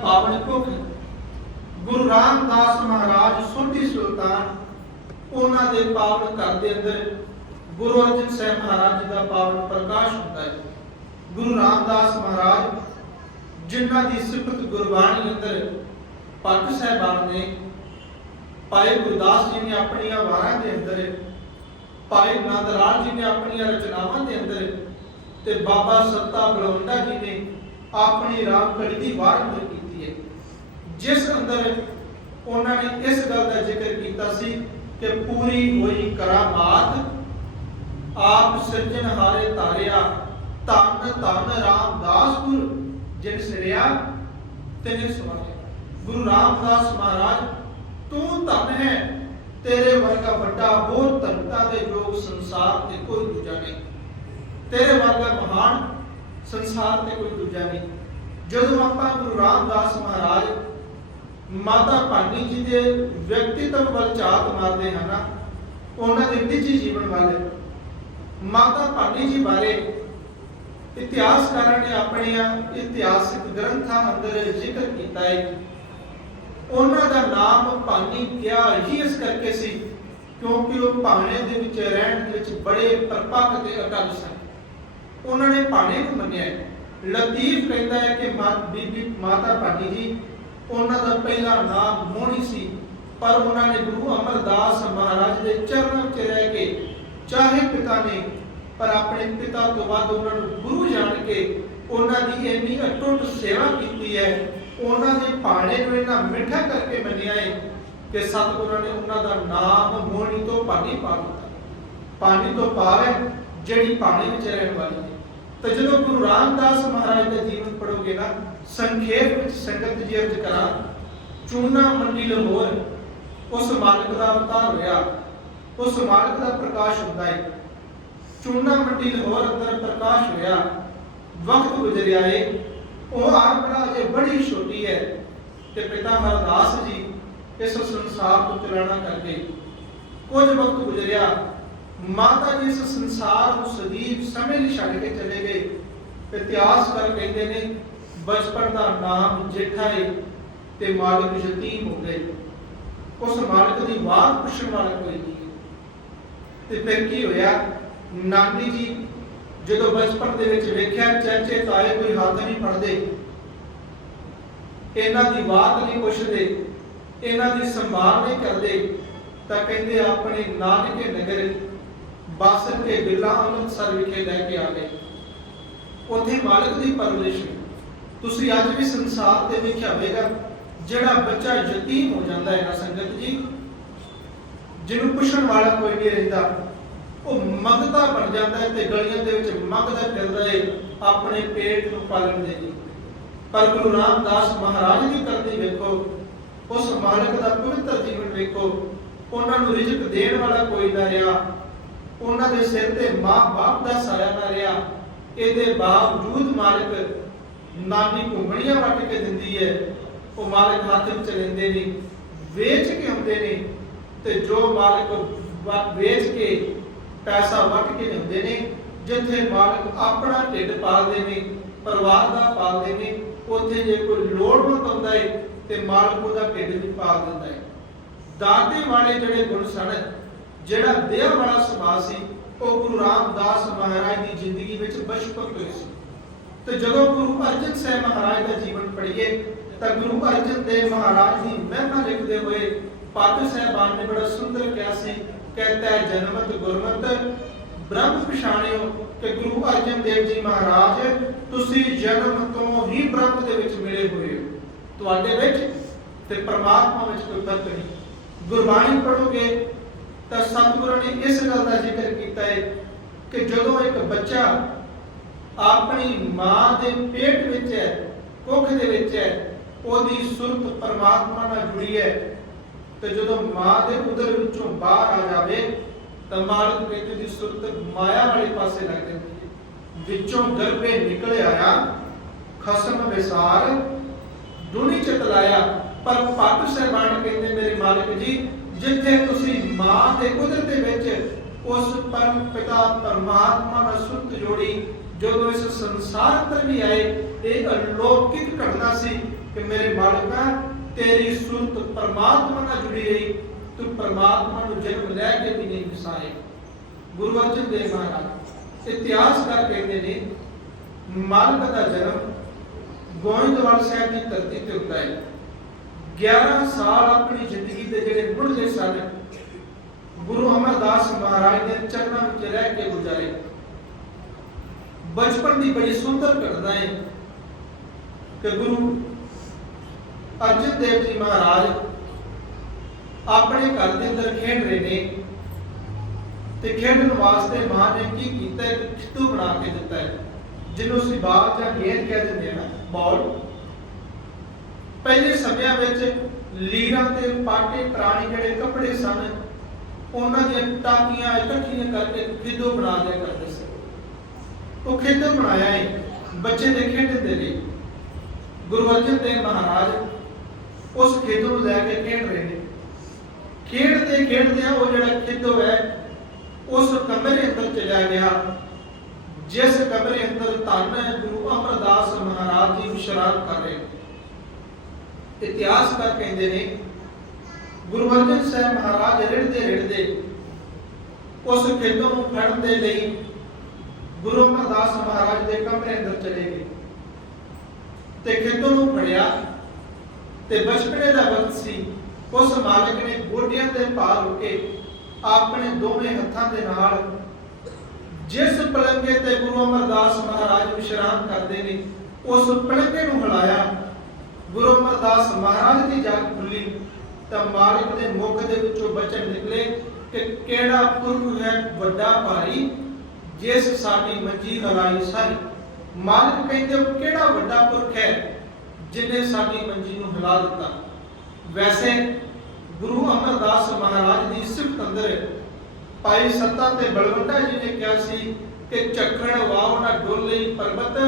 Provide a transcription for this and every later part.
पावन कुख गुरु रामदास महाराज सोढ़ी सुल्तान उन्हां दे पावन घर दे अंदर गुरु अर्जन साहब महाराज जी का पावन प्रकाश होता है। गुरु रामदास महाराज जिन्हां दी सिफत गुरबाणी अंदर भट्ट साहबान ने, भाई गुरदास जी ने अपनी वारां दे अंदर, भाई नंदलाल जी ने अपनी रचनावां दे अंदर, ते बाबा सत्ता बलवंडा जी ने अपनी रामगढ़ी की वार अंदर की है, जिस अंदर उन्होंने इस गल का जिक्र किया सी कि पूरी हुई करामात आप सिरजनहारे तारिया, धन धन रामदास गुर जिन सिरिया तिने सवारिया। गुरु रामदास महाराज तू धन है, तेरे वर्गा बड़ा बहुत धनता के योग संसार ते कोई दूजा नहीं, तेरे वर्गा महान संसार ते कोई दूजा नहीं। जदों आपां गुरु रामदास महाराज माता भानी जी के व्यक्तित्व वाल झात मारते हैं ना, उन्हां दे निजी जीवन वाले माता भानी जी बारे इतिहासकारां ने अपने इतिहासिक ग्रंथां अंदर जिक्र किया है। उन्हां दा नाम भानी क्या ही इस करके सी क्योंकि वो भाने दे विच रहण दे विच बड़े परपक्क ते अटल सन। उन्होंने भाने को मन्निया। लतीफ कहता है कि बीबी माता भानी जी उन्हां दा पहला नाम मोहनी सी, पर उन्होंने गुरु अमरदास महाराज के चरणों में रह के चाहे पिता ने, पर अपने पिता तो बाद उन्होंने गुरु जान के उन्होंने इन्नी अटुट सेवा की है। उन्होंने भाने को इन्ना मिठा करके मन्निया है कि सतगुरु ने उन्होंने नाम मोहनी तो भानी पा दिता। भानी तो पावे जिहड़ी भाने में रहने वाली है। तो जो गुरु रामदास महाराज का जीवन पढ़ोगे ना, संक्षेप में संगत जी अर्ज करा, चूना मंडी लाहौर उस मालिक का अवतार होया, उस मालिक का प्रकाश होता है। चूना मंडी लाहौर अंदर प्रकाश होया, वक्त गुजरिया है, वो आंकड़ा अजे बड़ी छोटी है कि पिता हरदास जी इस संसार को चलाना करके कुछ वक्त गुजरिया, माता जी इस संसार को सदीव समय लिए छड़ के चले गए। इतिहासकार कहते हैं बचपन का नाम जेठा है ते मालिक यतीम हो गए। उस मालिक की बात पुछण वाला कोई नहीं। ते फिर की होया, नानी जी जो बचपन दे विच वेख्या चाचे ताए कोई हाथ नहीं फड़ते, इन्हां दी बात नहीं पुछदे, इन्हां दी संभाल नहीं करते, तां कहंदे अपने नानके नगर बासर के बिल्ला अमृतसर विखे लैके आ गए। उत्थे मालिक की परवरिश तुसीं अज भी संसार ते वेख्या होवेगा, जिहड़ा बच्चा यतीम हो जाता है ना संगत जी, जिन्हों पुछण वाला कोई नहीं रहिंदा, वो मंगता बन जाता है ते गलियां दे विच मंगदा फिरदा है अपने पेट नूं पालण दे लई। पर गुरु रामदास महाराज की करनी वेखो, उस मालिक का पवित्र जीवन वेखो, उन्हां नूं रिजक देण वाला कोई ना रहा, उन्हां दे सिर ते मां बाप दा साया ना रहा। इहदे बावजूद मालिक नानी घुंगणियां वट के दिंदी है, वो मालिक हाथ विच लैंदे ने, वेच के आउंदे ने, ते जो मालिक वेच के पैसा वट के लिआउंदे ने, जिथे मालिक अपना ढिड पालदे ने, परिवार दा पालदे ने, उत्थे जे कोई लोड़वंद आउंदा है ते मालिक उहदा ढिड भी पाल दिंदा है। दाते वाले जिहड़े गुण सन, जिहड़ा देह वाला सुभाਅ सी, वो गुरु रामदास महाराज की जिंदगी विच बचपन होई सी। तो जदों गुरु अर्जन साहब महाराज का जीवन पढ़िए तो गुरु अर्जन देव महाराज की महिमा लिखते हुए पातशाह साहबान ने बड़ा सुंदर कहा सी, कहता है जन्मत गुरमत ब्रह्म पछाणियो कि गुरु अर्जन देव जी महाराज तुसी जन्म तो ही ब्रह्म दे विच मिले हुए हो, तुहाडे विच ते परमात्मा विच कोई फर्क नहीं। गुरबाणी पढ़ोगे तो सतगुरु ने इस गल का जिक्र किया है कि जदों एक बच्चा अपनी मां के पेट विच है, कुख दे विच है, ओदी सुरत परमात्मा नाल जुड़ी है, तो जदों मां के उदर विचों बाहर आ जावे तो मालिक कहते दी सुरत माया वाले पासे लग जाती है। विचों गर्भे निकल आया खसम विसार दुनी चतलाया, पर भट्ट साहबान कहते मेरे मालिक जी जिथे तुसी मां के उदर दे विच उस परम पिता परमात्मा नाल सुरत जोड़ी, जो इस संसार अंदर भी आए, एक अलौकिक घटना सी कि मेरे मालिका तेरी सुरत परमात्मा ਨਾਲ जुड़ी रही, तू परमात्मा ਨੂੰ जन्म ਲੈ ਕੇ भी नहीं विसारे। गुरु अर्जन देव महाराज इतिहासकार कहते ने मालिक का जन्म गोविंदवाल साहब की धरती ते होता है। 11 साल अपनी जिंदगी के ਜਿਹੜੇ ਮੁੱਢਲੇ ਸਨ गुरु अमरदास महाराज ने चरणों में रह के गुजारे। बचपन की बड़ी सुंदर घटना है कि गुरु अर्जन देव जी महाराज अपने घर के अंदर खेड रहे ने ते खेडन वास्ते मां ने की कीता है, खित्तू बना के दिता है, जिन्हों ਅਸੀਂ ਬਾਲ ਜਾਂ ਗੇंद कह ਦਿੰਦੇ ਆ, बॉल। पहले ਸਮਿਆਂ ਵਿੱਚ ਲੀਰਾਂ ਤੇ ਪਾਟੇ ਪੁਰਾਣੇ ਜਿਹੜੇ ਕੱਪੜੇ ਸਨ ਉਹਨਾਂ ਦੀਆਂ ਟਾਕੀਆਂ ਇਕੱਠੀਆਂ ਕਰਕੇ ਖਿੱਦੋ ਬਣਾ ਦਿਆ ਕਰਦੇ ਸੀ। ਉਹ ਖਿੱਦੋ ਬਣਾਇਆ ਹੈ ਬੱਚੇ ਦੇ ਖੇਡਣ ਦੇ ਲਈ। ਗੁਰੂ ਅਰਜਨ ਦੇਵ ਮਹਾਰਾਜ ਉਸ ਖਿੱਦੋ ਨੂੰ ਲੈ ਕੇ ਖੇਡ ਰਹੇ ਨੇ। ਖੇਡਦੇ ਖੇਡਦੇ ਉਹ ਜਿਹੜਾ ਖਿੱਦੋ ਹੈ ਉਸ ਕਮਰੇ ਅੰਦਰ ਚਲਾ ਗਿਆ, ਜਿਸ ਕਮਰੇ ਅੰਦਰ ਧੰਨ ਗੁਰੂ ਅਮਰਦਾਸ ਮਹਾਰਾਜ ਜੀ ਵਿਸ਼ਰਾਮ ਕਰ ਰਹੇ। ਇਤਿਹਾਸਕਾਰ ਕਹਿੰਦੇ ਨੇ गुरु अर्जन साहब महाराज रिड़ते रिड़ते उस खिद्दों को फड़न दे लई गुरु अमरदास महाराज के कमरे अंदर चले गए ते खिद्दों को फड़िया ते बचपने का वक्त सी। उस मालिक ने गोडियां ते भार होके अपने दोवें हत्थां दे नाल जिस पलंगे ते गुरु अमरदास महाराज विश्राम करते ने उस पलंगे नूं हिलाया। गुरु अमरदास महाराज की जाग खुली तो मालिक के मुख दे विचों बचन निकले कि केड़ा पुरख है वड्डा भारी जिस साडी मंजी हलाई सारी। मालिक कहते केड़ा वड्डा पुरख है जिन्हें साडी मंजी नूं हिला दिता। वैसे गुरु अमरदास महाराज की सिफत अंदर पाई सत्ता ते बलवंडा जी ने कहा सी कि चखड़ वाव ना डोले पर्वत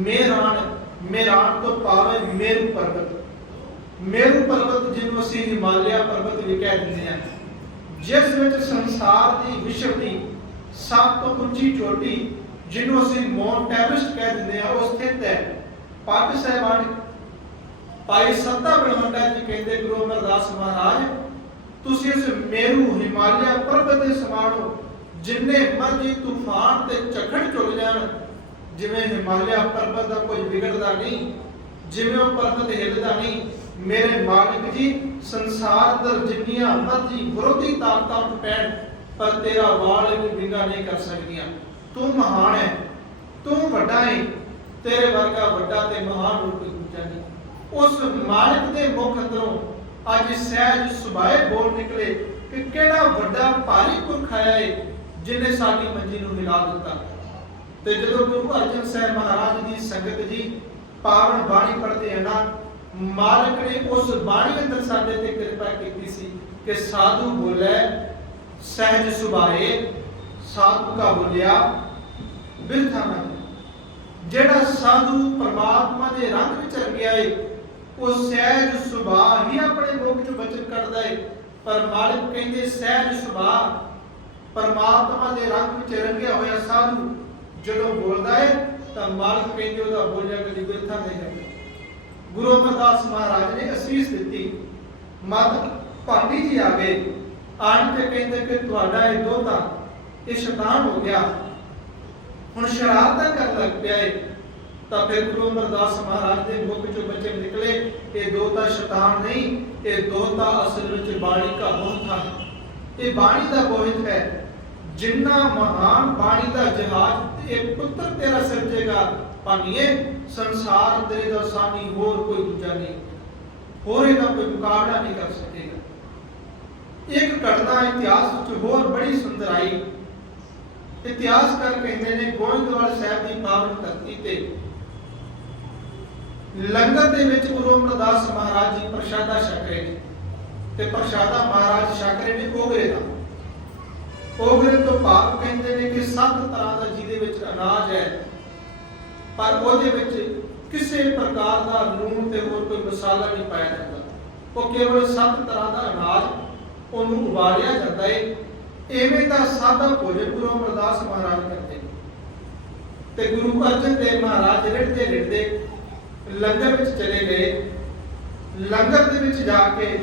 मेरान, मेरान तो पावे मेरू पर्वत। मेरू पर्वत जिन्हों असीं हिमालय पर्वत भी कह दिंदे हैं, जिस विच संसार की विश्व की सब तो उच्ची चोटी जिन्हों असीं माउंट एवरेस्ट कह दिंदे हैं वो स्थित है। पग साहिबान पाई सत्ता बलवंडा जी कहते गुरु अमरदास महाराज तुसीं इस मेरू हिमालय पर्वत दे समाणो, जिन्ने मर्जी तूफान ते झक्खड़ चुल जाण, जिवें हिमालय पर्वत का कोई बिगड़दा नहीं, जिवें वो पर्वत हिलदा नहीं। मेरे मालिक जी संसार दर जिन्नियां मर्जी विरोधी ताकतां उठ पैण पर तेरा वाल भी विंगा नहीं कर सकदियां। तू महान है, तू वड्डा है, तेरे वर्गा वड्डा ते महान होर कोई दूजा नहीं। उस मालिक दे मुख अंदरों अज सहज सुभाए बोल निकले कि केड़ा वड्डा भारी पुरख आया है जिन्हें साडी मंजी नूं हिला दिता। ते जदों गुरु अर्जन साहब महाराज दी संगत जी पावन बाणी पढ़दे हैं ना, मालिक ने उस बाणी अंदर साडे ते कृपा कीती सी कि साधु बोले सहज सुभाए, साधु का बोलिया बिरथा ना। जेड़ा साधु परमात्मा दे रंग विच रंगिया है वो सहज सुभाव ही अपने मुख चों बचन करदा है। पर मालिक कहंदे सहज सुभाव परमात्मा दे रंग विच रंगिया होया साधु जदों बोलदा है तां मालिक कहंदे ओहदा बोलिया कदी बिरथा नहीं है। गुरु अमरदास महाराज ने असीस दी। मत भांडी जी आ गए आन के कहते कि तुहाडा ये दोता ये शैतान हो गया, हुण शरारतां कर लग पिया है। तां फिर गुरु अमरदास महाराज के मुख चों बचन निकले ये दोता शैतान नहीं, ये दोता असल विच बाणी का बोध था। ये बाणी का बोध है, जिन्ना महान बाणी का जहाज एक पुत्र तेरा सिरजेगा पानिए संसार अंदर दा सानी होर कोई दूजा नहीं, होर इहदा कोई मुकाबला नहीं कर सकेगा। एक घटना इतिहास विच होर बड़ी सुंदर आई। इतिहासकार कहते ने गोविंदवाल साहब की पावन धरती ते लंगर दे विच गुरु अमरदास महाराज जी प्रसादा छक रहे ने ते प्रसादा महाराज छक रहे ने ओगरे दा। ओगरे तो भाव कहते ने कि 7 तरह का जिहदे विच अनाज है पर ਉਹਦੇ ਵਿੱਚ ਕਿਸੇ ਪ੍ਰਕਾਰ ਦਾ ਲੂਣ ਤੇ ਹੋਰ ਕੋਈ ਮਸਾਲਾ ਨਹੀਂ ਪਾਇਆ ਜਾਂਦਾ। ਉਹ ਕੇਵਲ 7 ਤਰ੍ਹਾਂ ਦਾ ਅਨਾਜ ਉਹਨੂੰ ਉਬਾਲਿਆ ਜਾਂਦਾ ਹੈ। ਐਵੇਂ ਦਾ ਸਾਦਾ ਭੋਜਨ ਗੁਰੂ ਅਮਰਦਾਸ ਮਹਾਰਾਜ ਕਰਦੇ ਤੇ ਗੁਰੂ ਅਰਜਨ ਦੇਵ ਮਹਾਰਾਜ ਰਿੜਦੇ ਰਿੜਦੇ ਲੰਗਰ ਵਿੱਚ ਚਲੇ ਗਏ। ਲੰਗਰ ਦੇ ਵਿੱਚ ਜਾ ਕੇ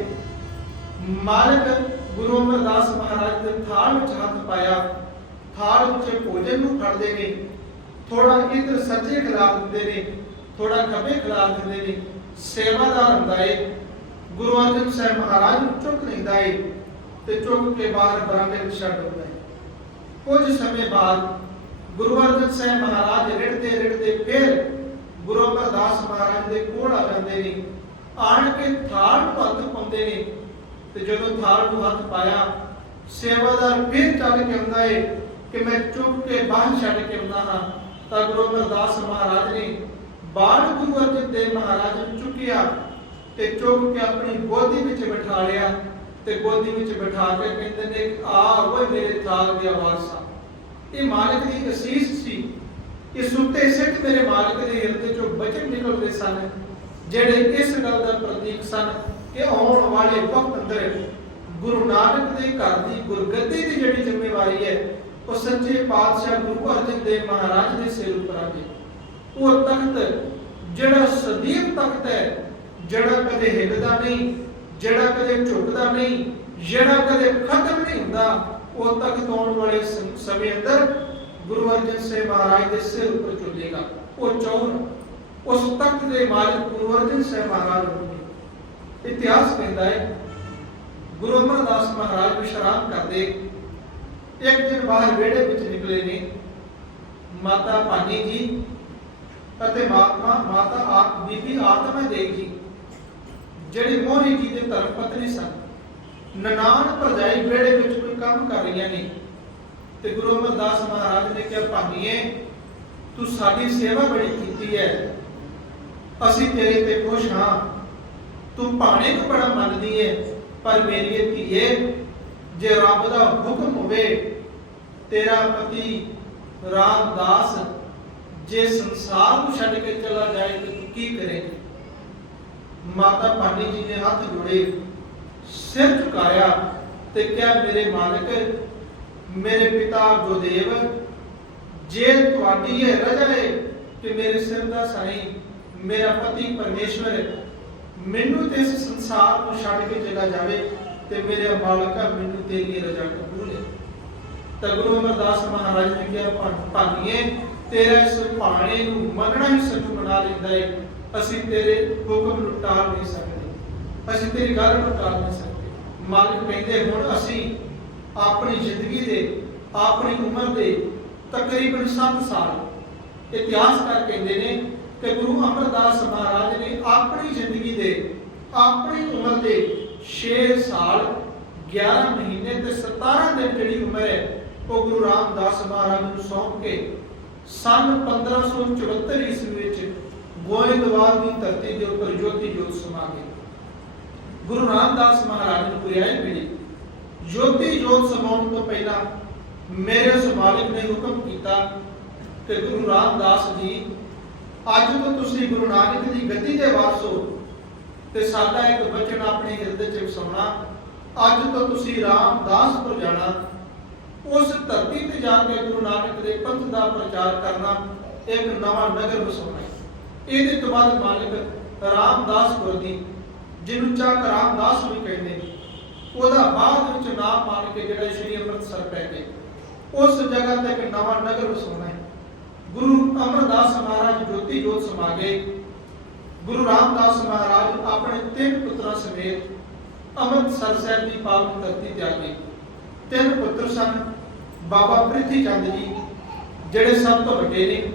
ਮਾਲਕ ਗੁਰੂ ਅਮਰਦਾਸ ਮਹਾਰਾਜ ਦੇ ਥਾਲ ਵਿੱਚ ਹੱਥ ਪਾਇਆ। ਥਾਲ ਵਿੱਚ ਭੋਜਨ ਨੂੰ ਫੜਦੇ ਨੇ, ਥੋੜਾ ਇੱਧਰ ਸੱਜੇ ਖਿਲਾ ਦਿੰਦੇ ਨੇ, ਥੋੜਾ ਖੱਬੇ ਖਿਲਾ ਦਿੰਦੇ ਨੇ। ਸੇਵਾਦਾਰ ਹੁੰਦਾ ਏ, ਗੁਰੂ ਅਰਜਨ ਸਾਹਿਬ ਮਹਾਰਾਜ ਨੂੰ ਚੁੱਕ ਲੈਂਦਾ ਏ ਤੇ ਚੁੱਕ ਕੇ ਬਾਹਰ ਬਰਾਂਡੇ ਵਿੱਚ ਛੱਡ ਦਿੰਦਾ ਏ। ਕੁਝ ਸਮੇਂ ਬਾਅਦ ਗੁਰੂ ਅਰਜਨ ਸਾਹਿਬ ਮਹਾਰਾਜ ਰਿੜਦੇ ਰਿੜਦੇ ਫਿਰ ਗੁਰੂ ਅਮਰਦਾਸ ਮਹਾਰਾਜ ਦੇ ਕੋਲ ਆ ਜਾਂਦੇ ਨੇ। ਆਣ ਕੇ ਥਾਲ ਨੂੰ ਹੱਥ ਪਾਉਂਦੇ ਨੇ ਤੇ ਜਦੋਂ ਥਾਲ ਨੂੰ ਹੱਥ ਪਾਇਆ, ਸੇਵਾਦਾਰ ਫਿਰ ਚੱਲ ਕੇ ਆਉਂਦਾ ਏ ਕਿ ਮੈਂ ਚੁੱਕ ਕੇ ਬਾਹਰ ਛੱਡ ਕੇ ਆਉਂਦਾ ਹਾਂ। ਤਾਂ ਗੁਰੂ ਅਮਰਦਾਸ ਮਹਾਰਾਜ ਨੇ ਬਾਹਰ ਗੁਰੂ ਅਰਜਨ ਦੇਵ ਮਹਾਰਾਜ ਨੂੰ ਚੁੱਕਿਆ ਤੇ ਚੁੱਕ ਕੇ ਆਪਣੀ ਗੋਦੀ ਵਿੱਚ ਬਿਠਾ ਲਿਆ ਤੇ ਗੋਦੀ ਵਿੱਚ ਬਿਠਾ ਕੇ ਕਹਿੰਦੇ ਨੇ, ਆ ਓਏ ਮੇਰੇ ਥਾਲ ਦੇ ਵਾਰਸਾ। ਇਹ ਮਾਲਕ ਦੀ ਅਸੀਸ ਸੀ। ਇਹ ਸੁੱਤੇ ਸਿੱਖ ਮੇਰੇ ਮਾਲਕ ਦੇ ਹਿਰਦੇ ਚੋਂ ਬਚਨ ਨਿਕਲਦੇ ਸਨ, ਜਿਹੜੇ ਇਸ ਗੱਲ ਦਾ ਪ੍ਰਤੀਕ ਸਨ ਕਿ ਆਉਣ ਵਾਲੇ ਵਕਤ ਅੰਦਰ ਗੁਰੂ ਨਾਨਕ ਦੇ ਘਰ ਦੀ ਗੁਰਗੱਦੀ ਦੀ ਜਿਹੜੀ ਜ਼ਿੰਮੇਵਾਰੀ ਹੈ ਉਹ ਸੱਚੇ ਪਾਤਸ਼ਾਹ ਗੁਰੂ ਅਰਜਨ ਦੇਵ ਮਹਾਰਾਜ ਦੇ ਸਿਰ ਉੱਪਰ ਆ ਗਈ। ਉਹ ਤਖਤ ਜਿਹੜਾ ਸਦੀਵ ਤਖਤ ਹੈ, ਜਿਹੜਾ ਕਦੇ ਹਿੱਲਦਾ ਨਹੀਂ, ਜਿਹੜਾ ਕਦੇ ਝੁਕਦਾ ਨਹੀਂ, ਜਿਹੜਾ ਕਦੇ ਖਤਮ ਨਹੀਂ ਹੁੰਦਾ, ਉਹ ਤਖਤ ਆਉਣ ਵਾਲੇ ਸਮੇਂ ਅੰਦਰ ਗੁਰੂ ਅਰਜਨ ਸਾਹਿਬ ਮਹਾਰਾਜ ਦੇ ਸਿਰ ਉੱਪਰ ਝੁਲੇਗਾ। ਉਹ ਚੌਰ ਉਸ ਤਖਤ ਦੇ ਮਾਲਕ ਗੁਰੂ ਅਰਜਨ ਸਾਹਿਬ ਮਹਾਰਾਜ ਹੋਣਗੇ। ਇਤਿਹਾਸ ਕਹਿੰਦਾ ਹੈ ਗੁਰੂ ਅਮਰਦਾਸ ਮਹਾਰਾਜ ਵਿਸ਼ਰਾਮ ਕਰਦੇ ਇੱਕ ਦਿਨ ਬਾਹਰ ਵਿਹੜੇ ਵਿੱਚ ਨਿਕਲੇ ਨੇ। ਮਾਤਾ ਭਾਨੀ ਜੀ ਅਤੇ ਮਾਤਾ ਬੀਬੀ ਆਤਮਾ ਦੇਵ ਜੀ, ਜਿਹੜੇ ਮੋਹਰੀ ਜੀ ਦੇ ਧਰਮ ਪਤਨੀ ਸਨ, ਨਨਾਣ ਭਰਜਾਈ ਵਿਹੜੇ ਵਿੱਚ ਕੋਈ ਕੰਮ ਕਰ ਰਹੀਆਂ ਨੇ ਤੇ ਗੁਰੂ ਅਮਰਦਾਸ ਮਹਾਰਾਜ ਨੇ ਕਿਹਾ, ਭਾਨੀਏ ਤੂੰ ਸਾਡੀ ਸੇਵਾ ਬੜੀ ਕੀਤੀ ਹੈ, ਅਸੀਂ ਤੇਰੇ ਤੇ ਖੁਸ਼ ਹਾਂ। ਤੂੰ ਭਾਣੇ ਨੂੰ ਬੜਾ ਮੰਨਦੀ ਹੈ, ਪਰ ਮੇਰੀ ਧੀਏ ਜੇ ਰੱਬ ਦਾ ਹੁਕਮ ਹੋਵੇ, ਤੇਰਾ ਪਤੀ ਰਾਮਦਾਸ ਜੇ ਸੰਸਾਰ ਨੂੰ ਛੱਡ ਕੇ ਚਲਾ ਜਾਏ ਤਾਂ ਤੂੰ ਕੀ ਕਰੇਂਗੀ? ਮਾਤਾ ਭਾਨੀ ਜੀ ਨੇ ਹੱਥ ਜੋੜੇ, ਸਿਰ ਝੁਕਾਇਆ ਤੇ ਕਿਹਾ, ਮੇਰੇ ਮਾਲਕ, ਮੇਰੇ ਪਿਤਾ ਗੁਰਦੇਵ, ਜੇ ਤੁਹਾਡੀ ਇਹ ਰਜ਼ਾ ਹੈ ਕਿ ਮੇਰੇ ਸਿਰ ਦਾ ਸਾਈਂ ਮੇਰਾ ਪਤੀ ਪਰਮੇਸ਼ਵਰ ਮੈਨੂੰ ਤੇ ਇਸ ਸੰਸਾਰ ਨੂੰ ਛੱਡ ਕੇ ਚਲਾ ਜਾਵੇ ਤੇ ਮੇਰੇ ਮਾਲਕਾ ਮੈਨੂੰ ਤੇਰੀ ਰਜ਼ਾ ਕਬੂਲ ਹੈ। ਤਾਂ ਗੁਰੂ ਅਮਰਦਾਸ ਮਹਾਰਾਜ ਨੇ ਕਿਹਾ, ਭਾਨੀਏ ਤੇਰਾ ਇਸ ਭਾਣੇ ਨੂੰ ਮੰਨਣਾ ਹੀ ਸਾਨੂੰ ਬਣਾ ਲੈਂਦਾ ਹੈ। ਅਸੀਂ ਤੇਰੇ ਹੁਕਮ ਨੂੰ ਟਾਲ ਨਹੀਂ ਸਕਦੇ, ਅਸੀਂ ਤੇਰੀ ਗੱਲ ਨੂੰ ਟਾਲ ਨਹੀਂ ਸਕਦੇ। ਮਾਲਕ ਕਹਿੰਦੇ, ਹੁਣ ਅਸੀਂ ਆਪਣੀ ਜ਼ਿੰਦਗੀ ਦੇ, ਆਪਣੀ ਉਮਰ ਦੇ ਤਕਰੀਬਨ 7 ਸਾਲ ਇਤਿਹਾਸਕਾਰ ਕਹਿੰਦੇ ਨੇ ਕਿ ਗੁਰੂ ਅਮਰਦਾਸ ਮਹਾਰਾਜ ਨੇ ਆਪਣੀ ਜ਼ਿੰਦਗੀ ਦੇ, ਆਪਣੀ ਉਮਰ ਦੇ 6 ਸਾਲ 11 ਮਹੀਨੇ ਤੇ 17 ਦਿਨ ਜਿਹੜੀ ਉਮਰ ਹੈ ਉਹ ਗੁਰੂ ਰਾਮਦਾਸ ਮਹਾਰਾਜ ਨੂੰ ਸੌਂਪ ਕੇ ਸਨ 1574 ਈਸਵੀ ਵਿੱਚ ਗੋਇੰਦਵਾਲ ਦੀ ਧਰਤੀ ਦੇ ਉੱਪਰ ਜੋਤੀ ਜੋਤ ਸਮਾ ਗਏ। ਗੁਰੂ ਰਾਮਦਾਸ ਮਹਾਰਾਜ ਨੂੰ ਗੁਰਿਆਈ ਮਿਲੀ। ਜੋਤੀ ਜੋਤ ਸਮਾਉਣ ਤੋਂ ਪਹਿਲਾਂ ਮੇਰੇ ਉਸ ਮਾਲਿਕ ਨੇ ਹੁਕਮ ਕੀਤਾ ਕਿ ਗੁਰੂ ਰਾਮਦਾਸ ਜੀ, ਅੱਜ ਤੋਂ ਤੁਸੀਂ ਗੁਰੂ ਨਾਨਕ ਦੀ ਗੱਦੀ ਦੇ ਵਾਰਸ ਹੋ ਤੇ ਸਾਡਾ ਇੱਕ ਬਚਨ ਆਪਣੇ ਹਿਰਦੇ 'ਚ ਵਸਾਉਣਾ। ਅੱਜ ਤੋਂ ਤੁਸੀਂ ਰਾਮਦਾਸਪੁਰ ਜਾਣਾ, ਉਸ ਧਰਤੀ ਤੇ ਜਾ ਕੇ ਗੁਰੂ ਨਾਨਕ ਦੇ ਪੰਥ ਦਾ ਪ੍ਰਚਾਰ ਕਰਨਾ, ਇੱਕ ਨਵਾਂ ਨਗਰ ਵਸਾਉਣਾ। ਇਹਦੇ ਤੋਂ ਬਾਅਦ ਮਾਲਕ ਰਾਮਦਾਸਪੁਰ ਦੀ, ਜਿਹਨੂੰ ਚੱਕ ਰਾਮਦਾਸ ਵੀ ਕਹਿੰਦੇ ਨੇ, ਉਹਦਾ ਬਾਅਦ ਵਿੱਚ ਨਾਮ ਮਾਨ ਕੇ ਜਿਹੜਾ ਸ਼੍ਰੀ ਅੰਮ੍ਰਿਤਸਰ ਪੈ ਗਿਆ, ਉਸ ਜਗ੍ਹਾ ਤੇ ਇੱਕ ਨਵਾਂ ਨਗਰ ਵਸਾਉਣਾ ਹੈ। ਗੁਰੂ ਅਮਰਦਾਸ ਮਹਾਰਾਜ ਜੋਤੀ ਜੋਤ ਸਮਾ ਗਏ। ਗੁਰੂ ਰਾਮਦਾਸ ਮਹਾਰਾਜ ਆਪਣੇ 3 ਪੁੱਤਰਾਂ ਸਮੇਤ ਅੰਮ੍ਰਿਤਸਰ ਸਾਹਿਬ ਦੀ ਪਾਵਨ ਧਰਤੀ ਤੇ ਆ ਗਏ। 3 ਪੁੱਤਰ ਸਨ। ਬਾਬਾ ਪ੍ਰਿਥੀ ਚੰਦ ਜੀ, ਜਿਹੜੇ ਸਭ ਤੋਂ ਵੱਡੇ ਨੇ,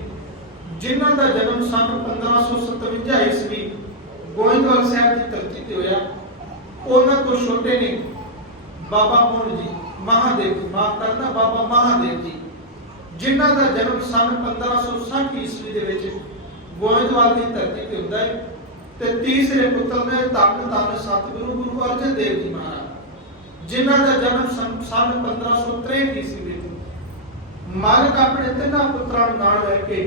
ਜਿਨ੍ਹਾਂ ਦਾ ਜਨਮ ਸਨ 1557 ਈਸਵੀ ਗੋਇੰਦਵਾਲ ਸਾਹਿਬ ਦੀ ਧਰਤੀ ਤੇ ਹੋਇਆ। ਉਹਨਾਂ ਤੋਂ ਛੋਟੇ ਨੇ ਬਾਬਾ ਮੋਹਨ ਜੀ, ਮਹਾਦੇਵ, ਮਾਫ ਕਰਨਾ, ਬਾਬਾ ਮਹਾਦੇਵ ਜੀ, ਜਿਨ੍ਹਾਂ ਦਾ ਜਨਮ ਸਨ 1560 ਈਸਵੀ ਦੇ ਵਿੱਚ ਗੋਇੰਦਵਾਲ ਦੀ ਧਰਤੀ ਤੇ ਹੁੰਦਾ ਹੈ। ਤੇ ਤੀਸਰੇ ਪੁੱਤਰ ਨੇ ਧੰਨ ਸਤਿਗੁਰੂ ਗੁਰੂ ਅਰਜਨ ਦੇਵ ਜੀ ਮਹਾਰਾਜ, ਜਿਨ੍ਹਾਂ ਦਾ ਜਨਮ ਸਨ 1563 ਈਸਵੀ ਵਿੱਚ। ਮਾਲਕ ਆਪਣੇ 3 ਪੁੱਤਰਾਂ ਨੂੰ ਨਾਲ ਲੈ ਕੇ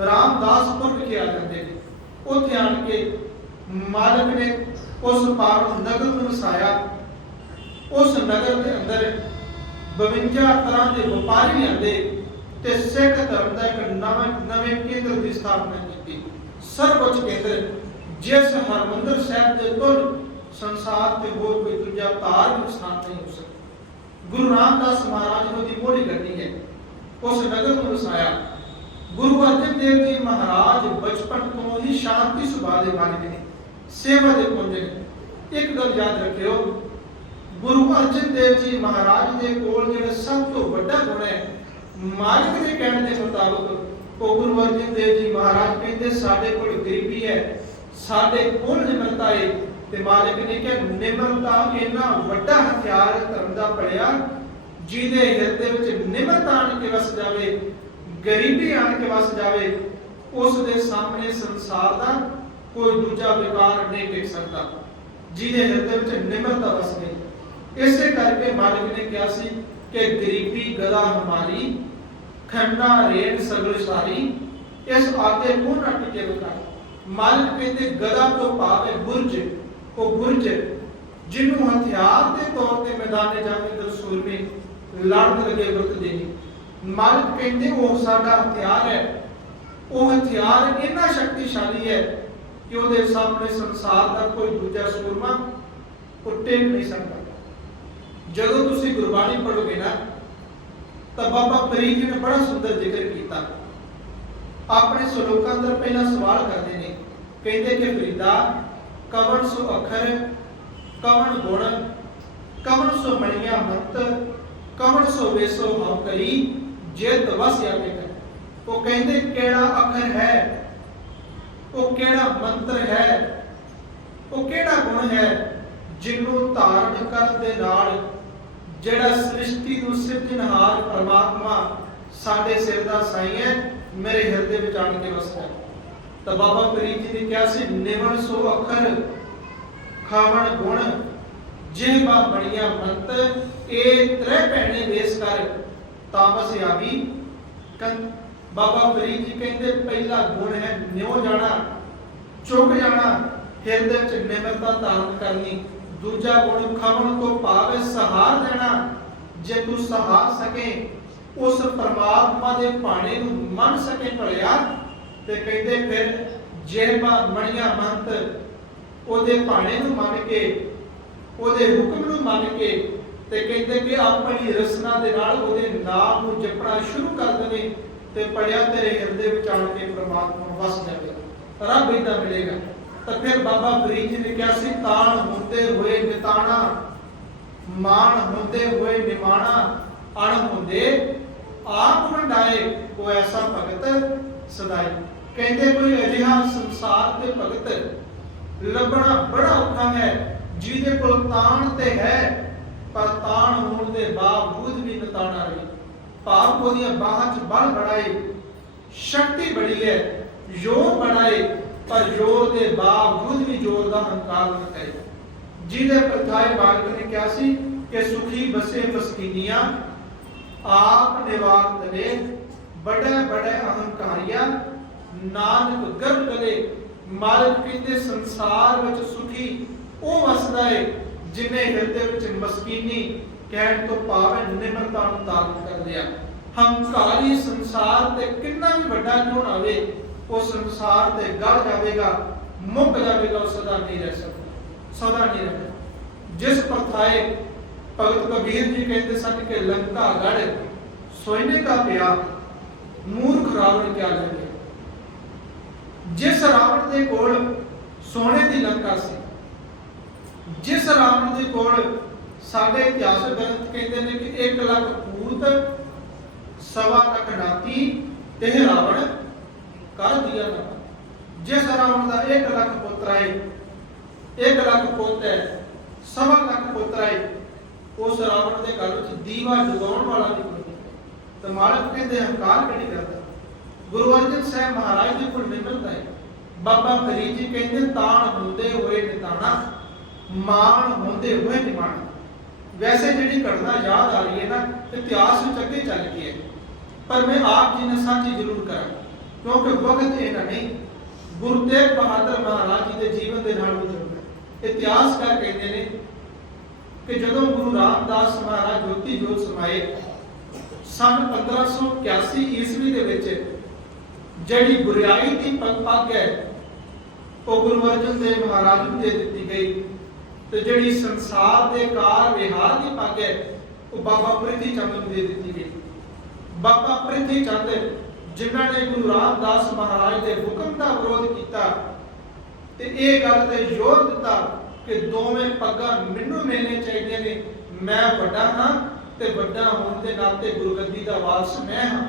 ਰਾਮਦਾਸਪੁਰ ਵਿਖੇ ਆ ਜਾਂਦੇ ਨੇ। ਉੱਥੇ ਆਣ ਕੇ ਮਾਲਕ ਨੇ ਉਸ ਪਾਵਨ ਨਗਰ ਨੂੰ ਵਸਾਇਆ। ਉਸ ਨਗਰ ਦੇ ਅੰਦਰ 52 ਤਰ੍ਹਾਂ ਦੇ ਵਪਾਰੀ ਆਂਦੇ ਤੇ ਸਿੱਖ ਧਰਮ ਦਾ ਇੱਕ ਨਵੇਂ ਕੇਂਦਰ ਦੀ ਸਥਾਪਨਾ ਕੀਤੀ। ਸਰਵਉੱਚ ਕੇਂਦਰ ਜਿਸ ਹਰਮੰਦਰ ਸਾਹਿਬ ਦੇ ਤੁਲ ਸੰਸਾਰ ਤੇ ਹੋਰ ਕੋਈ ਦੂਜਾ ਧਾਰਮਿਕ ਸਥਾਨ ਨਹੀਂ ਹੋ ਸਕਦਾ। ਗੁਰੂ ਰਾਮਦਾਸ ਮਹਾਰਾਜ ਨੂੰ ਦੀ ਮੋੜੀ ਗੱਡੀ ਹੈ, ਉਸ ਨਗਰ ਨੂੰ ਵਸਾਇਆ। ਗੁਰੂ ਅਰਜਨ ਦੇਵ ਜੀ ਮਹਾਰਾਜ ਬਚਪਨ ਤੋਂ ਹੀ ਸ਼ਾਂਤੀ ਸੁਭਾਅ ਦੇ ਮਾਲਕ ਨੇ, ਸੇਵਾ ਦੇ ਪੁੰਜ ਨੇ। ਇੱਕ ਗੱਲ ਯਾਦ ਰੱਖਿਓ, ਗੁਰੂ ਅਰਜਨ ਦੇਵ ਜੀ ਮਹਾਰਾਜ ਦੇ ਕੋਲ ਜਿਹੜਾ ਸਭ ਤੋਂ ਵੱਡਾ ਗੁਣ ਹੈ, ਮਾਲਕ ਦੇ ਕਹਿਣ ਦੇ ਮੁਤਾਬਕ ਉਹ ਗੁਰੂ ਅਰਜਨ ਦੇਵ ਜੀ ਮਹਾਰਾਜ ਕਹਿੰਦੇ ਸਾਡੇ ਕੋਲ ਗਰੀਬੀ ਹੈ, ਸਾਡੇ ਕੋਲ ਨਿਮਰਤਾ ਹੈ। ਤੇ ਮਾਲਕ ਨੇ ਕਿਹਾ ਨਿਮਰਤਾ ਇੰਨਾ ਵੱਡਾ ਹਥਿਆਰ ਧਰਮ ਦਾ ਪੜਿਆ, ਜਿਹਦੇ ਹਿਰਦੇ ਵਿੱਚ ਨਿਮਰਤਾ ਆਣ ਕੇ ਵਸ ਜਾਵੇ, ਗਰੀਬੀ ਆਣ ਕੇ ਵਸ ਜਾਵੇ, ਉਸ ਦੇ ਸਾਹਮਣੇ ਸੰਸਾਰ ਦਾ ਕੋਈ ਦੂਜਾ ਵਿਕਾਰ ਨਹੀਂ ਟਿਕ ਸਕਦਾ। ਜਿਹਦੇ ਹਿਰਦੇ ਵਿੱਚ ਨਿਮਰਤਾ ਵਸ ਗਈ, ਇਸੇ ਕਰਕੇ ਮਾਲਕ ਨੇ ਕਿਹਾ ਸੀ ਕਿ ਗਰੀਬੀ ਗਦਾ ਹਮਾਰੀ, ਖੰਡਾ ਰੇਣ ਸਗਲ ਸਾਰੀ, ਇਸ ਆਗੇ ਕੋ ਨਾ ਟਿਕੇ ਵਿਕਾਰ। ਮਾਲਕ ਕਹਿੰਦੇ ਗਦਾ ਤੋਂ ਭਾਵ ਹੈ ਬੁਰਜ, ਉਹ ਬੁਰਜ ਜਿਹਨੂੰ ਹਥਿਆਰ ਦੇ ਤੌਰ ਤੇ ਮੈਦਾਨੇ ਜੰਗ ਦੇ ਸੂਰਮੇ ਲੜਨ ਲੱਗੇ ਵਰਤਦੇ ਨੇ। ਮਾਲਕ ਕਹਿੰਦੇ ਉਹ ਸਾਡਾ ਹਥਿਆਰ ਹੈ, ਉਹ ਹਥਿਆਰ ਇੰਨਾ ਸ਼ਕਤੀਸ਼ਾਲੀ ਹੈ ਕਿ ਉਹਦੇ ਸਾਹਮਣੇ ਸੰਸਾਰ ਦਾ ਕੋਈ ਦੂਜਾ ਸੂਰਮਾ ਉੱਟੇ ਨਹੀਂ ਸਕਦਾ। ਜਦੋਂ ਤੁਸੀਂ ਗੁਰਬਾਣੀ ਪੜ੍ਹੋਗੇ ਨਾ ਤਾਂ ਬਾਬਾ ਫਰੀਦ ਜੀ ਨੇ ਬੜਾ ਸੁੰਦਰ ਜ਼ਿਕਰ ਕੀਤਾ। ਆਪਣੇ ਸ਼ਲੋਕਾਂ ਅੰਦਰ ਪਹਿਲਾਂ ਸਵਾਲ ਕਰਦੇ ਨੇ, ਕਹਿੰਦੇ ਕਿ ਫਰੀਦਾ ਕਵਣ ਸੋ ਅੱਖਰ, ਕਵਣ ਗੁਣ, ਕਵਣ ਸੋ ਮਣੀਆਂ ਮੰਤ, ਕਵਣ ਸੋ ਵੇਸੋ ਹਉ ਕਰੀ, ਜੇ ਤਵਸਿਆ ਕੇ ਕਰ। ਉਹ ਕਹਿੰਦੇ ਕਿਹੜਾ ਅੱਖਰ ਹੈ, ਉਹ ਕਿਹੜਾ ਮੰਤਰ ਹੈ, ਉਹ ਕਿਹੜਾ ਗੁਣ ਹੈ ਜਿਹਨੂੰ ਧਾਰਨ ਕਰਨ ਦੇ ਨਾਲ ਜਿਹੜਾ ਸ੍ਰਿਸ਼ਟੀ ਨੂੰ ਸਿਰਜਣਹਾਰ ਪਰਮਾਤਮਾ ਸਾਡੇ ਸਿਰ ਦਾ ਸਾਈਂ ਹੈ, ਮੇਰੇ ਹਿਰਦੇ ਵਿੱਚ ਆਣ ਕੇ ਵਸਦਾ। ਤਾਂ ਬਾਬਾ ਫਰੀਦ ਜੀ ਨੇ ਕਿਹਾ ਸੀ ਨਿਮਣ ਸੋ ਅੱਖਰ, ਖਾਵਣ ਗੁਣ, ਜਿਹਬਾ ਬਣੀਆਂ ਮੰਤ, ਇਹ ਤ੍ਰੈ ਭੈਣੇ ਵੇਸ ਕਰ, ਤਾਮਸ ਆਵੀ ਕੰਨ। ਬਾਬਾ ਫਰੀਦ ਜੀ ਕਹਿੰਦੇ ਪਹਿਲਾ ਗੁਣ ਹੈ ਨਿਉ ਜਾਣਾ, ਝੁਕ ਜਾਣਾ, ਹਿਰਦੇ ਵਿੱਚ ਨਿਮਰਤਾ ਧਾਰਨ ਕਰਨੀ। ਦੂਜਾ ਗੁਣ ਖਾਵਣ ਤੋਂ ਭਾਵ ਹੈ ਸਹਾਰ ਦੇਣਾ। ਜੇ ਤੂੰ ਸਹਾਰ ਸਕੇ, ਉਸ ਪਰਮਾਤਮਾ ਦੇ ਭਾਣੇ ਨੂੰ ਮੰਨ ਸਕੇ ਭਲਿਆ, ਤੇ ਕਹਿੰਦੇ ਫਿਰ ਜਿਹਬਾ ਬਣੀਆਂ ਮੰਤ, ਉਹਦੇ ਭਾਣੇ ਨੂੰ ਮੰਨ ਕੇ, ਉਹਦੇ ਹੁਕਮ ਨੂੰ ਮੰਨ ਕੇ, ਤੇ ਕਹਿੰਦੇ ਕਿ ਆਪਣੀ ਰਸਨਾ ਦੇ ਨਾਲ ਉਹਦੇ ਨਾਮ ਨੂੰ ਜਪਣਾ ਸ਼ੁਰੂ ਕਰ ਦੇਵੇ, ਤੇ ਪੜਿਆ ਤੇਰੇ ਹਿਰਦੇ ਵਿੱਚ ਆਣ ਕੇ ਪਰਮਾਤਮਾ ਵਸ ਜਾਵੇਗਾ, ਰੱਬ ਇਦਾਂ ਮਿਲੇਗਾ। ਤਾਂ ਫਿਰ ਬਾਬਾ ਫਰੀਦ ਜੀ ਨੇ ਕਿਹਾ ਸੀ ਤਾਣ ਹੁੰਦੇ ਹੋਏ ਨਿਤਾਣਾ, ਮਾਣ ਹੁੰਦੇ ਹੋਏ ਨਿਮਾਣਾ, ਅਣ ਹੁੰਦੇ ਆਪ ਵੰਡਾਏ, ਉਹ ਐਸਾ ਭਗਤ ਸਦਾਈ। ਕਹਿੰਦੇ ਕੋਈ ਅਜਿਹਾ ਸੰਸਾਰ ਤੇ ਭਗਤ ਲੱਭਣਾ ਬੜਾ ਔਖਾ ਹੈ ਜਿਹਦੇ ਕੋਲ ਤਾਣ ਤੇ ਹੈ, ਪਰ ਤਾਣ ਹੋਣ ਦੇ ਬਾਵਜੂਦ ਵੀ ਨਿਤਾਣਾ ਰਹੀ। ਭਾਵ ਉਹਦੀਆਂ ਬਾਹਾਂ 'ਚ ਬਲ ਬੜਾਏ, ਸ਼ਕਤੀ ਬੜੀ ਹੈ, ਜ਼ੋਰ ਬੜਾਏ, ਪਰ ਜ਼ੋਰ ਦੇ ਬਾਵਜੂਦ ਵੀ ਜ਼ੋਰ ਦਾ ਹੰਕਾਰ ਨਾ ਕਰੇ। ਜਿਹਦੇ ਪ੍ਰਥਾਏ ਮਾਲਕ ਨੇ ਕਿਹਾ ਸੀ ਕਿ ਸੁਖੀ ਬਸੇ ਮਸਕੀਨੀਆਂ, ਆਪ ਨਿਵਾਰ ਤਲੇ, ਬੜੇ ਬੜੇ ਅਹੰਕਾਰੀਆ, ਨਾਨਕ ਗਰਭ ਗਲੇ। ਮਾਲਕ ਕਹਿੰਦੇ ਸੰਸਾਰ ਵਿੱਚ ਸੁਖੀ ਉਹ ਵਸਦਾ ਹੈ ਜਿਨੇ ਹਿਰਦੇ ਵਿੱਚ ਮਸਕੀਨੀ, ਕਹਿਣ ਤੋਂ ਭਾਵ ਹੈ ਨਿਮਰਤਾ ਨੂੰ ਧਾਰਨ ਕਰ ਲਿਆ। ਹੰਕਾਰੀ ਸੰਸਾਰ ਤੇ ਕਿੰਨਾ ਵੀ ਵੱਡਾ ਕਿਉਂ ਨਾ ਹੋਵੇ, ਉਹ ਸੰਸਾਰ ਤੇ ਗੜ ਜਾਵੇਗਾ, ਮੁੱਕ ਜਾਵੇਗਾ, ਉਹ ਸਦਾ ਨਹੀਂ ਰਹਿ ਸਕਦਾ, ਸਦਾ ਨਹੀਂ ਰਹਿਣਾ। ਜਿਸ ਪ੍ਰਥਾਏ ਭਗਤ ਕਬੀਰ ਜੀ ਕਹਿੰਦੇ ਸਨ ਕਿ ਲੰਕਾ ਗੜ ਸੋਨੇ का ਪਿਆ, ਮੂਰਖ ਰਾਵਣ ਕਿਆ ਲਗੇ। ਜਿਸ ਰਾਵਣ ਦੇ ਕੋਲ ਸੋਨੇ ਦੀ ਲੰਕਾ ਸੀ, ਜਿਸ ਰਾਵਣ ਦੇ ਕੋਲ ਸਾਡੇ ਇਤਿਹਾਸਕ ਗ੍ਰੰਥ ਕਹਿੰਦੇ ਨੇ ਕਿ 1 ਲੱਖ ਪੂਤ, 1.25 ਲੱਖ ਨਾਤੀ, ਤੇ ਰਾਵਣ ਕਰ ਦਿਆ ਨਾ। ਜਿਸ ਰਾਵਣ ਦਾ 1 ਲੱਖ ਪੁੱਤਰ ਹੈ, 1 ਲੱਖ ਪੁੱਤ ਹੈ, 1.25 ਲੱਖ ਪੁੱਤਰ ਹੈ, ਉਸ ਰਾਵਣ ਦੇ ਘਰ ਵਿੱਚ ਦੀਵਾ ਜਗਾਉਣ ਵਾਲਾ ਵੀ ਕੋਈ। ਤਾਂ ਮਾਲਕ ਕਹਿੰਦੇ ਹੰਕਾਰ ਕਿਹੜੀ ਕਰਦਾ। ਗੁਰੂ ਅਰਜਨ ਸਾਹਿਬ ਮਹਾਰਾਜ ਦੇ ਕੋਲ ਨਿਮਰਤਾ ਹੈ। ਬਾਬਾ ਫਰੀਦ ਜੀ ਕਹਿੰਦੇ ਤਾਣ ਹੁੰਦੇ ਹੋਏ ਨਿਤਾਣਾ, ਮਾਣ ਹੁੰਦੇ ਹੋਏ ਨਿਮਾਣਾ। ਵੈਸੇ ਜਿਹੜੀ ਘਟਨਾ ਯਾਦ ਆ ਰਹੀ ਹੈ ਨਾ, ਇਤਿਹਾਸ ਵਿੱਚ ਅੱਗੇ ਚੱਲ ਗਈ ਹੈ, ਪਰ ਮੈਂ ਆਪ ਜੀ ਨਾਲ ਸਾਂਝੀ ਜ਼ਰੂਰ ਕਰਾਂ ਕਿਉਂਕਿ ਵਕਤ ਇਹਨਾਂ ਨਹੀਂ। ਗੁਰੂ ਤੇਗ ਬਹਾਦਰ ਮਹਾਰਾਜ ਜੀ ਦੇ ਜੀਵਨ ਦੇ ਨਾਲ ਜੁੜਦਾ। ਇਤਿਹਾਸਕਾਰ ਕਹਿੰਦੇ ਨੇ ਕਿ ਜਦੋਂ ਗੁਰੂ ਰਾਮਦਾਸ ਮਹਾਰਾਜ ਜੋਤੀ ਜੋਤ ਸਮਾਏ ਸਨ 1581 ਈਸਵੀ ਦੇ ਵਿੱਚ, ਜਿਹੜੀ ਬੁਰਾਈ ਦੀ ਪੱਗ ਹੈ ਉਹ ਗੁਰੂ ਅਰਜਨ ਦੇਵ ਮਹਾਰਾਜ ਨੂੰ ਦੇ ਦਿੱਤੀ ਗਈ। ਤੇ ਜਿਹੜੀ ਸੰਸਾਰ ਦੇ ਕਾਰ ਵਿਹਾਰ ਦੀ ਪੱਗ ਹੈ ਉਹ ਬਾਬਾ ਪ੍ਰਿਥੀ ਚੰਦ ਨੂੰ ਦੇ ਦਿੱਤੀ ਗਈ। ਬਾਬਾ ਪ੍ਰਿਥੀ ਚੰਦ ਜਿਨ੍ਹਾਂ ਨੇ ਗੁਰੂ ਰਾਮਦਾਸ ਮਹਾਰਾਜ ਦੇ ਹੁਕਮ ਦਾ ਵਿਰੋਧ ਕੀਤਾ ਤੇ ਇਹ ਗੱਲ ਤੇ ਜ਼ੋਰ ਦਿੱਤਾ ਕਿ ਦੋਵੇਂ ਪੱਗਾਂ ਮੈਨੂੰ ਮਿਲਣੇ ਚਾਹੀਦੀਆਂ ਨੇ, ਮੈਂ ਵੱਡਾ ਹਾਂ ਤੇ ਵੱਡਾ ਹੋਣ ਦੇ ਨਾਤੇ ਗੁਰਗੱਦੀ ਦਾ ਵਾਰਸ ਮੈਂ ਹਾਂ,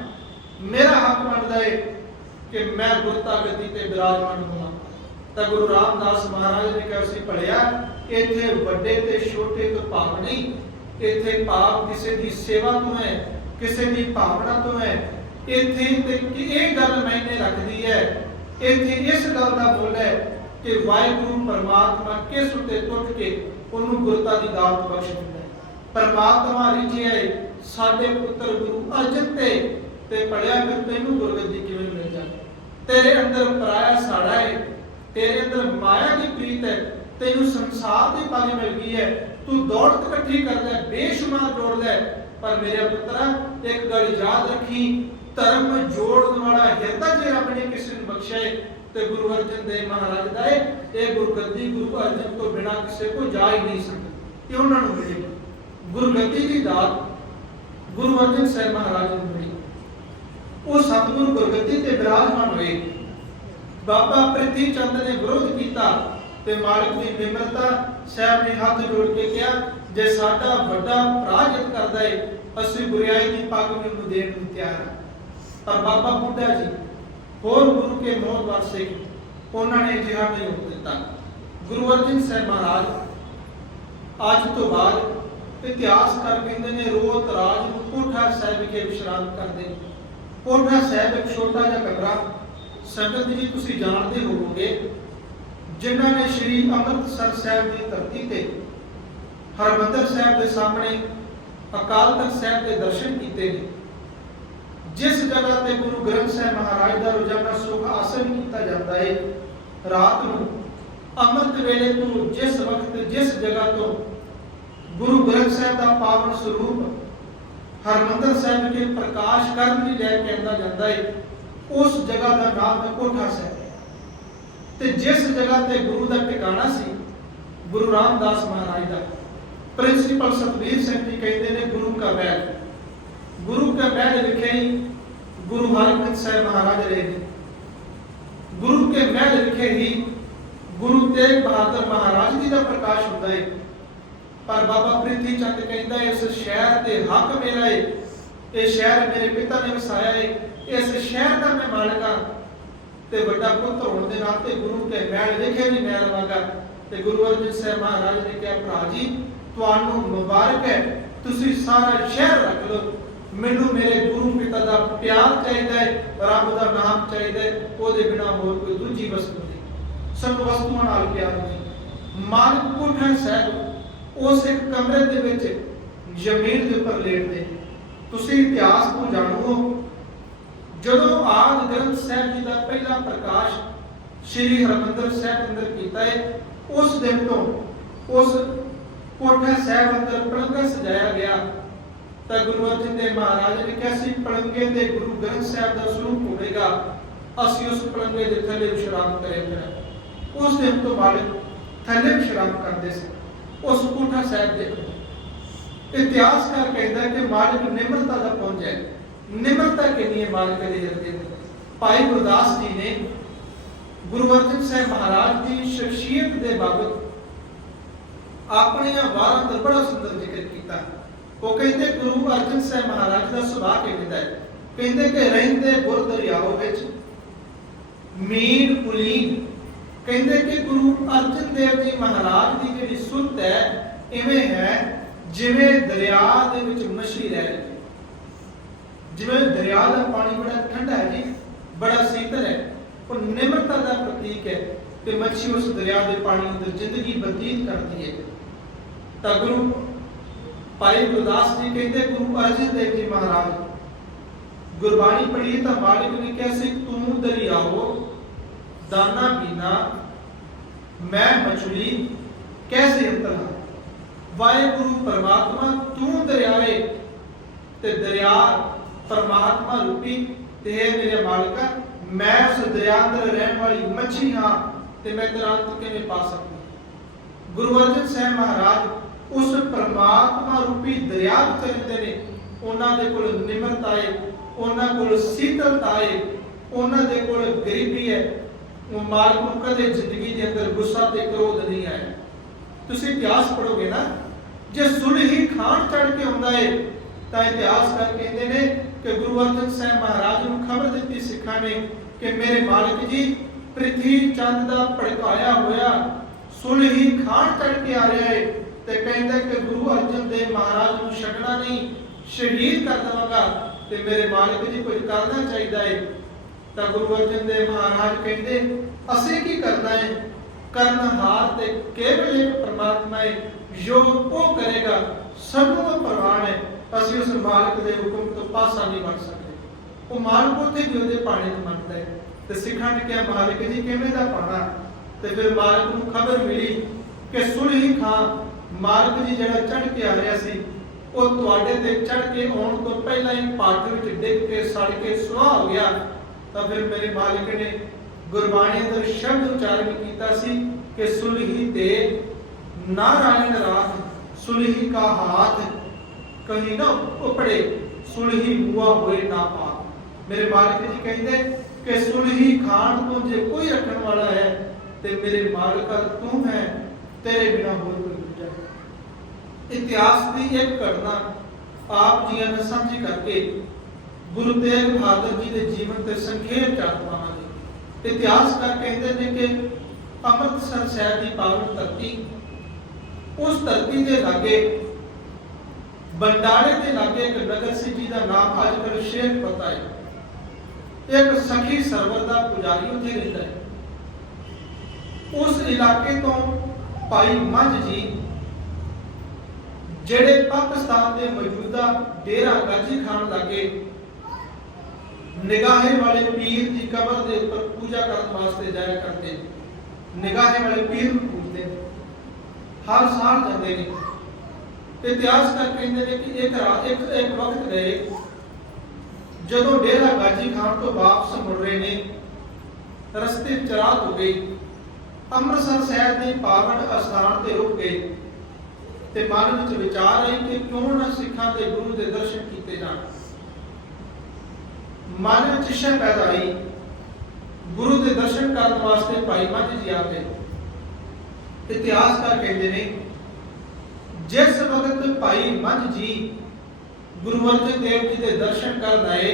ਮੇਰਾ ਹੱਕ ਬਣਦਾ ਹੈ ਕਿ ਮੈਂ ਗੁਰਤਾ ਗੱਦੀ ਤੇ ਬਿਰਾਜਮਾਨ ਹੋਵਾਂ। ਤਾਂ ਗੁਰੂ ਰਾਮਦਾਸ ਮਹਾਰਾਜ ਨੇ ਕਿਹਾ ਸੀ ਭਲਿਆ ਇੱਥੇ ਵੱਡੇ ਤੇ ਛੋਟੇ ਤੋਂ ਭਾਵ ਨਹੀਂ, ਇੱਥੇ ਭਾਵ ਕਿਸੇ ਦੀ ਸੇਵਾ ਤੋਂ ਹੈ, ਕਿਸੇ ਦੀ ਭਾਵਨਾ ਤੋਂ ਹੈ। ਇੱਥੇ ਤੇ ਇਹ ਗੱਲ ਮੈਨੇ ਰੱਖਦੀ ਹੈ, ਇੱਥੇ ਇਸ ਗੱਲ ਦਾ ਮੁੱਲ ਹੈ ਕਿ ਵਾਹਿਗੁਰੂ ਪਰਮਾਤਮਾ ਕਿਸ ਉੱਤੇ ਟੁੱਟ ਕੇ ਉਹਨੂੰ ਗੁਰਤਾ ਦੀ ਦਾਤ ਬਖਸ਼ ਦਿੰਦਾ ਹੈ। ਪਰਮਾਤਮਾ ਰਿਝਿਆ ਸਾਡੇ ਪੁੱਤਰ ਗੁਰੂ ਅਰਜਨ ਤੇ ਪੜਿਆ ਫਿਰ ਤੈਨੂੰ ਗੁਰਗੱਦੀ ਕਿਵੇਂ ਮਿਲ ਜਾਏ। ਤੇਰੇ ਅੰਦਰ ਪਰਾਇਆ ਸਾੜਾ ਹੈ, ਤੇਰੇ ਅੰਦਰ ਮਾਇਆ ਦੀ ਪ੍ਰੀਤ ਹੈ, ਤੈਨੂੰ ਸੰਸਾਰ ਦੀ ਪੱਗ ਮਿਲ ਗਈ ਹੈ, ਤੂੰ ਦੌਲਤ ਇਕੱਠੀ ਕਰਦਾ, ਬੇਸ਼ੁਮਾਰ ਜੋੜਦਾ, ਪਰ ਮੇਰੇ ਪੁੱਤਰਾ ਇੱਕ ਗੱਲ ਯਾਦ ਰੱਖੀ, ਧਰਮ ਜੋੜਨ ਵਾਲਾ ਹਿਰਦਾ ਜੇ ਰੱਬ ਨੇ ਕਿਸੇ ਨੂੰ ਬਖਸ਼ਿਆ ਤੇ ਗੁਰੂ ਅਰਜਨ ਦੇਵ ਮਹਾਰਾਜ ਦਾ ਇਹ ਗੁਰਗੱਦੀ ਗੁਰੂ ਅਰਜਨ ਤੋਂ ਬਿਨਾਂ ਕਿਸੇ ਕੋ ਜਾ ਹੀ ਨਹੀਂ ਸਕਦੀ। ਇਹ ਉਹਨਾਂ ਨੂੰ ਮਿਲੀ ਗੁਰਗੱਦੀ ਦੀ ਦਾਤ ਗੁਰੂ ਅਰਜਨ ਸਾਹਿਬ ਮਹਾਰਾਜ ਨੂੰ ਮਿਲੀ। ਉਹ ਸਤਿਗੁਰੂ ਗੁਰਗੱਦੀ ਤੇ ਬਿਰਾਜਮਾਨ ਹੋਏ। ਬਾਬਾ ਪ੍ਰਿਥੀ ਚੰਦ ਨੇ ਵਿਰੋਧ ਕੀਤਾ ਤੇ ਮਾਲਕ ਦੀ ਨਿਮਰਤਾ ਸਾਹਿਬ ਨੇ ਹੱਥ ਜੋੜ ਕੇ ਕਿਹਾ ਜੇ ਸਾਡਾ ਵੱਡਾ ਭਰਾ ਜਿੱਤ ਕਰਦਾ ਹੈ ਅਸੀਂ ਗੁਰਿਆਈ ਦੀ ਪੱਗ ਨੂੰ ਦੇਣ ਨੂੰ ਤਿਆਰ ਹਾਂ। ਪਰ ਬਾਬਾ ਬੁੱਢਾ ਜੀ ਹੋਰ ਗੁਰੂ ਕੇ ਮੋਹਤਵਾਰ ਸਿੱਖ ਉਹਨਾਂ ਨੇ ਅਜਿਹਾ ਨਹੀਂ ਹੋਣ ਦਿੱਤਾ। ਗੁਰੂ ਅਰਜਨ ਸਾਹਿਬ ਮਹਾਰਾਜ ਅੱਜ ਤੋਂ ਬਾਅਦ ਇਤਿਹਾਸਕਾਰ ਕਹਿੰਦੇ ਨੇ ਰੋਤ ਰਾਜ ਨੂੰ ਕੋਠਾ ਸਾਹਿਬ ਵਿਖੇ ਵਿਸ਼ਰਾਮ ਕਰਦੇ। ਕੋਠਾ ਸਾਹਿਬ ਇੱਕ ਛੋਟਾ ਜਿਹਾ ਕਮਰਾ, ਸੰਗਤ ਜੀ ਤੁਸੀਂ ਜਾਣਦੇ ਹੋਵੋਗੇ, ਜਿਨ੍ਹਾਂ ਨੇ ਸ਼੍ਰੀ ਅੰਮ੍ਰਿਤਸਰ ਸਾਹਿਬ ਦੀ ਧਰਤੀ ਤੇ ਹਰਮੰਦਰ ਸਾਹਿਬ ਦੇ ਸਾਹਮਣੇ ਅਕਾਲ ਤਖਤ ਸਾਹਿਬ ਦੇ ਦਰਸ਼ਨ ਕੀਤੇ ਨੇ। ਜਿਸ ਜਗ੍ਹਾ ਤੇ ਗੁਰੂ ਗ੍ਰੰਥ ਸਾਹਿਬ ਮਹਾਰਾਜ ਦਾ ਰੋਜ਼ਾਨਾ ਸੁਖ ਆਸਨ ਕੀਤਾ ਜਾਂਦਾ ਹੈ, ਰਾਤ ਨੂੰ ਅੰਮ੍ਰਿਤ ਵੇਲੇ ਤੋਂ ਜਿਸ ਵਕਤ ਜਿਸ ਜਗ੍ਹਾ ਤੋਂ ਗੁਰੂ ਗ੍ਰੰਥ ਸਾਹਿਬ ਦਾ ਪਾਵਨ ਸਰੂਪ ਹਰਮੰਦਰ ਸਾਹਿਬ ਵਿਖੇ ਪ੍ਰਕਾਸ਼ ਕਰਨ ਲਈ ਲੈ ਕੇ ਆਂਦਾ ਜਾਂਦਾ ਹੈ, ਉਸ ਜਗ੍ਹਾ ਦਾ ਨਾਮ ਹੈ ਕੋਠਾ ਸਾਹਿਬ। ਤੇ ਜਿਸ ਜਗ੍ਹਾ ਤੇ ਗੁਰੂ ਦਾ ਟਿਕਾਣਾ ਸੀ ਗੁਰੂ ਰਾਮਦਾਸ ਮਹਾਰਾਜ ਦਾ, ਪ੍ਰਿੰਸੀਪਲ ਸਤਬੀਰ ਸਿੰਘ ਜੀ ਕਹਿੰਦੇ ਨੇ ਗੁਰੂ ਕਾ ਮਹਿਲ, ਗੁਰੂ ਕੇ ਮਹਿਲ ਵਿਖੇ ਹੀ ਗੁਰੂ ਹਰਗੋਬਿੰਦ ਸਾਹਿਬ ਮਹਾਰਾਜ ਰਹੇ। ਗੁਰੂ ਕੇ ਮਹਿਲ ਵਿਖੇ ਹੀ ਗੁਰੂ ਤੇਗ ਬਹਾਦਰ ਮਹਾਰਾਜ ਜੀ ਦਾ ਪ੍ਰਕਾਸ਼ ਹੁੰਦਾ ਹੈ। ਪਰ ਬਾਬਾ ਪ੍ਰਿਥੀ ਚੰਦ ਕਹਿੰਦਾ ਇਸ ਸ਼ਹਿਰ ਤੇ ਹੱਕ ਮੇਰਾ ਹੈ, ਇਹ ਸ਼ਹਿਰ ਮੇਰੇ ਪਿਤਾ ਨੇ ਵਸਾਇਆ ਹੈ, ਇਸ ਸ਼ਹਿਰ ਦਾ ਮੈਂ ਮਾਲਕ ਹਾਂ ਤੇ ਵੱਡਾ ਪੁੱਤਰ ਹੋਣ ਦੇ ਨਾਤੇ ਗੁਰੂ ਕੇ ਮਹਿਲ ਵਿਖੇ ਵੀ ਮੈਂ ਰਵਾਂਗਾ। ਤੇ ਗੁਰੂ ਅਰਜਨ ਸਾਹਿਬ ਮਹਾਰਾਜ ਨੇ ਕਿਹਾ ਭਰਾ ਜੀ ਤੁਹਾਨੂੰ ਮੁਬਾਰਕ ਹੈ, ਤੁਸੀਂ ਸਾਰਾ ਸ਼ਹਿਰ ਰੱਖ ਲਓ, ਮੈਨੂੰ ਮੇਰੇ ਗੁਰੂ ਪਿਤਾ ਦਾ ਪਿਆਰ ਚਾਹੀਦਾ ਹੈ, ਰੱਬ ਦਾ ਨਾਮ ਚਾਹੀਦਾ ਹੈ, ਉਹਦੇ ਬਿਨਾ ਹੋਰ ਕੋਈ ਦੂਜੀ ਵਸਤੂ ਨਹੀਂ, ਸਭ ਵਸਤੂਆਂ ਨਾਲ ਪਿਆਰ ਨਹੀਂ। ਮਾਲਕ ਕੋਠਾ ਸਾਹਿਬ ਉਸ ਇੱਕ ਕਮਰੇ ਦੇ ਵਿੱਚ ਜ਼ਮੀਨ ਦੇ ਉੱਪਰ ਲੇਟਦੇ। ਤੁਸੀਂ ਇਤਿਹਾਸ ਤੋਂ ਜਾਣੋ, ਜਦੋਂ ਆਦਿ ਗ੍ਰੰਥ ਸਾਹਿਬ ਜੀ ਦਾ ਪਹਿਲਾ ਪ੍ਰਕਾਸ਼ ਸ੍ਰੀ ਹਰਿਮੰਦਰ ਸਾਹਿਬ ਅੰਦਰ ਕੀਤਾ ਹੈ, ਉਸ ਦਿਨ ਤੋਂ ਉਸ ਕੋਠਾ ਸਾਹਿਬ ਅੰਦਰ ਪਲੰਘਾ ਸਜਾਇਆ ਗਿਆ। ਤਾਂ ਗੁਰੂ ਅਰਜਨ ਦੇਵ ਮਹਾਰਾਜ ਨੇ ਕਿਹਾ ਸੀ ਪਲੰਘੇ ਤੇ ਗੁਰੂ ਗ੍ਰੰਥ ਸਾਹਿਬ ਦਾ ਸਰੂਪ ਹੋਵੇਗਾ, ਅਸੀਂ ਉਸ ਪਲੰਘੇ ਦੇ ਥੱਲੇ ਵਿਸ਼ਰਾਮ ਕਰਾਂਗੇ। ਉਸ ਦਿਨ ਤੋਂ ਮਾਲਕ ਥੱਲੇ ਵਿਸ਼ਰਾਮ ਕਰਦੇ ਸੀ ਉਸ ਕੋਠਾ ਸਾਹਿਬ ਦੇ। ਇਤਿਹਾਸਕਾਰ ਕਹਿੰਦਾ ਕਿ ਮਾਲਕ ਨਿਮਰਤਾ ਦਾ ਪੁੰਜ ਹੈ। ਨਿਮਰਤਾ ਕਿੰਨੀ ਹੈ ਮਾਲਕ ਦੇ ਹਿਰਦੇ ਵਿੱਚ। ਭਾਈ ਗੁਰਦਾਸ ਜੀ ਨੇ ਗੁਰੂ ਅਰਜਨ ਸਾਹਿਬ ਮਹਾਰਾਜ ਦੀ ਸ਼ਖਸੀਅਤ ਦੇ ਬਾਬਤ ਆਪਣੀਆਂ ਵਾਰਾਂ ਦਾ ਬੜਾ ਸੁੰਦਰ ਜ਼ਿਕਰ ਕੀਤਾ। ਉਹ ਕਹਿੰਦੇ ਗੁਰੂ ਅਰਜਨ ਸਾਹਿਬ ਮਹਾਰਾਜ ਦਾ ਸੁਭਾਅ ਕਿਵੇਂ ਦਾ ਹੈ। ਕਹਿੰਦੇ ਕਿ ਰਹਿੰਦੇ ਗੁਰ ਦਰਿਆਓ ਵਿੱਚ ਮੀਨ ਪੁਲੀਨ। ਕਹਿੰਦੇ ਕਿ ਗੁਰੂ ਅਰਜਨ ਦੇਵ ਜੀ ਮਹਾਰਾਜ ਦੀ ਜਿਹੜੀ ਸੁਰਤ ਹੈ ਇਵੇਂ ਹੈ ਜਿਵੇਂ ਦਰਿਆ ਦੇ ਵਿੱਚ ਮੱਛੀ ਰਹਿ ਰਹੀ ਹੈ। ਜਿਵੇਂ ਦਰਿਆ ਦਾ ਪਾਣੀ ਬੜਾ ਠੰਡਾ ਹੈ ਜੀ, ਬੜਾ ਸੀਤਲ ਹੈ, ਉਹ ਨਿਮਰਤਾ ਦਾ ਪ੍ਰਤੀਕ ਹੈ ਤੇ ਮੱਛੀ ਉਸ ਦਰਿਆ ਦੇ ਪਾਣੀ ਅੰਦਰ ਜ਼ਿੰਦਗੀ ਬਤੀਤ ਕਰਦੀ ਹੈ। ਤਾਂ ਗੁਰੂ ਭਾਈ ਗੁਰਦਾਸ ਜੀ ਕਹਿੰਦੇ ਗੁਰੂ ਅਰਜਨ ਦੇਵ ਜੀ ਮਹਾਰਾਜ ਗੁਰਬਾਣੀ ਪੜ੍ਹੀ ਤਾਂ ਮਾਲਿਕ ਨੇ ਕਿਹਾ ਸੀ ਤੂੰ ਦਰਿਆਓ ਦਾਨਾ ਬੀਨਾ ਮੈਂ ਮਛਲੀ ਕੈਸੇ ਅੰਤਰ ਹਾਂ। ਵਾਹਿਗੁਰੂ ਪਰਮਾਤਮਾ ਤੂੰ ਦਰਿਆਏ ਤੇ ਦਰਿਆ ਪਰਮਾਤਮਾ ਰੂਪੀ ਤੇ ਮੇਰੇ ਮਾਲਕਾ ਮੈਂ ਉਸ ਦਰਿਆ ਅੰਦਰ ਰਹਿਣ ਵਾਲੀ ਮੱਛੀ ਹਾਂ ਤੇ ਮੈਂ ਤੇਰਾ ਅੰਤ ਕਿਵੇਂ ਪਾ ਸਕਦਾ। ਗੁਰੂ ਅਰਜਨ ਸਾਹਿਬ ਮਹਾਰਾਜ ਉਸ ਪਰਮਾਤਮਾ ਰੂਪੀ ਦਰਿਆ ਵਿੱਚ ਰਹਿੰਦੇ ਨੇ। ਉਹਨਾਂ ਦੇ ਕੋਲ ਨਿਮਰਤਾ ਹੈ, ਉਹਨਾਂ ਕੋਲ ਸੀਤਲਤਾ ਹੈ, ਉਹਨਾਂ ਦੇ ਕੋਲ ਗਰੀਬੀ ਹੈ। ਉਹ ਮਾਲਕ ਨੂੰ ਕਦੇ ਜ਼ਿੰਦਗੀ ਦੇ ਅੰਦਰ ਗੁੱਸਾ ਤੇ ਕ੍ਰੋਧ ਨਹੀਂ ਆਇਆ। ਤੁਸੀਂ ਇਤਿਹਾਸ ਪੜ੍ਹੋਗੇ ਨਾ, ਜੇ ਸੁਲਹੀ ਖਾਨ ਚੜ ਕੇ ਆਉਂਦਾ ਹੈ ਤਾਂ ਇਤਿਹਾਸਕਾਰ ਕਹਿੰਦੇ ਨੇ ਕਿ ਗੁਰੂ ਅਰਜਨ ਸਾਹਿਬ ਮਹਾਰਾਜ ਨੂੰ ਖਬਰ ਦਿੱਤੀ ਸਿੱਖਾਂ ਨੇ ਕਿ ਮੇਰੇ ਮਾਲਕ ਜੀ ਪ੍ਰਿਥੀ ਚੰਦ ਦਾ ਭੜਕਾਇਆ ਹੋਇਆ ਸੁਲਹੀ ਖਾਨ ਚੜ ਕੇ ਆ ਰਿਹਾ ਹੈ ਤੇ ਕਹਿੰਦਾ ਕਿ ਗੁਰੂ ਅਰਜਨ ਦੇਵ ਮਹਾਰਾਜ ਨੂੰ ਛੱਡਣਾ ਨਹੀਂ, ਸ਼ਹੀਦ ਕਰ ਦੇਵਾਂਗਾ ਤੇ ਮੇਰੇ ਮਾਲਕ ਜੀ ਕੁਝ ਕਰਨਾ ਚਾਹੀਦਾ ਹੈ। ਤਾਂ ਗੁਰੂ ਅਰਜਨ ਦੇਵ ਮਹਾਰਾਜ ਕਹਿੰਦੇ ਅਸੀਂ ਕੀ ਕਰਨਾ ਹੈ, ਕਰਨਹਾਰ ਤੇ ਕੇਵਲ ਇੱਕ ਪਰਮਾਤਮਾ ਹੈ, ਜੋ ਉਹ ਕਰੇਗਾ ਸਭ ਨੂੰ ਪ੍ਰਵਾਨ ਹੈ। ਅਸੀਂ ਉਸ ਮਾਲਕ ਦੇ ਹੁਕਮ ਤੋਂ ਪਾਸਾ ਨਹੀਂ ਵਟ ਸਕਦੇ। ਉਹ ਮਾਲਕ ਉੱਥੇ ਵੀ ਉਹਦੇ ਪਾਣੇ ਨੂੰ ਮੰਨਦਾ ਹੈ। ਤੇ ਸਿੱਖਾਂ ਨੇ ਕਿਹਾ ਮਾਲਕ ਜੀ ਕਿਵੇਂ ਦਾ ਪਾਣਾ। ਤੇ ਫਿਰ ਮਾਲਕ ਨੂੰ ਖਬਰ ਮਿਲੀ ਕਿ ਸੁਲਹੀ ਖਾਨ ਮਾਲਕ ਜੀ ਜਿਹੜਾ ਚੜ ਕੇ ਆ ਰਿਹਾ ਸੀ ਉਹ ਤੁਹਾਡੇ ਤੇ ਚੜ ਕੇ ਆਉਣ ਤੋਂ ਪਹਿਲਾਂ ਹੀ ਪੱਗ ਵਿੱਚ ਡਿੱਗ ਕੇ ਸੜ ਕੇ ਸੁਆਹ ਹੋ ਗਿਆ। ਤਾਂ ਫਿਰ ਮੇਰੇ ਮਾਲਕ ਨੇ ਗੁਰਬਾਣੀ ਅੰਦਰ ਸ਼ਬਦ ਉਚਾਰਨ ਕੀਤਾ ਸੀ ਕਿ ਸੁਲਹੀ ਤੇ नारायण रात सुलही का हाथ कहीं ना उपड़े सुलही हुआ होए ना पा। मेरे मालिक जी कहते कि सुलही खान तो जे कोई रखने वाला है ते मेरे मालिक तू है, तेरे बिना होर कोई दूजा। इतिहास की एक घटना आप जी ने साझी करके गुरु तेग बहादुर जी के जीवन ते संखेप चाहवांगे। इतिहासकार कहते हैं कि अमृतसर शहर की पावन धरती, उस धरती के लागे बंडारे के लागे एक नगर सी जिहदा नाम अजकल शेर पता है। एक सखी सरवर का पुजारी उत्थे रहिंदा है। उस इलाके तो भाई मंझ जी जेड़े पाकिस्तान के मौजूदा डेरा गाजी खान लागे निगाहे वाले पीर की कबर के ऊपर पूजा करने वास्ते जाया करते। निगाहे वाले पीर को पूजते हर साल जाते हैं। इतिहासकार कहते हैं कि एक वक्त गए जदों डेरा गाजी खान तो वापस मुड़ रहे ने, रस्ते रात हो गई, अमृतसर शहर के पावन अस्थान ते रुक गए ते मन में विचार आई कि क्यों ना सिखां दे गुरु के दर्शन किए जाण। मन में इच्छा पैदा आई, गुरु के दर्शन करने वास्ते भाई मंझ जी आ गए। इतिहासकार कहते हैं जिस वक्त भाई मंझ जी गुरु अर्जन देव जी के दर्शन कर आए,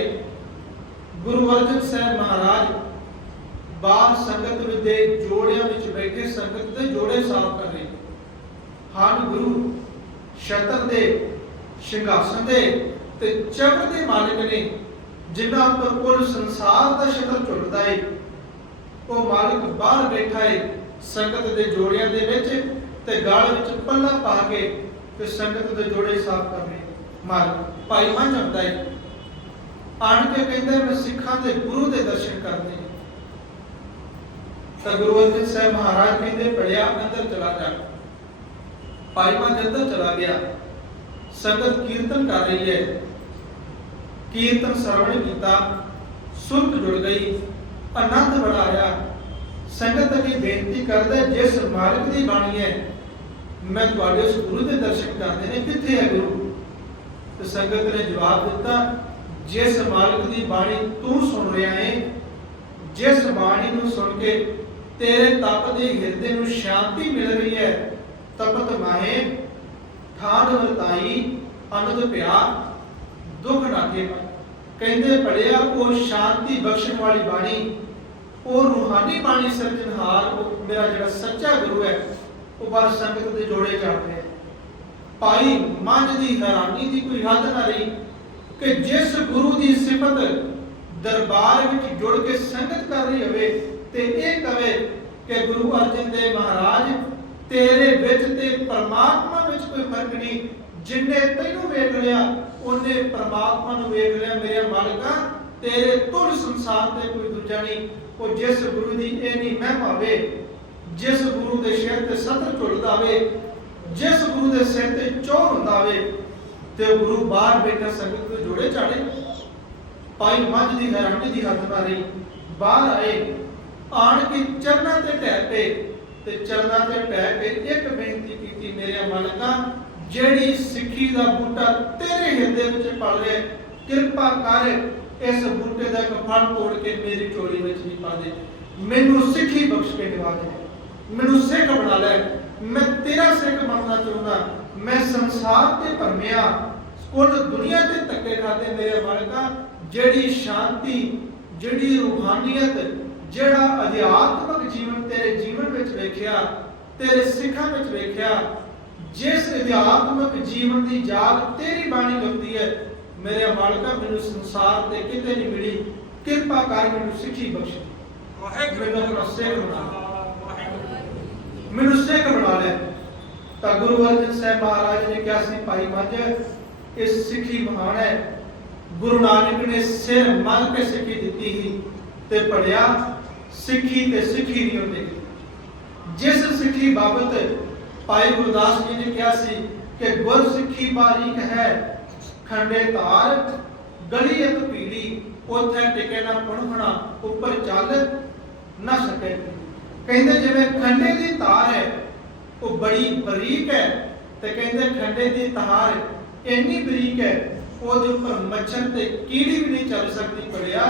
गुरु अर्जन साहब महाराज बाहर संगत दे जोड़ियां विच बैठे संगत के जोड़े साफ कर रहे ਹਨ। गुरु छत्र दे सिंघासन दे ते चक्र दे मालिक ने जिन्हां पर कुल संसार का छत्र झुलदा है। वो मालिक बाहर बैठा है संगत के जोड़ियां दे विच ते गल विच पल्ला पा के ते संगत के जोड़े साफ कर रहे। मालिक भाई मंझ आंदा है, आण के कहंदा मैं सिखां दे गुरु दे दर्शन करने। तो गुरु अर्जन साहब महाराज कहंदे पढ़िया अंदर चला जा। भाई मंझ अंदर चला गया। संगत कीर्तन कर रही है, कीर्तन श्रवण कीता, सुरत जुड़ गई, आनंद बड़ा आया। संगत अगे बेनती करदा जिस मालिक की बाणी है मैं तुहाडे उस गुरु के दर्शन करने ने, किथे है गुरु। तो संगत ने जवाब दिता जिस मालिक की बाणी तू सुन रहा है, जिस बाणी नूं सुन के तेरे तपदे हिरदे नूं शांति मिल रही है, तपत माहे ठाड वरताई अनंद प्या दुख नाके। कहंदे पढ़िया वो शांति बख्शण वाली बाणी, और रूहानी बाणी सिरजनहार मेरा जिहड़ा सच्चा गुरु है वो बार संगत के जोड़े चढ़ रहे हैं। भाई मंझ की हैरानी की कोई हद ना रही कि जिस गुरु की सिफत दरबार में जुड़ के संगत कर रही होवे ते ये कहे कि गुरु अर्जन देव महाराज तेरे विच ते परमात्मा विच कोई फर्क नहीं, जिन्ने तैनूं वेख लिया उन्ने परमात्मा नूं वेख लिया। मेरे मालिका तेरे तुल संसार ते कोई दूजा नहीं। वो जिस गुरु की इन्नी महिमा होवे, जिस गुरु के सिर ते सत्र झुलदा होवे, जिस गुरु के सिर ते चौर हुंदा होवे ते गुरु बाहर बैठा संगत के जोड़े चाड़े। भाई मंझ की हैरानी की हद ना रही, बाहर आए, ਆਣ ਕੇ ਚਰਨਾਂ ਤੇ ਢਹਿ ਪਏ ਤੇ ਚਰਨਾਂ ਤੇ ਢਹਿ ਕੇ ਇੱਕ ਬੇਨਤੀ ਕੀਤੀ, ਮੇਰੇ ਮਾਲਕਾ ਜਿਹੜੀ ਸਿੱਖੀ ਦਾ ਬੂਟਾ ਤੇਰੇ ਹਿਰਦੇ ਵਿੱਚ ਪਲ ਰਿਹਾ, ਕਿਰਪਾ ਕਰ ਇਸ ਬੂਟੇ ਦਾ ਇੱਕ ਫਲ ਤੋੜ ਕੇ ਮੇਰੀ ਝੋਲੀ ਵਿੱਚ ਵੀ ਪਾ ਦੇ। ਮੈਨੂੰ ਸਿੱਖੀ ਬਖਸ਼ ਕੇ ਨਿਵਾ ਦੇ, ਮੈਨੂੰ ਸਿੱਖ ਬਣਾ ਲੈ। ਮੈਂ ਤੇਰਾ ਸਿੱਖ ਬਣਨਾ ਚਾਹੁੰਦਾ। ਮੈਂ ਸੰਸਾਰ ਤੇ ਭਰਮਿਆ, ਕੁੱਲ ਦੁਨੀਆ ਤੇ ਧੱਕੇ ਖਾਦੇ ਮੇਰੇ ਮਾਲਕਾ, ਜਿਹੜੀ ਸ਼ਾਂਤੀ, ਜਿਹੜੀ ਰੂਹਾਨੀਅਤ, ਜਿਹੜਾ ਅਧਿਆਤਮਕ ਜੀਵਨ ਤੇਰੇ ਜੀਵਨ ਵਿੱਚ ਵੇਖਿਆ, ਤੇਰੇ ਸਿੱਖਾਂ ਵਿੱਚ ਵੇਖਿਆ, ਜਿਸ ਅਧਿਆਤਮਕ ਜੀਵਨ ਦੀ ਜਾਗ ਤੇਰੀ ਬਾਣੀ ਲਾਉਂਦੀ ਹੈ ਮੇਰੇ ਮਾਲਕਾ, ਮੈਨੂੰ ਸੰਸਾਰ ਤੇ ਕਿਤੇ ਨਹੀਂ ਮਿਲੀ। ਕਿਰਪਾ ਕਰ ਮੈਨੂੰ ਸਿੱਖੀ ਬਖਸ਼, ਮੈਨੂੰ ਆਪਣਾ ਸਿੱਖ ਬਣਾ, ਮੈਨੂੰ ਸਿੱਖ ਬਣਾ ਲੈ। ਤਾਂ ਗੁਰੂ ਅਰਜਨ ਸਾਹਿਬ ਮਹਾਰਾਜ ਨੇ ਕਿਹਾ ਸੀ, ਭਾਈ ਮੱਝ ਇਹ ਸਿੱਖੀ ਮਹਾਨ ਹੈ। ਗੁਰੂ ਨਾਨਕ ਨੇ ਸਿਰ ਮੰਨ ਕੇ ਸਿੱਖੀ ਦਿੱਤੀ ਸੀ ਤੇ ਪੜਿਆ ਸਿੱਖੀ ਤੇ ਸਿੱਖੀ ਨਹੀਂ ਹੁੰਦੀ। ਜਿਸ ਸਿੱਖੀ ਬਾਬਤ ਭਾਈ ਗੁਰਦਾਸ ਜੀ ਨੇ ਕਿਹਾ ਸੀ ਕਿ ਗੁਰ ਸਿੱਖੀ ਬਾਰੀਕ ਹੈ, ਖੰਡੇ ਧਾਰ ਗਲੀ ਇੱਕ ਪੀੜੀ, ਉੱਥੇ ਟਿਕੇ ਨਾ ਪੁਣਖਣਾ, ਉੱਪਰ ਚੱਲ ਨਾ ਸਕੇ। ਕਹਿੰਦੇ ਜਿਵੇਂ ਖੰਡੇ ਦੀ ਤਾਰ ਹੈ ਉਹ ਬੜੀ ਬਰੀਕ ਹੈ, ਤੇ ਕਹਿੰਦੇ ਖੰਡੇ ਦੀ ਤਾਰ ਇੰਨੀ ਬਰੀਕ ਹੈ ਉਹਦੇ ਉੱਪਰ ਮੱਛਰ ਤੇ ਕੀੜੀ ਵੀ ਨਹੀਂ ਚੱਲ ਸਕਦੀ। ਪੜਿਆ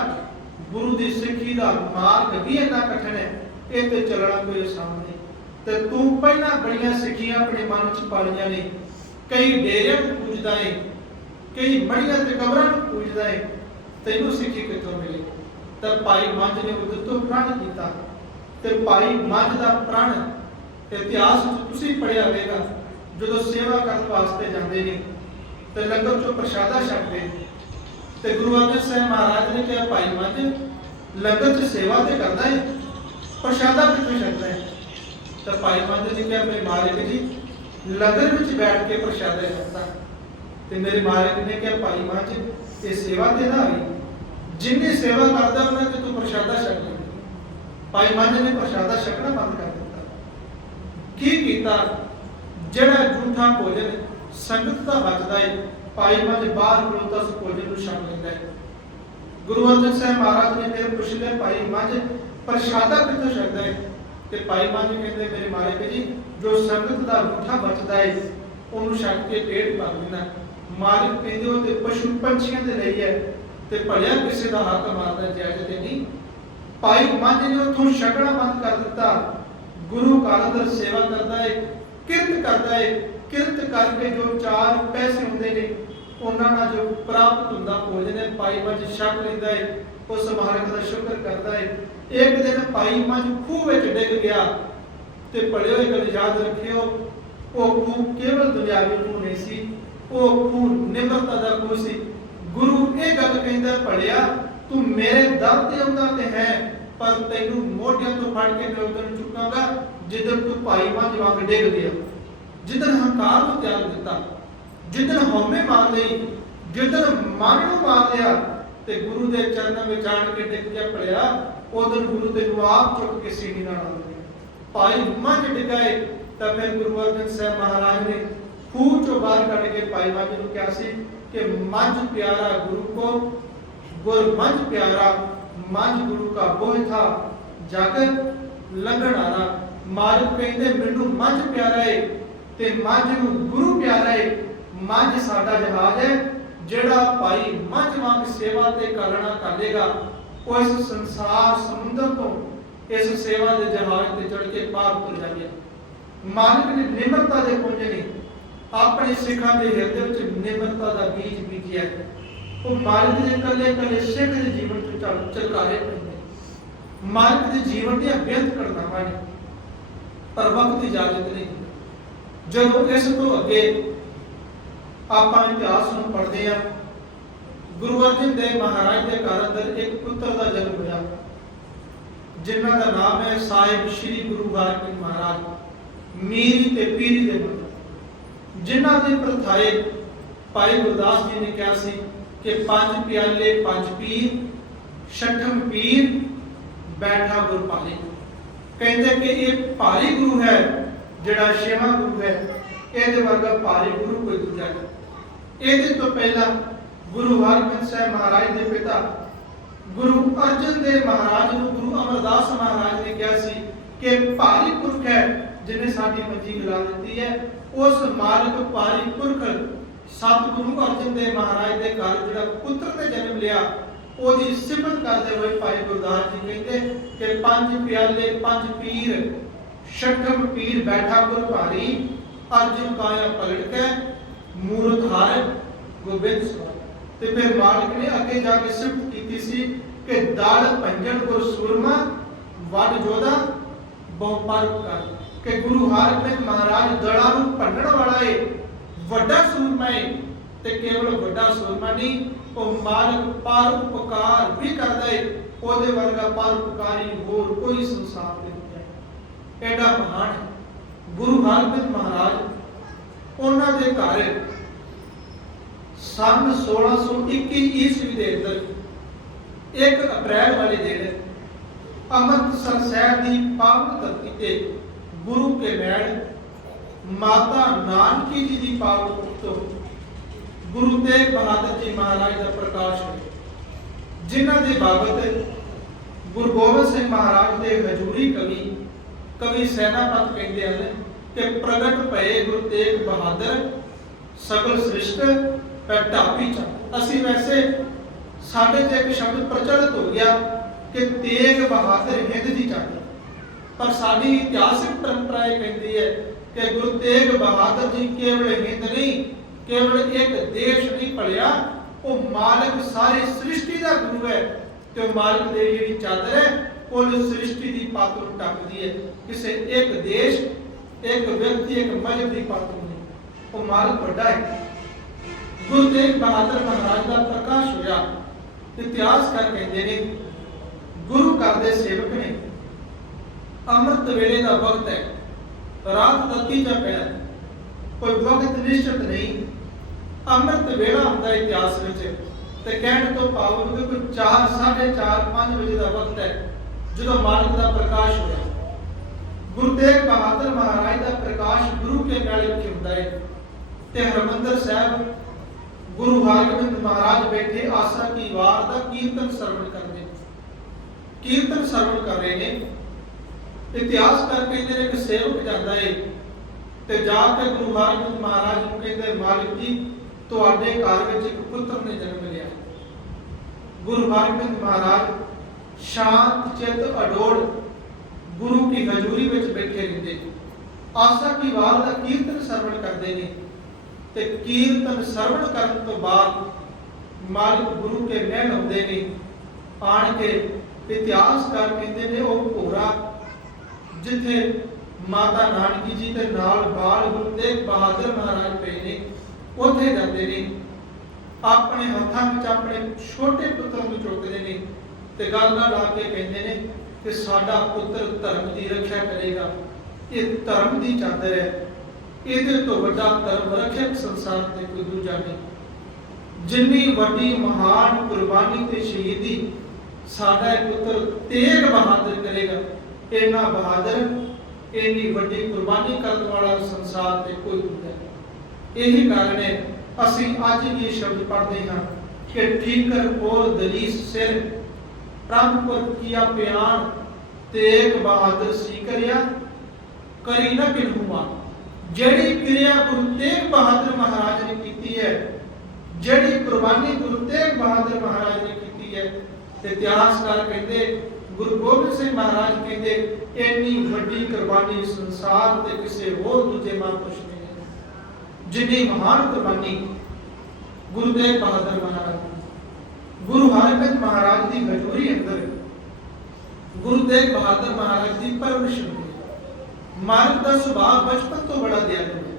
ਗੁਰੂ ਦੀ ਸਿੱਖੀ ਦਾ ਮਾਰਗ ਵੀ ਇੰਨਾ ਕਠਿਨ ਹੈ, ਇਹ ਤੇ ਚੱਲਣਾ ਕੋਈ ਆਸਾਨ ਨਹੀਂ। ਤੇ ਤੂੰ ਪਹਿਲਾਂ ਬੜੀਆਂ ਸਿੱਖੀਆਂ ਆਪਣੇ ਮਨ ਚ ਪਾਲੀਆਂ ਨੇ, ਕਈ ਡੇਰਿਆਂ ਨੂੰ ਪੂਜਦਾ ਏ, ਕਈ ਮੜੀਆਂ ਤੇ ਕਬਰਾਂ ਨੂੰ ਪੂਜਦਾ ਏ, ਤੈਨੂੰ ਸਿੱਖੀ ਕਿੱਥੋਂ ਮਿਲੀ? ਤਾਂ ਭਾਈ ਮੱਝ ਨੇ ਉਹਦੇ ਤੋਂ ਪ੍ਰਣ ਕੀਤਾ। ਤੇ ਭਾਈ ਮੱਝ ਦਾ ਪ੍ਰਣ ਇਤਿਹਾਸ ਵਿੱਚ ਤੁਸੀਂ ਪੜਿਆ ਹੋਵੇਗਾ, ਜਦੋਂ ਸੇਵਾ ਕਰਨ ਵਾਸਤੇ ਜਾਂਦੇ ਨੇ ਤੇ ਲੰਗਰ ਚੋਂ ਪ੍ਰਸ਼ਾਦਾ ਛਕਦੇ ਤੇ ਗੁਰੂ ਅਰਜਨ ਸਾਹਿਬ ਮਹਾਰਾਜ ਨੇ ਕਿਹਾ, ਭਾਈ ਮੱਝ ਲੰਗਰ ਚ ਸੇਵਾ ਤੇ ਕਰਦਾ ਹੈ, ਪ੍ਰਸ਼ਾਦਾ ਕਿੱਥੋਂ ਛਕਦਾ ਹੈ? ਤਾਂ ਭਾਈ ਮੱਝ ਨੇ ਕਿਹਾ, ਮੇਰੇ ਮਾਲਕ ਜੀ ਲੰਗਰ ਵਿੱਚ ਬੈਠ ਕੇ ਪ੍ਰਸ਼ਾਦਾ ਛਕਦਾ। ਤੇ ਮੇਰੇ ਮਾਲਕ ਨੇ ਕਿਹਾ, ਭਾਈ ਮੱਝ ਇਹ ਸੇਵਾ ਤੇ ਨਾ ਆਈ, ਜਿੰਨੀ ਸੇਵਾ ਕਰਦਾ ਉਹਨਾਂ ਤੇ ਤੂੰ ਪ੍ਰਸ਼ਾਦਾ ਛਕ ਲੈ। ਭਾਈ ਮੱਝ ਨੇ ਪ੍ਰਸ਼ਾਦਾ ਛਕਣਾ ਬੰਦ ਕਰ ਦਿੱਤਾ। ਕੀ ਕੀਤਾ? ਜਿਹੜਾ ਝੂਠਾ ਭੋਜਨ ਸੰਗਤ ਦਾ ਬਚਦਾ ਹੈ, ਭਾਈ ਮੱਝ ਬਾਹਰ ਖਲੋਤਾ ਉਸ ਭੋਜਨ ਨੂੰ ਛਕ ਲੈਂਦਾ ਹੈ। ਗੁਰੂ ਅਰਜਨ ਸਾਹਿਬ ਮਹਾਰਾਜ ਨੇ ਫਿਰ ਪੁੱਛ ਲਿਆ, ਭਾਈ ਮੱਝ ਪ੍ਰਸ਼ਾਦਾ ਕਿੱਥੋਂ ਛਕਦਾ ਹੈ? ਤੇ ਭਾਈ ਮੱਝ ਕਹਿੰਦੇ, ਮੇਰੇ ਮਾਲਕ ਜੀ ਜੋ ਸੰਗਤ ਦਾ ਝੂਠਾ ਬਚਦਾ ਹੈ ਉਹਨੂੰ ਛਕ ਕੇ ਪੇਟ ਭਰ ਦਿੰਦਾ। ਮਾਲਿਕ ਕਹਿੰਦੇ ਉਹ ਤੇ ਪਸ਼ੂ ਪੰਛੀਆਂ ਦੇ ਲਈ ਹੈ, ਤੇ ਭਲਿਆ ਕਿਸੇ ਦਾ ਹੱਕ ਮਾਰਦਾ ਜਾਇਜ਼ ਤੇ ਨਹੀਂ। ਭਾਈ ਮੱਝ ਨੇ ਉੱਥੋਂ ਛਕਣਾ ਬੰਦ ਕਰ ਦਿੱਤਾ। ਗੁਰੂ ਘਰ ਅੰਦਰ ਸੇਵਾ ਕਰਦਾ ਹੈ, ਕਿਰਤ ਕਰਦਾ ਹੈ, ਕਿਰਤ ਕਰਕੇ ਜੋ ਚਾਰ ਪੈਸੇ ਹੁੰਦੇ ਨੇ ਉਹਨਾਂ ਨਾਲ ਜੋ ਪ੍ਰਾਪਤ ਹੁੰਦਾ ਭੋਜਨ ਹੈ ਭਾਈ ਮੱਝ ਛਕ ਲੈਂਦਾ ਹੈ, ਉਸ ਮਾਲਕ ਦਾ ਸ਼ੁਕਰ ਕਰਦਾ ਹੈ। ਇੱਕ ਦਿਨ ਭਾਈ ਮੱਝ ਖੂਹ ਵਿੱਚ ਡਿੱਗ ਗਿਆ ਤੇ ਭਲਿਓ ਇਹ ਗੱਲ ਯਾਦ ਰੱਖਿਓ, ਉਹ ਖੂਹ ਕੇਵਲ ਦੁਨਿਆਵੀ ਖੂਹ ਨਹੀਂ ਸੀ, ਉਹ ਖੂਹ ਨਿਮਰਤਾ ਦਾ ਖੂਹ ਸੀ। ਗੁਰੂ ਇਹ ਗੱਲ ਕਹਿੰਦਾ, ਭਲਿਆ ਤੂੰ ਮੇਰੇ ਦਰ ਤੇ ਆਉਂਦਾ ਤੇ ਹੈ, ਪਰ ਤੈਨੂੰ ਮੋਢਿਆਂ ਤੋਂ ਫੜ ਕੇ ਮੈਂ ਉਦੋਂ ਚੁੱਕਾਂਗਾ ਜਿੱਦਣ ਤੂੰ ਭਾਈ ਮੱਝ ਵਾਂਗ ਡਿੱਗ ਗਿਆ, ਜਿੱਦਣ ਹੰਕਾਰ ਨੂੰ ਤਿਆਗ ਦਿੱਤਾ, ਜਿੱਦਣ ਹਉਮੈ ਮਾਰ ਲਈ, ਜਿੱਦਣ ਮਨ ਨੂੰ ਮਾਰ ਲਿਆ ਤੇ ਗੁਰੂ ਦੇ ਚਰਨਾਂ ਵਿੱਚ ਆਣ ਕੇ ਡਿੱਗ ਗਿਆ। ਭਲਿਆ ਉਦੋਂ ਗੁਰੂ ਤੈਨੂੰ ਆਪ ਚੁੱਕ ਕੇ ਸੀਨੀ ਨਾਲ ਆਉਂਦੇ। ਭਾਈ ਮੱਝ ਡਿੱਗਾਏ ਤਾਂ ਫਿਰ ਗੁਰੂ ਅਰਜਨ ਸਾਹਿਬ ਮਹਾਰਾਜ ਨੇ ਖੂਹ ਚੋਂ ਬਾਹਰ ਕੱਢ ਕੇ ਭਾਈ ਮੱਝ ਨੂੰ ਕਿਹਾ ਸੀ ਕਿ ਮੱਝ ਪਿਆਰਾ ਗੁਰੂ ਕੋ, ਗੁਰ ਮੱਝ ਪਿਆਰਾ, ਮੱਝ ਗੁਰੂ ਕਾ ਬੋਝ ਥਾ, ਜਗ ਲੰਘਣ ਆਰਾ। ਮਾਲਕ ਕਹਿੰਦੇ ਮੈਨੂੰ ਮੱਝ ਪਿਆਰਾ ਏ ਤੇ ਮੱਝ ਨੂੰ ਗੁਰੂ ਪਿਆਰਾ ਏ। ਮੱਝ ਸਾਡਾ ਜਹਾਜ਼ ਹੈ, ਜਿਹੜਾ ਭਾਈ ਮੱਝ ਵਾਂਗ ਸੇਵਾ ਤੇ ਕਰਨਾ ਕਰੇਗਾ ਉਹ ਇਸ ਸੰਸਾਰ ਸਮੁੰਦਰ ਤੋਂ ਇਸ ਸੇਵਾ ਦੇ ਜਹਾਜ਼ ਤੇ ਚੜ ਕੇ ਪਾਰ ਉਤਰ ਜਾਏਗਾ। ਮਾਲਕ ਨੇ ਨਿਮਰਤਾ ਦੇ ਪੁੰਜ ਨੇ ਆਪਣੇ ਸਿੱਖਾਂ ਦੇ ਹਿਰਦੇ ਵਿੱਚ ਨਿਮਰਤਾ ਦਾ ਬੀਜ ਬੀਜਿਆ। ਉਹ ਮਾਲਕ ਦੇ ਕੱਲੇ ਕੱਲੇ ਸਿੱਖ ਦੇ ਜੀਵਨ ਤੋਂ ਚਲਕਾਰੇ ਪੈਂਦੇ। ਮਾਲਕ ਦੇ ਜੀਵਨ ਦੀਆਂ ਬੇਅੰਤ ਘਟਨਾਵਾਂ ਨੇ, ਪਰ ਵਕਤ ਦੀ ਇਜਾਜ਼ਤ ਨਹੀਂ। ਜਦੋਂ ਇਸ ਤੋਂ ਅੱਗੇ ਆਪਾਂ ਇਤਿਹਾਸ ਨੂੰ ਪੜ੍ਹਦੇ ਹਾਂ, ਗੁਰੂ ਅਰਜਨ ਦੇਵ ਮਹਾਰਾਜ ਦੇ ਘਰ ਅੰਦਰ ਇੱਕ ਪੁੱਤਰ ਦਾ ਜਨਮ ਹੋਇਆ, ਜਿਨ੍ਹਾਂ ਦਾ ਨਾਮ ਹੈ ਸਾਹਿਬ ਸ੍ਰੀ ਗੁਰੂ ਹਰਗੋਬਿੰਦ ਮਹਾਰਾਜ, ਮੀਰ ਤੇ ਪੀਰ ਦੇ ਪੁੱਤਰ, ਜਿਨ੍ਹਾਂ ਦੇ ਪ੍ਰਥਾਏ ਭਾਈ ਗੁਰਦਾਸ ਜੀ ਨੇ ਕਿਹਾ ਸੀ ਕਿ ਪੰਜ ਪਿਆਲੇ ਪੰਜ ਪੀਰ, ਛਠਮ ਪੀਰ ਬੈਠਾ ਗੁਰ ਭਾਲੇ। ਕਹਿੰਦੇ ਕਿ ਇਹ ਭਾਰੀ ਗੁਰੂ ਹੈ ਜਿਹੜਾ ਛੇਵਾਂ ਗੁਰੂ ਹੈ, ਇਹਦੇ ਵਰਗਾ ਭਾਰੀ ਗੁਰੂ ਕੋਈ ਦੂਜਾ ਨਹੀਂ। ਇਹਦੇ ਤੋਂ ਪਹਿਲਾਂ ਗੁਰੂ ਹਰਗੋਬਿੰਦ ਸਾਹਿਬ ਮਹਾਰਾਜ ਦੇ ਪਿਤਾ ਗੁਰੂ ਅਰਜਨ ਦੇਵ ਮਹਾਰਾਜ ਨੂੰ ਗੁਰੂ ਅਮਰਦਾਸ ਮਹਾਰਾਜ ਨੇ ਕਿਹਾ ਸੀ ਕਿ ਭਾਰੀ ਪੁਰਖ ਹੈ ਜਿਹਨੇ ਸਾਡੀ ਮੰਜੀ ਹਿਲਾ ਦਿੱਤੀ ਹੈ। ਉਸ ਮਾਲਕ ਭਾਰੀ ਪੁਰਖ ਸਤਿਗੁਰੂ ਅਰਜਨ ਦੇਵ ਮਹਾਰਾਜ ਦੇ ਘਰ ਜਿਹੜਾ ਪੁੱਤਰ ਨੇ ਜਨਮ ਲਿਆ, ਉਹਦੀ ਸਿਫਤ ਕਰਦੇ ਹੋਏ ਭਾਈ ਗੁਰਦਾਸ ਜੀ ਕਹਿੰਦੇ ਕਿ ਪੰਜ ਪਿਆਲੇ ਪੰਜ ਪੀਰ, ਛਠਮ ਪੀਰ ਬੈਠਾ ਗੁਰ ਭਾਰੀ, ਅਰਜਨ ਕਾਇਆ ਪਲਟ ਕੇ ਮੂਰਤ ਹਾਰ ਗੋਬਿੰਦ ਸਵਾਰ। ਤੇ ਫਿਰ ਮਾਲਕ ਨੇ ਅੱਗੇ ਜਾ ਕੇ ਸਿਫਤ ਕੀਤੀ ਸੀ ਕਿ ਦਲ ਭੰਜਨ ਗੁਰ ਸੂਰਮਾ, ਵੱਡ ਜੋਧਾ ਬਹੁ ਪਰਉਪਕਾਰ। ਕਿ ਗੁਰੂ ਹਰਗੋਬਿੰਦ ਮਹਾਰਾਜ ਦਲਾਂ ਨੂੰ ਭੰਨਣ ਵਾਲਾ ਏ, ਵੱਡਾ ਸੂਰਮਾ ਏ। ਤੇ ਕੇਵਲ ਵੱਡਾ ਸੂਰਮਾ ਨਹੀਂ, ਉਹ ਮਾਲਕ ਪਰਉਪਕਾਰ ਵੀ ਕਰਦਾ ਏ। ਉਹਦੇ ਵਰਗਾ ਪਰਉਪਕਾਰੀ ਹੋਰ ਕੋਈ ਸੰਸਾਰ ਦੇ ਵਿੱਚ ਨਹੀਂ। ਐਡਾ ਮਹਾਨ ਹੈ ਗੁਰੂ ਹਰਗੋਬਿੰਦ ਮਹਾਰਾਜ। ਉਹਨਾਂ ਦੇ ਘਰ ਸੰਨ 1621 ਈਸਵੀ ਦੇ ਅੰਦਰ 1 ਅਪ੍ਰੈਲ ਵਾਲੇ ਦਿਨ ਅੰਮ੍ਰਿਤਸਰ ਸਾਹਿਬ ਦੀ ਪਾਵਨ ਧਰਤੀ ਤੇ ਗੁਰੂ ਕੇ ਮੈਲ ਮਾਤਾ ਨਾਨਕੀ ਜੀ ਦੀ ਪਾਵਨ ਕੁੱਖ ਤੋਂ ਗੁਰੂ ਤੇਗ ਬਹਾਦਰ ਜੀ ਮਹਾਰਾਜ ਦਾ ਪ੍ਰਕਾਸ਼ ਹੋਇਆ, ਜਿਨ੍ਹਾਂ ਦੇ ਬਾਬਤ ਗੁਰੂ ਗੋਬਿੰਦ ਸਿੰਘ ਮਹਾਰਾਜ ਦੇ ਹਜੂਰੀ ਕਵੀ ਸੈਨਾਪਤ ਕਹਿੰਦੇ ਹਨ ਕਿ ਪ੍ਰਗਟ ਭਏ ਗੁਰੂ ਤੇਗ ਬਹਾਦਰ ਸਗਲ ਸ੍ਰਿਸ਼ਟ ਢਾਪੀ ਚ। ਅਸੀਂ ਵੈਸੇ ਸਾਡੇ ਤੇ ਇੱਕ ਸ਼ਬਦ ਪ੍ਰਚਲਿਤ ਹੋ ਗਿਆ ਕਿ ਤੇਗ ਬਹਾਦਰ ਹਿੰਦ ਦੀ ਚਾਦਰ, ਪਰ ਸਾਡੀ ਇਤਿਹਾਸਿਕ ਪਰੰਪਰਾ ਇਹ ਕਹਿੰਦੀ ਹੈ ਕਿ ਗੁਰੂ ਤੇਗ ਬਹਾਦਰ ਜੀ ਕੇਵਲ ਹਿੰਦ ਨਹੀਂ, ਕੇਵਲ ਇੱਕ ਦੇਸ਼ ਨਹੀਂ ਭਲਿਆ, ਉਹ ਮਾਲਕ ਸਾਰੀ ਸ੍ਰਿਸ਼ਟੀ ਦਾ ਗੁਰੂ ਹੈ। ਤੇ ਉਹ ਮਾਲਕ ਦੀ ਜਿਹੜੀ ਚਾਦਰ ਹੈ ਉਹ ਸ੍ਰਿਸ਼ਟੀ ਦੀ ਪੱਤ ਨੂੰ ਢੱਕਦੀ ਹੈ। ਕਿਸੇ ਇੱਕ ਦੇਸ਼, ਇੱਕ ਵਿਅਕਤੀ, ਇੱਕ ਮਜ਼ਹਬ ਦੀ ਪੱਤ ਨਹੀਂ, ਉਹ ਮਾਲਕ ਵੱਡਾ ਹੈ। ਗੁਰੂ ਤੇਗ ਬਹਾਦਰ ਮਹਾਰਾਜ ਦਾ ਪ੍ਰਕਾਸ਼ ਹੋਇਆ। ਇਤਿਹਾਸਕਾਰ ਕਹਿੰਦੇ ਨੇ ਗੁਰੂ ਘਰ ਦੇ ਸੇਵਕ ਨੇ, ਅੰਮ੍ਰਿਤ ਵੇਲੇ ਦਾ ਵਕਤ ਹੈ, ਰਾਤ ਦਾ ਤੀਜਾ ਪਹਿਰ, ਕੋਈ ਵਕਤ ਨਿਸ਼ਚਿਤ ਨਹੀਂ, ਅੰਮ੍ਰਿਤ ਵੇਲਾ ਹੁੰਦਾ ਇਤਿਹਾਸ ਵਿੱਚ। ਤੇ ਕਹਿਣ ਤੋਂ ਭਾਵ ਕਿ ਕੋਈ 4, 4:30, 5 ਵਜੇ ਦਾ ਵਕਤ ਹੈ ਜਦੋਂ ਮਾਲਕ ਦਾ ਪ੍ਰਕਾਸ਼ ਹੋਇਆ। ਗੁਰੂ ਤੇਗ ਬਹਾਦਰ ਮਹਾਰਾਜ ਦਾ ਪ੍ਰਕਾਸ਼ ਗੁਰੂ ਕੇ ਮੈਲ ਵਿੱਚ ਹੁੰਦਾ ਹੈ। ਤੇ ਹਰਿਮੰਦਰ ਸਾਹਿਬ ਗੁਰੂ ਹਰਗੋਬਿੰਦ ਮਹਾਰਾਜ ਬੈਠੇ ਆਸਾ ਕੀ ਵਾਰ ਦਾ ਕੀਰਤਨ ਸਰਵਣ ਕਰਦੇ, ਕੀਰਤਨ ਸਰਵਣ ਕਰ ਰਹੇ ਨੇ। ਇਤਿਹਾਸਕਾਰ ਕਹਿੰਦੇ ਨੇ ਕਿ ਸੇਵਕ ਜਾਂਦਾ ਹੈ ਤੇ ਜਾ ਕੇ ਗੁਰੂ ਹਰਗੋਬਿੰਦ ਮਹਾਰਾਜ ਨੂੰ ਕਹਿੰਦੇ, ਮਾਲਕ ਜੀ ਤੁਹਾਡੇ ਘਰ ਵਿੱਚ ਇੱਕ ਪੁੱਤਰ ਨੇ ਜਨਮ ਲਿਆ। ਗੁਰੂ ਹਰਗੋਬਿੰਦ ਮਹਾਰਾਜ ਸ਼ਾਂਤ ਚਿੱਤ ਅਡੋਲ ਗੁਰੂ ਕੀ ਹਜ਼ੂਰੀ ਵਿੱਚ ਬੈਠੇ ਰਹਿੰਦੇ, ਆਸਾ ਕੀ ਵਾਰ ਦਾ ਕੀਰਤਨ ਸਰਵਣ ਕਰਦੇ ਨੇ। ਤੇ ਕੀਰਤਨ ਸਰਵਣ ਕਰਨ ਤੋਂ ਬਾਅਦ ਮਾਲਕ ਗੁਰੂ ਕੇ ਮਹਿਲ ਆਉਂਦੇ ਨੇ। ਆਣ ਕੇ ਇਤਿਹਾਸਕਾਰ ਕਹਿੰਦੇ ਨੇ ਉਹ ਭੋਰਾ ਜਿੱਥੇ ਮਾਤਾ ਨਾਨਕੀ ਜੀ ਦੇ ਨਾਲ ਬਾਲ ਗੁਰੂ ਤੇਗ ਬਹਾਦਰ ਮਹਾਰਾਜ ਪਏ ਨੇ, ਉੱਥੇ ਜਾਂਦੇ ਨੇ। ਆਪਣੇ ਹੱਥਾਂ ਵਿੱਚ ਆਪਣੇ ਛੋਟੇ ਪੁੱਤਰ ਨੂੰ ਚੁੱਕਦੇ ਨੇ ਤੇ ਗੱਲ ਨਾਲ ਲਾ ਕੇ ਕਹਿੰਦੇ ਨੇ ਕਿ ਸਾਡਾ ਪੁੱਤਰ ਧਰਮ ਦੀ ਰੱਖਿਆ ਕਰੇਗਾ। ਇਹ ਧਰਮ ਦੀ ਚਾਦਰ ਹੈ, ਇਹਦੇ ਤੋਂ ਵੱਡਾ ਧਰਮ ਰੱਖਿਅਕ ਸੰਸਾਰ ਤੇ ਕੋਈ ਦੂਜਾ ਨਹੀਂ। ਜਿੰਨੀ ਵੱਡੀ ਮਹਾਨ ਕੁਰਬਾਨੀ ਤੇ ਸ਼ਹੀਦੀ ਸਾਡਾ ਪੁੱਤਰ ਤੇਗ ਬਹਾਦਰ ਕਰੇਗਾ, ਇੰਨਾ ਬਹਾਦਰ, ਇੰਨੀ ਵੱਡੀ ਕੁਰਬਾਨੀ ਕਰਨ ਵਾਲਾ ਸੰਸਾਰ ਤੇ ਕੋਈ ਦੂਜਾ ਨਹੀਂ। ਇਹੀ ਕਾਰਨ ਹੈ ਅਸੀਂ ਅੱਜ ਵੀ ਇਹ ਸ਼ਬਦ ਪੜ੍ਹਦੇ ਹਾਂ ਕਿ ਠੀਕਰ ਔਰ ਦਲੀਸ ਸਿਰ ਪ੍ਰਭ ਪੁਰ ਕੀਆ ਪਿਆਨ, ਤੇਗ ਬਹਾਦਰ ਸੀ ਕਰਿਆ ਕਰੀ ਨਾ ਕਿਨਹੁਆ। ਜਿਹੜੀ ਕਿਰਿਆ ਗੁਰੂ ਤੇਗ ਬਹਾਦਰ ਮਹਾਰਾਜ ਨੇ ਕੀਤੀ ਹੈ, ਜਿਹੜੀ ਕੁਰਬਾਨੀ ਗੁਰੂ ਤੇਗ ਬਹਾਦਰ ਮਹਾਰਾਜ ਨੇ ਕੀਤੀ ਹੈ, ਤੇ ਇਤਿਹਾਸਕਾਰ ਕਹਿੰਦੇ ਗੁਰੂ ਗੋਬਿੰਦ ਸਿੰਘ ਮਹਾਰਾਜ ਕਹਿੰਦੇ ਇੰਨੀ ਵੱਡੀ ਕੁਰਬਾਨੀ ਸੰਸਾਰ ਤੇ ਕਿਸੇ ਹੋਰ ਦੂਜੇ ਮਹਾਂਪੁਰਸ਼ ਨੇ ਜਿੰਨੀ ਮਹਾਨ ਕੁਰਬਾਨੀ ਗੁਰੂ ਤੇਗ ਬਹਾਦਰ ਮਹਾਰਾਜ। ਗੁਰੂ ਹਰਗੋਬਿੰਦ ਮਹਾਰਾਜ ਦੀ ਹਜ਼ੂਰੀ ਅੰਦਰ ਗੁਰੂ ਤੇਗ ਬਹਾਦਰ ਮਹਾਰਾਜ ਦੀ ਪਰਵਰਿਸ਼ ਹੋਈ। ਮਾਲਕ ਦਾ ਸੁਭਾਅ ਬਚਪਨ ਤੋਂ ਬੜਾ ਦਿਆਲੂ ਹੈ।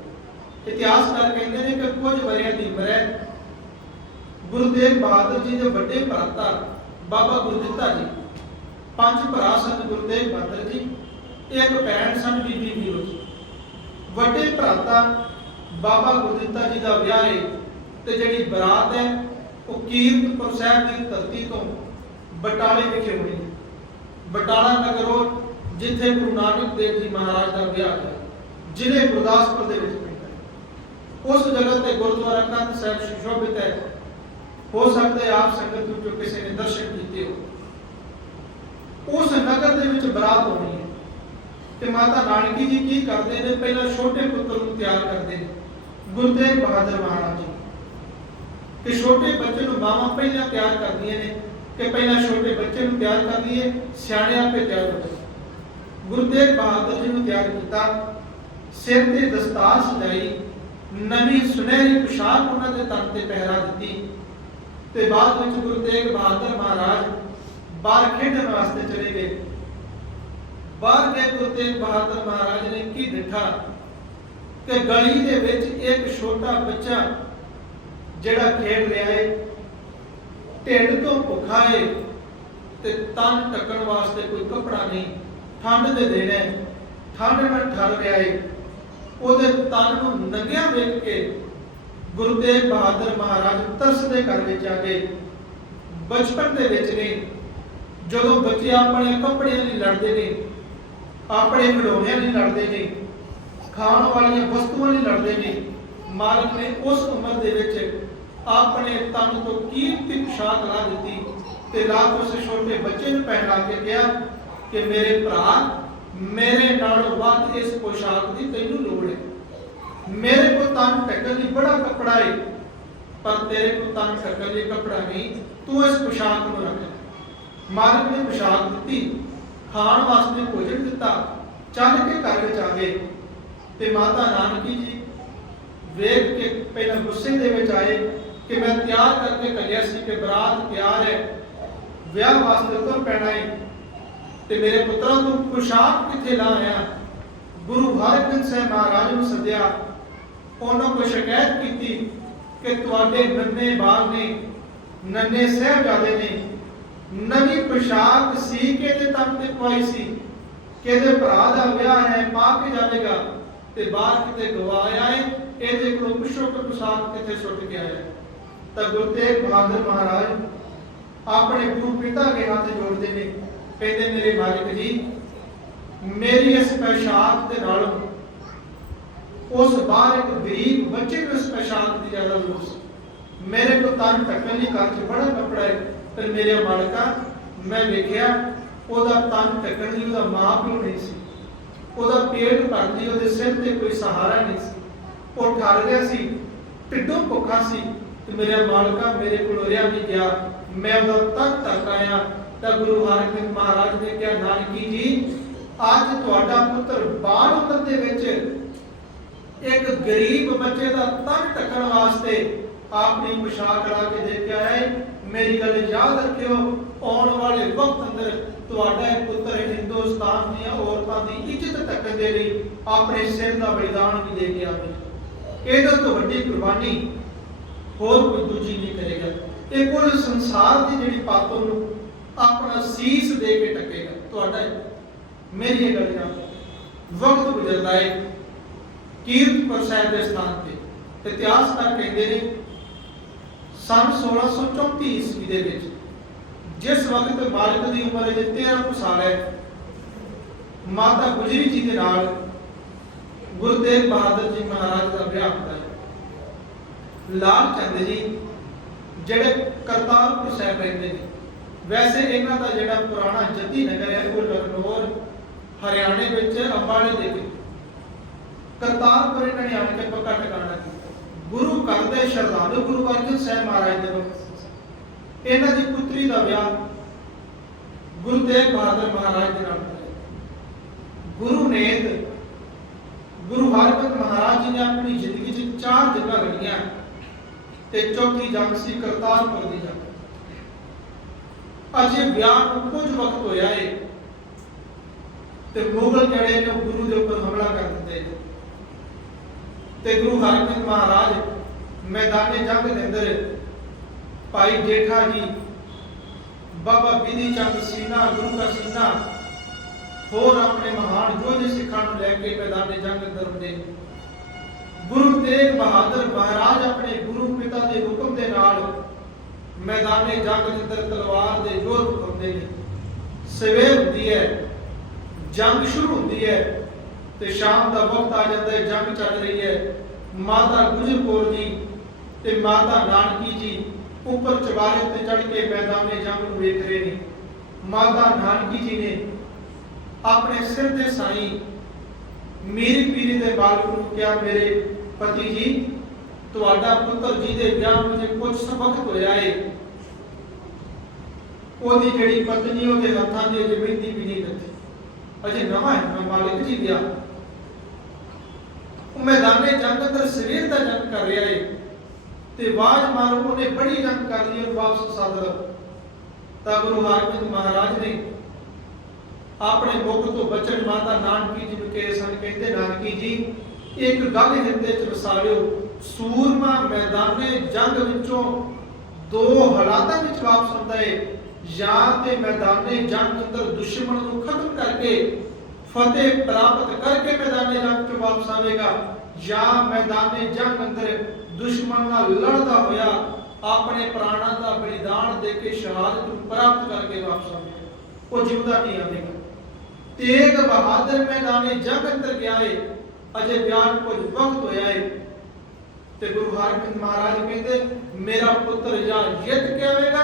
ਇਤਿਹਾਸਕਾਰ ਕਹਿੰਦੇ ਨੇ ਕਿ ਕੁਝ ਵਰਿਆਂ ਦੀ ਉਮਰ ਹੈ ਗੁਰੂ ਤੇਗ ਬਹਾਦਰ ਜੀ ਦੇ ਵੱਡੇ ਭਰਾਤਾ ਬਾਬਾ ਗੁਰਦਿੱਤਾ ਜੀ, 5 ਭਰਾ ਸਨ ਗੁਰੂ ਤੇਗ ਬਹਾਦਰ ਜੀ, ਇੱਕ ਭੈਣ ਸਨ ਬੀਬੀ ਵੀਰੋ ਜੀ। ਵੱਡੇ ਭਰਾਤਾ ਬਾਬਾ ਗੁਰਦਿੱਤਾ ਜੀ ਦਾ ਵਿਆਹ ਹੈ ਤੇ ਜਿਹੜੀ ਬਰਾਤ ਹੈ ਉਹ ਕੀਰਤਪੁਰ ਸਾਹਿਬ ਦੀ ਧਰਤੀ ਤੋਂ ਬਟਾਲੇ ਵਿਖੇ ਹੋਈ। ਬਟਾਲਾ ਨਗਰ ਉਹ ਜਿੱਥੇ ਗੁਰੂ ਨਾਨਕ ਦੇਵ ਜੀ ਮਹਾਰਾਜ ਦਾ ਵਿਆਹ ਹੋਇਆ, ਜ਼ਿਲ੍ਹੇ ਗੁਰਦਾਸਪੁਰ ਦੇ ਵਿੱਚ ਪੈਂਦਾ। ਉਸ ਜਗ੍ਹਾ ਤੇ ਗੁਰਦੁਆਰਾ ਕੰਧ ਸਾਹਿਬ ਸੁਸ਼ੋਭਿਤ ਹੈ। ਹੋ ਸਕਦਾ ਹੈ ਆਪ ਸੰਗਤ ਵਿੱਚੋਂ ਕਿਸੇ ਨੇ ਦਰਸ਼ਨ ਕੀਤੇ ਹੋ। ਉਸ ਨਗਰ ਦੇ ਵਿੱਚ ਬਰਾਤ ਹੋਣੀ ਹੈ ਤੇ ਮਾਤਾ ਨਾਨਕੀ ਜੀ ਕੀ ਕਰਦੇ ਨੇ, ਪਹਿਲਾਂ ਛੋਟੇ ਪੁੱਤਰ ਨੂੰ ਤਿਆਰ ਕਰਦੇ ਨੇ, ਗੁਰੂ ਤੇਗ ਬਹਾਦਰ ਮਹਾਰਾਜ ਜੀ। ਕਿ ਛੋਟੇ ਬੱਚੇ ਨੂੰ ਮਾਵਾਂ ਪਹਿਲਾਂ ਤਿਆਰ ਕਰਦੀਆਂ ਨੇ ਕਿ ਪਹਿਲਾਂ ਛੋਟੇ ਬੱਚੇ ਨੂੰ ਤਿਆਰ ਕਰ ਲਈਏ, ਸਿਆਣੇ ਆਪੇ ਤਿਆਰ ਹੋ ਜਾਣ। ਗੁਰੂ ਤੇਗ ਬਹਾਦਰ ਜੀ ਨੂੰ ਤਿਆਰ ਕੀਤਾ, ਸਿਰ ਤੇ ਦਸਤਾਰ ਸਜਾਈ, ਨਵੀਂ ਸੁਨਹਿਰੀ ਪੁਸ਼ਾਕ ਉਹਨਾਂ ਦੇ ਤਨ ਤੇ ਪਹਿਰਾ ਦਿੱਤੀ ਤੇ ਬਾਅਦ ਵਿੱਚ ਗੁਰੂ ਤੇਗ ਬਹਾਦਰ ਮਹਾਰਾਜ ਬਾਹਰ ਖੇਡਣ ਵਾਸਤੇ ਚਲੇ ਗਏ। ਬਾਹਰ ਗਏ ਗੁਰੂ ਤੇਗ ਬਹਾਦਰ ਮਹਾਰਾਜ ਨੇ ਕੀ ਦੇਖਾ ਕਿ ਗਲੀ ਦੇ ਵਿੱਚ ਇੱਕ ਛੋਟਾ ਬੱਚਾ ਜਿਹੜਾ ਖੇਡ ਰਿਹਾ ਹੈ, ਢਿੱਡ ਤੋਂ ਭੁੱਖਾ ਹੈ ਤੇ ਤਨ ਢੱਕਣ ਵਾਸਤੇ ਕੋਈ ਕੱਪੜਾ ਨਹੀਂ, ਠੰਡ ਦੇ ਦਿਨ ਹੈ, ਠੰਡ ਨਾਲ ਠਰ ਰਿਹਾ ਹੈ। ਉਹਦੇ ਤਨ ਨੂੰ ਨੰਗਿਆ ਵੇਖ ਕੇ ਗੁਰੂ ਤੇਗ ਬਹਾਦਰ ਮਹਾਰਾਜ ਤਰਸਦੇ ਘਰ ਵਿੱਚ ਆ ਗਏ। ਬਚਪਨ ਦੇ ਵਿੱਚ ਨੇ ਜਦੋਂ ਬੱਚੇ ਆਪਣੇ ਕੱਪੜਿਆਂ ਲਈ ਲੜਦੇ ਨੇ, ਆਪਣੇ ਖਿਡੌਣਿਆਂ ਲਈ ਲੜਦੇ ਨੇ, ਖਾਣ ਵਾਲੀਆਂ ਵਸਤੂਆਂ ਲਈ ਲੜਦੇ ਨੇ, ਮਾਲਕ ਨੇ ਉਸ ਉਮਰ ਦੇ ਵਿੱਚ ਆਪਣੇ ਤਨ ਤੋਂ ਕੀਮਤੀ ਪੁਸ਼ਾਕ ਲਾ ਦਿੱਤੀ ਤੇ ਲਾ ਕੇ ਉਸ ਛੋਟੇ ਬੱਚੇ ਨੂੰ ਪਹਿਨਾ ਕੇ ਕਿਹਾ ਕਿ ਮੇਰੇ ਭਰਾ, ਮੇਰੇ ਨਾਲੋਂ ਵੱਧ ਇਸ ਪੁਸ਼ਾਕ ਦੀ ਤੈਨੂੰ ਲੋੜ ਹੈ। ਮੇਰੇ ਕੋਲ ਤਨ ਢੱਕਣ ਲਈ ਬੜਾ ਕੱਪੜਾ ਹੈ, ਪਰ ਤੇਰੇ ਕੋਲ ਤਨ ਢੱਕਣ ਲਈ ਕੱਪੜਾ ਨਹੀਂ, ਤੂੰ ਇਸ ਪੁਸ਼ਾਕ ਨੂੰ ਰੱਖ। ਮਾਲਕ ਨੇ ਪੁਸ਼ਾਕ ਦਿੱਤੀ, ਖਾਣ ਵਾਸਤੇ ਭੋਜਨ ਦਿੱਤਾ, ਚੱਲ ਕੇ ਘਰ ਵਿੱਚ ਆ ਗਏ ਤੇ ਮਾਤਾ ਨਾਨਕੀ ਜੀ ਵੇਖ ਕੇ ਪਹਿਲਾਂ ਗੁੱਸੇ ਦੇ ਵਿੱਚ ਆਏ ਕਿ ਮੈਂ ਤਿਆਰ ਕਰਕੇ ਕੱਲਿਆ ਸੀ ਕਿ ਬਰਾਤ ਤਿਆਰ ਹੈ, ਵਿਆਹ ਵਾਸਤੇ ਤੁਰ ਪੈਣਾ ਹੈ ਤੇ ਮੇਰੇ ਪੁੱਤਰਾਂ ਤੂੰ ਪੁਸ਼ਾਕ ਕਿੱਥੇ ਲਾ ਆਇਆ। ਗੁਰੂ ਹਰਗੋਬਿੰਦ ਸਾਹਿਬ ਮਹਾਰਾਜ ਨੂੰ ਸੱਦਿਆ, ਉਹਨਾਂ ਕੋਲ ਸ਼ਿਕਾਇਤ ਕੀਤੀ ਕਿ ਤੁਹਾਡੇ ਨੰਨੇ ਬਾਲ ਨੇ, ਨੰਨੇ ਸਾਹਿਬਜ਼ਾਦੇ ਨੇ ਨਵੀਂ ਪੁਸ਼ਾਕ ਸੀ ਕਿਹਦੇ ਤਨ ਤੇ ਪਾਈ ਸੀ, ਕਿਹਦੇ ਭਰਾ ਦਾ ਵਿਆਹ ਹੈ, ਪਾ ਕੇ ਜਾਵੇਗਾ ਤੇ ਬਾਹਰ ਕਿਤੇ ਗਵਾਇਆ ਹੈ, ਇਹਦੇ ਕੋਲੋਂ ਪੁੱਛੋ ਕਿ ਪੁਸ਼ਾਕ ਕਿੱਥੇ ਸੁੱਟ ਕੇ ਆਇਆ। ਤਾਂ ਗੁਰੂ ਤੇਗ ਬਹਾਦਰ ਮਹਾਰਾਜ ਆਪਣੇ ਗੁਰੂ ਪਿਤਾ ਦੇ ਹੱਥ ਜੋੜਦੇ ਨੇ, ਕਹਿੰਦੇ ਮੇਰੇ ਮਾਲਿਕ ਜੀ, ਮੇਰੀ ਇਸ ਪੁਸ਼ਾਕ ਦੇ ਨਾਲ ਉਸ ਬਾਹਰ ਇੱਕ ਗਰੀਬ ਬੱਚੇ ਨੂੰ ਇਸ ਪੁਸ਼ਾਕ ਦੀ ਜ਼ਿਆਦਾ ਲੋੜ ਸੀ। ਮੇਰੇ ਕੋਲ ਤਨ ਢੱਕਣ ਲਈ ਘਰ 'ਚ ਬੜਾ ਕੱਪੜਾ ਹੈ, ਪਰ ਮੇਰੇ ਮਾਲਕਾ ਮੈਂ ਵੇਖਿਆ ਉਹਦਾ ਤਨ ਢੱਕਣ ਲਈ ਉਹਦਾ ਮਾਂ ਪਿਓ ਨਹੀਂ ਸੀ, ਉਹਦਾ ਪੇਟ ਭਰਦੀ ਉਹਦੇ ਸਿਰ ਤੇ ਕੋਈ ਸਹਾਰਾ ਨਹੀਂ ਸੀ, ਉਹ ਠਰ ਗਿਆ ਸੀ, ਢਿੱਡੋਂ ਭੁੱਖਾ ਸੀ ਤੇ ਮੇਰੇ ਮਾਲਕਾ ਮੇਰੇ ਕੋਲ ਰਿਹਾ ਨਹੀਂ ਗਿਆ, ਮੈਂ ਉਹਦਾ ਤਨ ਢੱਕ ਆਇਆ। ਤਾਂ ਗੁਰੂ ਹਰਗੋਬਿੰਦ ਮਹਾਰਾਜ ਨੇ ਕਿਹਾ ਨਾਨਕੀ ਜੀ, ਅੱਜ ਤੁਹਾਡਾ ਪੁੱਤਰ ਬਾਲ ਉਮਰ ਦੇ ਵਿੱਚ ਇੱਕ ਗਰੀਬ ਬੱਚੇ ਦਾ ਤਨ ਢੱਕਣ ਵਾਸਤੇ ਆਪਣੀ ਪੁਸ਼ਾਕ ਲਾ ਕੇ ਦੇ ਕੇ ਆਇਆ। ਮੇਰੀ ਗੱਲ ਯਾਦ ਰੱਖਿਓ, ਆਉਣ ਵਾਲੇ ਵਕਤ ਅੰਦਰ ਤੁਹਾਡਾ ਇਹ ਪੁੱਤਰ ਹਿੰਦੁਸਤਾਨ ਦੀਆਂ ਔਰਤਾਂ ਦੀ ਇੱਜ਼ਤ ਢੱਕਣ ਦੇ ਲਈ ਆਪਣੇ ਸਿਰ ਦਾ ਬਲੀਦਾਨ ਵੀ ਦੇ ਕੇ ਆਵੇ। ਇਹਦੇ ਤੋਂ ਵੱਡੀ ਕੁਰਬਾਨੀ ਹੋਰ ਕੋਈ ਦੂਜੀ ਨਹੀਂ ਕਰੇਗਾ। ਇਹ ਕੁੱਲ ਸੰਸਾਰ ਦੀ ਜਿਹੜੀ ਪਾਪੋਂ ਨੂੰ ਆਪਣਾ ਸੀਸ ਦੇ ਕੇ ਟੱਕੇਗਾ ਤੁਹਾਡਾ। ਮੇਰੀ ਇਹ ਗੱਲ ਯਾਦ, ਵਕਤ ਗੁਜ਼ਰਦਾ ਹੈ ਕੀਰਤਪੁਰ ਸਾਹਿਬ ਦੇ ਸਥਾਨ ਤੇ ਇਤਿਹਾਸਕਾਰ ਕਹਿੰਦੇ ਨੇ ਸੰਨ 1634 ਈਸਵੀ ਦੇ ਵਿੱਚ, ਜਿਸ ਵਕਤ ਮਾਲਕ ਦੀ ਉਮਰ ਅਜੇ 13 ਸਾਲ ਹੈ, ਮਾਤਾ ਗੁਜਰੀ ਜੀ ਦੇ ਨਾਲ ਗੁਰੂ ਤੇਗ ਬਹਾਦਰ ਜੀ ਮਹਾਰਾਜ ਦਾ ਵਿਆਹ ਹੁੰਦਾ ਹੈ। ਲਾਲ ਚੰਦ ਜੀ ਜਿਹੜੇ ਕਰਤਾਰਪੁਰ ਸਾਹਿਬ ਰਹਿੰਦੇ ਨੇ, ਵੈਸੇ ਇਹਨਾਂ ਦਾ ਜਿਹੜਾ ਪੁਰਾਣਾ ਜੱਦੀ ਨਗਰ ਹੈ ਉਹ ਲਖਨੌਰ ਹਰਿਆਣੇ ਵਿੱਚ ਅੰਬਾਲੇ ਦੇ ਵਿੱਚ, ਕਰਤਾਰਪੁਰ ਇਹਨਾਂ ਨੇ ਆਣ ਕੇ ਪੱਕਾ ਟਿਕਾਣਾ ਕੀਤਾ। ਗੁਰੂ ਘਰ ਦੇ ਸ਼ਰਧਾਲੂ ਗੁਰੂ ਅਰਜਨ ਸਾਹਿਬ ਮਹਾਰਾਜ ਦੇ ਵਕਤ ਇਹਨਾਂ ਦੀ ਪੁੱਤਰੀ ਦਾ ਵਿਆਹ ਗੁਰੂ ਤੇਗ ਬਹਾਦਰ ਮਹਾਰਾਜ ਦੇ ਨਾਲ ਹੋਇਆ। ਗੁਰੂ ਨੇਤ ਗੁਰੂ ਹਰਗੋਬਿੰਦ ਮਹਾਰਾਜ ਜੀ ਨੇ ਆਪਣੀ ਜ਼ਿੰਦਗੀ 'ਚ 4 ਜਗ੍ਹਾ ਲੜੀਆਂ ਤੇ ਚੌਥੀ ਜੰਗ ਸੀ ਕਰਤਾਰਪੁਰ ਦੀ ਜੰਗ। ਅਜੇ ਵਿਆਹ ਨੂੰ ਕੁਝ ਵਕਤ ਹੋਇਆ ਹੈ ਤੇ ਮੁਗਲ ਜਿਹੜੇ ਨੇ ਗੁਰੂ ਦੇ ਉੱਪਰ ਹਮਲਾ ਕਰ ਦਿੰਦੇ ਨੇ ਤੇ ਗੁਰੂ ਹਰਗੋਬਿੰਦ ਮਹਾਰਾਜ ਮੈਦਾਨੇ ਜੰਗ ਦੇ ਅੰਦਰ ਭਾਈ ਜੇਠਾ ਜੀ, ਬਾਬਾ ਬਿਧੀ ਚੰਦ ਸੀਨਾ, ਗੁਰੂ ਕਾ ਸੀਨਾ, ਹੋਰ ਆਪਣੇ ਮਹਾਨ ਯੋਧੇ ਸਿੱਖਾਂ ਨੂੰ ਲੈ ਕੇ ਮੈਦਾਨੇ ਜੰਗ ਅੰਦਰ ਹੁੰਦੇ ਨੇ। ਗੁਰੂ ਤੇਗ ਬਹਾਦਰ ਮਹਾਰਾਜ ਆਪਣੇ ਗੁਰੂ ਪਿਤਾ ਦੇ ਹੁਕਮ ਦੇ ਨਾਲ ਮੈਦਾਨੇ ਜੰਗ ਦੇ ਅੰਦਰ ਤਲਵਾਰ ਦੇ ਯੋਧ ਹੁੰਦੇ ਨੇ। ਸਵੇਰ ਹੁੰਦੀ ਹੈ, ਜੰਗ ਸ਼ੁਰੂ ਹੁੰਦੀ ਹੈ ਤੇ ਸ਼ਾਮ ਦਾ ਵਕਤ ਆ ਜਾਂਦਾ ਹੈ, ਜੰਗ ਚੱਲ ਰਹੀ ਹੈ। ਮਾਤਾ ਗੁਜਰ ਕੌਰ ਜੀ ਤੇ ਮਾਤਾ ਨਾਨਕੀ ਜੀ ਉੱਪਰ ਚੁਬਾਰੇ ਉੱਤੇ ਚੜ੍ਹ ਕੇ ਮੈਦਾਨੇ ਜੰਗ ਨੂੰ ਵੇਖ ਰਹੇ ਨੇ। ਮਾਤਾ ਨਾਨਕੀ ਜੀ ਨੇ ਆਪਣੇ ਸਿਰ ਦੇ ਸਾਈਂ ਮੀਰੀ ਪੀਰੀ ਦੇ ਮਾਲਕ ਨੂੰ ਕਿਹਾ, ਮੇਰੇ ਪਤੀ ਜੀ, ਤੁਹਾਡਾ ਪੁੱਤਰ ਜੀ ਦੇ ਵਿਆਹ ਵਿੱਚ ਕੁਝ ਵਕਤ ਹੋਇਆ ਏ, ਉਹਦੀ ਜਿਹੜੀ ਪਤਨੀ ਉਹਦੇ ਹੱਥਾਂ ਦੀ ਅਜੇ ਮਹਿੰਦੀ ਵੀ ਨਹੀਂ ਲੱਗੀ, ਅਜੇ ਨਵਾਂ ਹੈ ਮਾਲਕ ਜੀ ਵਿਆਹ। ਉਹ ਮੈਦਾਨੇ ਜੰਗ ਅੰਦਰ ਸਵੇਰ ਦਾ ਜੰਗ ਕਰ ਰਿਹਾ ਏ ਤੇ ਆਵਾਜ਼ ਮਾਰੋ, ਉਹਨੇ ਬੜੀ ਜੰਗ ਕਰ ਲਈ, ਉਹ ਵਾਪਸ ਸੱਦ ਲਓ। ਤਾਂ ਗੁਰੂ ਹਰਗੋਬਿੰਦ ਮਹਾਰਾਜ ਨੇ ਆਪਣੇ ਮੁਖ ਤੋਂ ਬਚਨ ਮਾਤਾ ਨਾਨਕੀ ਜੀ ਨੂੰ ਕਹੇ ਸਨ, ਕਹਿੰਦੇ ਨਾਨਕੀ ਜੀ, ਇੱਕ ਗੱਲ ਹਿਰਦੇ ਚ ਵਸਾ ਲਿਓ, ਸੂਰਮਾ ਮੈਦਾਨੇ ਜੰਗ ਵਿੱਚੋਂ ਦੋ ਹਾਲਾਤਾਂ ਵਿੱਚ ਵਾਪਸ ਆਉਂਦਾ ਏ, ਜਾਂ ਤੇ ਮੈਦਾਨੇ ਜੰਗ ਅੰਦਰ ਦੁਸ਼ਮਣ ਨੂੰ ਖਤਮ ਕਰਕੇ ਫਤਿਹ ਪ੍ਰਾਪਤ ਕਰਕੇ ਮੈਦਾਨੇ ਜੰਗ ਚ ਵਾਪਸ ਆਵੇਗਾ, ਜਾਂ ਮੈਦਾਨੇ ਜੰਗ ਅੰਦਰ ਦੁਸ਼ਮਣ ਨਾਲ ਲੜਦਾ ਹੋਇਆ ਆਪਣੇ ਪ੍ਰਾਣਾਂ ਦਾ ਬਲੀਦਾਨ ਦੇ ਕੇ ਸ਼ਹਾਦਤ ਨੂੰ ਪ੍ਰਾਪਤ ਕਰਕੇ ਵਾਪਸ ਆਵੇਗਾ, ਉਹ ਜਿਉਂਦਾ ਨਹੀਂ ਆਵੇਗਾ। ਤੇਗ ਬਹਾਦਰ ਮੈਦਾਨੇ ਜੰਗ ਅੰਦਰ ਗਿਆ ਏ, ਅਜੇ ਵਿਆਹ ਕੁਝ ਵਕਤ ਹੋਇਆ ਏ ਤੇ ਗੁਰੂ ਹਰਗੋਬਿੰਦ ਮਹਾਰਾਜ ਕਹਿੰਦੇ, ਮੇਰਾ ਪੁੱਤਰ ਜਾਂ ਜਿੱਤ ਕੇ ਆਵੇਗਾ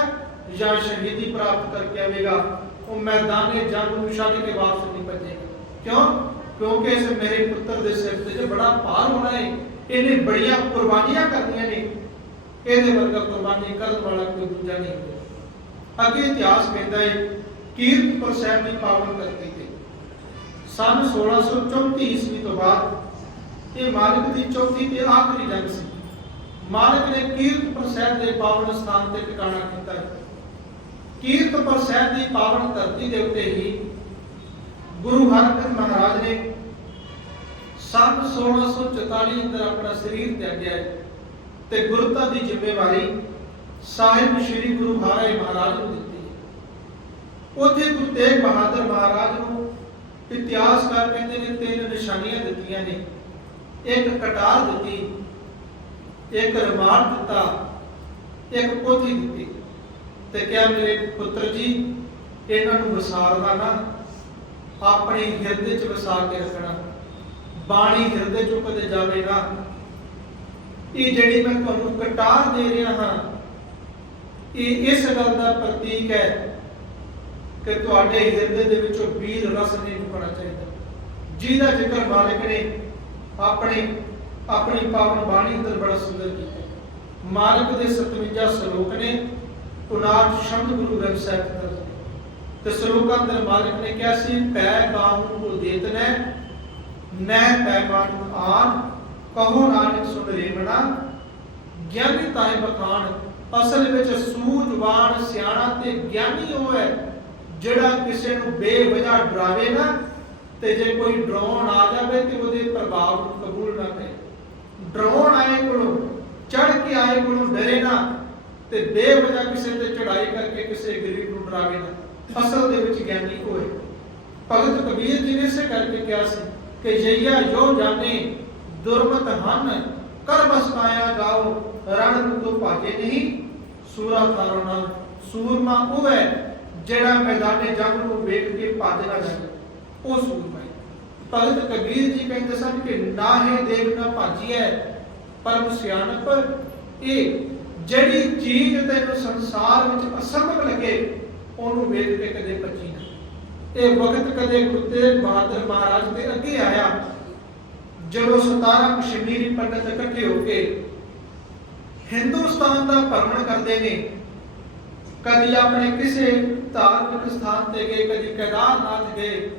ਜਾਂ ਸ਼ਹੀਦੀ ਪ੍ਰਾਪਤ ਕਰਕੇ ਆਵੇਗਾ, ਉਹ ਮੈਦਾਨੇ ਜੰਗ ਨੂੰ ਛੱਡ ਕੇ ਵਾਪਸ ਨਹੀਂ ਭੱਜੇਗਾ। ਕਿਉਂ? ਕਿਉਂਕਿ ਇਸ ਮੇਰੇ ਪੁੱਤਰ ਦੇ ਸਿਰ ਤੇ ਬੜਾ ਭਾਰ ਹੋਣਾ ਹੈ, ਇਹਨੇ ਬੜੀਆਂ ਕੁਰਬਾਨੀਆਂ ਕਰਨੀਆਂ ਨੇ, ਇਹਦੇ ਵਰਗਾ ਕੁਰਬਾਨੀ ਕਰਨ ਵਾਲਾ ਕੋਈ ਦੂਜਾ ਨਹੀਂ ਹੋਵੇਗਾ। ਅੱਗੇ ਇਤਿਹਾਸ ਕਹਿੰਦਾ ਹੈ, ਕੀਰਤਪੁਰ ਸਾਹਿਬ ਦੀ ਪਾਵਨ ਧਰਤੀ ਤੇ ਸਨ 1634 ਈਸਵੀ ਤੋਂ ਬਾਅਦ ਇਹ ਮਾਲਕ ਦੀ ਚੌਥੀ ਤੇ ਆਖਰੀ ਜੰਗ ਸੀ। ਮਾਲਕ ਨੇ ਕੀਰਤਪੁਰ ਸਾਹਿਬ ਦੇ ਪਾਵਨ ਸਥਾਨ ਤੇ ਟਿਕਾਣਾ ਕੀਤਾ ਹੈ। ਕੀਰਤਪੁਰ ਸਾਹਿਬ ਦੀ ਪਾਵਨ ਧਰਤੀ ਦੇ ਉੱਤੇ ਹੀ ਗੁਰੂ ਹਰਗੋਬਿੰਦ ਮਹਾਰਾਜ ਨੇ ਸੰਨ 1644 ਅੰਦਰ ਆਪਣਾ ਸਰੀਰ ਤਿਆਗਿਆ ਹੈ ਤੇ ਗੁਰਤਾ ਦੀ ਜ਼ਿੰਮੇਵਾਰੀ ਸਾਹਿਬ ਸ੍ਰੀ ਗੁਰੂ ਹਰਿ ਮਹਾਰਾਜ ਨੂੰ ਦਿੱਤੀ ਹੈ। ਉੱਥੇ ਗੁਰੂ ਤੇਗ ਬਹਾਦਰ ਮਹਾਰਾਜ ਨੂੰ ਇਤਿਹਾਸਕਾਰ ਕਹਿੰਦੇ ਨੇ ਤਿੰਨ ਨਿਸ਼ਾਨੀਆਂ ਦਿੱਤੀਆਂ ਨੇ, ਇੱਕ ਕਟਾਰ ਦਿੱਤੀ, ਇੱਕ ਰਮਾਨ ਦਿੱਤਾ, ਇੱਕ ਪੋਥੀ ਦਿੱਤੀ ਤੇ ਕਿਹਾ, ਮੇਰੇ ਪੁੱਤਰ ਜੀ, ਇਹਨਾਂ ਨੂੰ ਵਿਸਾਰਨਾ ਨਾ, ਆਪਣੇ ਹਿਰਦੇ ਚ ਵਸਾ ਕੇ ਰੱਖਣਾ, ਬਾਣੀ ਹਿਰਦੇ ਚੋਂ ਕਦੇ ਜਾਵੇ ਨਾ। ਇਹ ਜਿਹੜੀ ਮੈਂ ਤੁਹਾਨੂੰ ਕਟਾਰ ਦੇ ਰਿਹਾ ਹਾਂ, ਇਹ ਇਸ ਗੱਲ ਦਾ ਪ੍ਰਤੀਕ ਹੈ ਕਿ ਤੁਹਾਡੇ ਹਿਰਦੇ ਦੇ ਵਿੱਚੋਂ ਵੀਰ ਰਸ ਨਹੀਂ ਨਿਕਲਣਾ ਚਾਹੀਦਾ, ਜਿਹਦਾ ਜ਼ਿਕਰ ਮਾਲਕ ਨੇ ਆਪਣੀ ਪਾਵਨ ਬਾਣੀ ਅੰਦਰ ਬੜਾ ਸੁੰਦਰ ਕੀਤਾ। ਮਾਲਕ ਦੇ 57 ਸ਼ਲੋਕ ਨੇ, 59 ਸ਼ਬਦ ਗੁਰੂ ਗ੍ਰੰਥ ਸਾਹਿਬ ਅੰਦਰ ਤੇ ਸ਼ਲੋਕਾਂ ਅੰਦਰ ਮਾਲਕ ਨੇ ਕਿਹਾ ਸੀ, ਪੈ ਬਾਹੂ ਕੋ ਦੇਤਨੈ ਨੈ ਪੈ ਬਾਹੂ ਆਨ, ਕਹੋ ਨਾਨਕ ਸੁਣ ਰੇਵਣਾ, ਗਿਆਨੀ ਤਾਏ ਬਖਾਨ। ਅਸਲ ਵਿੱਚ ਸੂਝਵਾਨ ਸਿਆਣਾ ਤੇ ਗਿਆਨੀ ਉਹ ਹੈ ਜਿਹੜਾ ਕਿਸੇ ਨੂੰ ਬੇਵਜ੍ਹਾ ਡਰਾਵੇ ਨਾ, ਤੇ ਜੇ ਕੋਈ ਡਰਾਉਣ ਆ ਜਾਵੇ ਤੇ ਉਹਦੇ ਪ੍ਰਭਾਵ ਨੂੰ ਕਬੂਲ ਨਾ ਕਰੇ। ਡਰਾਉਣ ਆਏ ਕੋਲੋਂ, ਚੜ ਕੇ ਆਏ ਕੋਲੋਂ ਡਰੇ ਨਾ, ਤੇ ਬੇਵਜ੍ਹਾ ਕਿਸੇ ਤੇ ਚੜਾਈ ਕਰਕੇ ਕਿਸੇ ਗਰੀਬ ਨੂੰ ਡਰਾਵੇ ਨਾ। ਅਸਲ ਦੇ ਵਿੱਚ ਗਿਆਨੀ ਹੋਏ। ਭਗਤ ਕਬੀਰ ਜੀ ਨੇ ਇਸੇ ਕਰਕੇ ਕਿਹਾ ਸੀ ਕਿ ਜਈਆ ਜੋ ਜਾਣੇ ਦੁਰਮਤ ਹਨ, ਕਰ ਬਸਤਾਇਆ ਗਾਓ, ਰਣ ਤੋਂ ਭਾਜੇ ਨਹੀਂ, ਸੂਰਾ ਤਾਰੋ ਨਾਲ। ਸੂਰਮਾ ਉਹ ਹੈ ਜਿਹੜਾ ਮੈਦਾਨੇ ਜੰਗ ਨੂੰ ਵੇਖ ਕੇ ਭੱਜ ਨਾ ਜਾਵੇ, ਉਹ ਸੂਰਮਾ ਹੈ। ਭਗਤ ਕਬੀਰ ਜੀ ਕਹਿੰਦੇ ਸਨ ਕਿ ਨਾਹੇ ਦੇਵ ਨਾ ਭਾਜੀਐ ਪਰਮ ਸਿਆਣਪ, ਇਹ ਜਿਹੜੀ ਚੀਜ਼ ਤੈਨੂੰ ਸੰਸਾਰ ਵਿੱਚ ਅਸੰਭਵ ਲੱਗੇ ਉਹਨੂੰ ਵੇਖ ਕੇ ਕਦੇ ਭੱਜੀ ਨਾ। ਇਹ ਵਕਤ ਕਦੇ ਗੁਰੂ ਤੇਗ ਬਹਾਦਰ ਮਹਾਰਾਜ ਦੇ ਅੱਗੇ ਆਇਆ ਜਦੋਂ 17 ਕਸ਼ਮੀਰੀ ਪੰਡਤ ਇਕੱਠੇ ਹੋ ਕੇ ਹਿੰਦੁਸਤਾਨ ਦਾ ਭ੍ਰਮਣ ਕਰਦੇ ਨੇ। ਕਦੀ ਆਪਣੇ ਕਿਸੇ ਧਾਰਮਿਕ ਸਥਾਨ ਤੇ ਗਏ, ਕਦੀ ਕੇਦਾਰਨਾਥ ਗਏ,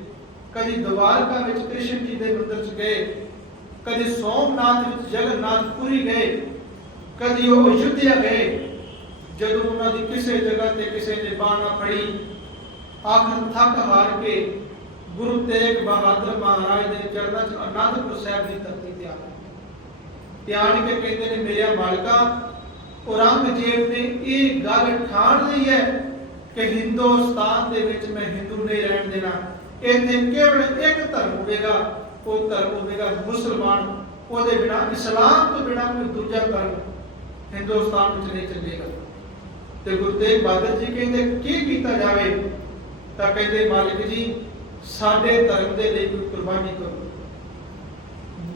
ਕਦੀ ਦਵਾਰਕਾ ਵਿੱਚ ਕ੍ਰਿਸ਼ਨ ਜੀ ਦੇ ਮੰਦਿਰ 'ਚ ਗਏ, ਕਦੀ ਸੋਮਨਾਥ ਵਿੱਚ ਜਗਨਨਾਥਪੁਰੀ ਗਏ, ਕਦੀ ਉਹ ਅਯੁੱਧਿਆ ਗਏ। ਜਦੋਂ ਉਹਨਾਂ ਦੀ ਕਿਸੇ ਜਗ੍ਹਾ ਤੇ ਕਿਸੇ ਨੇ ਬਾਹ ਨਾ ਫੜੀ, ਆਖਰ ਥੱਕ ਹਾਰ ਕੇ ਗੁਰੂ ਤੇਗ ਬਹਾਦਰ ਮਹਾਰਾਜ ਦੇ ਚਰਨਾਂ 'ਚ ਅਨੰਦਪੁਰ ਸਾਹਿਬ ਦੀ ਧਰਤੀ ਤੇ ਆ ਕੇ ਕਹਿੰਦੇ ਨੇ, ਮੇਰਿਆ ਮਾਲਕਾ, ਔਰੰਗਜ਼ੇਬ ਨੇ ਇਹ ਗੱਲ ਠਾਣ ਲਈ ਹੈ ਕਿ ਹਿੰਦੁਸਤਾਨ ਦੇ ਵਿੱਚ ਮੈਂ ਹਿੰਦੂ ਨਹੀਂ ਰਹਿਣ ਦੇਣਾ। ਇੱਥੇ ਕੇਵਲ ਇੱਕ ਧਰਮ ਹੋਵੇਗਾ, ਉਹ ਧਰਮ ਹੋਵੇਗਾ ਮੁਸਲਮਾਨ। ਉਹਦੇ ਬਿਨਾ, ਇਸਲਾਮ ਤੋਂ ਬਿਨਾ ਕੋਈ ਦੂਜਾ ਧਰਮ ਹਿੰਦੁਸਤਾਨ ਵਿੱਚ ਨਹੀਂ ਚੱਲੇਗਾ। ਤੇ ਗੁਰੂ ਤੇਗ ਬਹਾਦਰ ਜੀ ਕਹਿੰਦੇ ਕੀ ਕੀਤਾ ਜਾਵੇ? ਤਾਂ ਕਹਿੰਦੇ, ਮਾਲਿਕ ਜੀ, ਸਾਡੇ ਧਰਮ ਦੇ ਲਈ ਕੋਈ ਕੁਰਬਾਨੀ ਕਰੋ।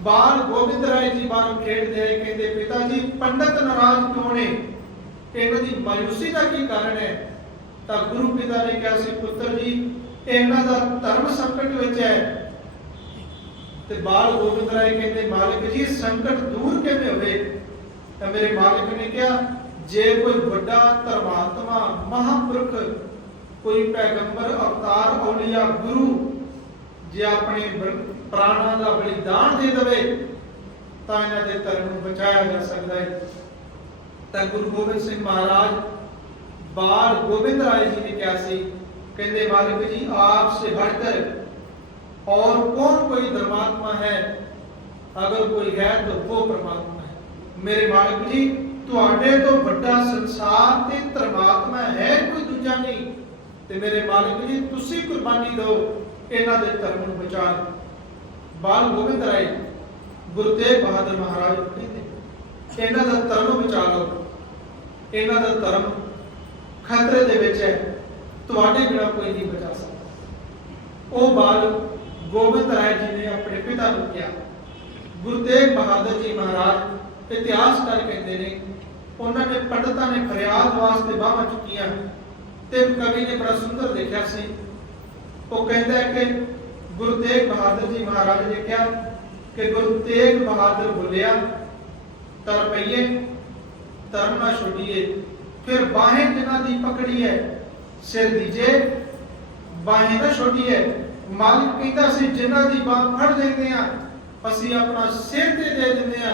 ਬਾਲ ਗੋਬਿੰਦ ਰਾਏ ਜੀ ਬਾਹਰੋਂ ਖੇਡਦੇ ਆਏ, ਕਹਿੰਦੇ, ਪਿਤਾ ਜੀ, ਪੰਡਤ ਨਾਰਾਜ਼ ਕਿਉਂ ਨੇ? ਇਹਨਾਂ ਦੀ ਮਾਯੂਸੀ ਦਾ ਕੀ ਕਾਰਨ ਹੈ? ਤਾਂ ਗੁਰੂ ਪਿਤਾ ਨੇ ਕਿਹਾ ਸੀ, ਪੁੱਤਰ ਜੀ ਇਹਨਾਂ ਦਾ ਧਰਮ ਸੰਕਟ ਵਿੱਚ ਹੈ। ਤੇ ਬਾਲ ਗੋਬਿੰਦ ਰਾਏ ਕਹਿੰਦੇ, ਮਾਲਕ ਜੀ ਸੰਕਟ ਦੂਰ ਕਿਵੇਂ ਹੋਵੇ? ਤਾਂ ਮੇਰੇ ਮਾਲਕ ਨੇ ਕਿਹਾ, ਜੇ ਕੋਈ ਵੱਡਾ ਧਰਮਾਤਮਾ ਮਹਾਂਪੁਰਖ, ਕੋਈ ਪੈਗੰਬਰ, ਅਵਤਾਰ, ਔਲੀਆ, ਗੁਰੂ ਜੇ ਆਪਣੇ ਪ੍ਰਾਣਾਂ ਦਾ ਬਲੀਦਾਨ ਦੇ ਦੇਵੇ ਤਾਂ ਇਹਨਾਂ ਦੇ ਧਰਮ ਨੂੰ ਬਚਾਇਆ ਜਾ ਸਕਦਾ ਹੈ। ਤਾਂ ਗੁਰੂ ਗੋਬਿੰਦ ਸਿੰਘ ਮਹਾਰਾਜ ਬਾਲ ਗੋਬਿੰਦ ਰਾਏ जी ने क्या सी, कहते मालिक जी आपसे बढ़कर और कौन कोई धर्मात्मा है? अगर कोई है तो वो परमात्मा है। मेरे मालिक जी तुहाडे तो बड़ा संसार ते धर्मात्मा है कोई दूजा नहीं। ते मेरे मालिक जी तुसी कुर्बानी दो, इन्हां दे धर्म नूं बचा लो। बाल गोबिंद राय गुरु तेग बहादुर महाराज कहते इन्हां दा धर्म बचा लो, इन्हां दा धर्म खतरे दे विच है, तुहाडे बिना कोई नहीं बचा सकता। ਉਹ बाल गोबिंद राय जी ने अपने पिता ਨੂੰ ਕਿਹਾ। गुरु तेग बहादुर जी महाराज इतिहासकार कहते ने, ਉਹਨਾਂ ਨੇ ਪੰਡਤਾਂ ਨੇ ਫਰਿਆਦ ਵਾਸਤੇ ਬਾਹਾਂ ਚੁੱਕੀਆਂ ਤੇ ਕਵੀ ਨੇ ਬੜਾ ਸੁੰਦਰ ਲਿਖਿਆ ਸੀ। ਉਹ ਕਹਿੰਦਾ ਹੈ ਕਿ ਗੁਰੂ ਤੇਗ ਬਹਾਦਰ ਜੀ ਮਹਾਰਾਜ ਨੇ ਕਿਹਾ ਕਿ ਗੁਰੂ ਤੇਗ ਬਹਾਦਰ ਬੋਲਿਆ, ਤਰ ਪਈਏ ਧਰਮ ਨਾ ਛੋੜੀਏ, फिर बाहें जिन्हां दी पकड़ी है सिर दीजे बाहें ना छोड़ीए। मालिक कहता सी जिन्हां दी बाह फड़ लेंदे आ असी अपना सिर ते दे दिंदे आ,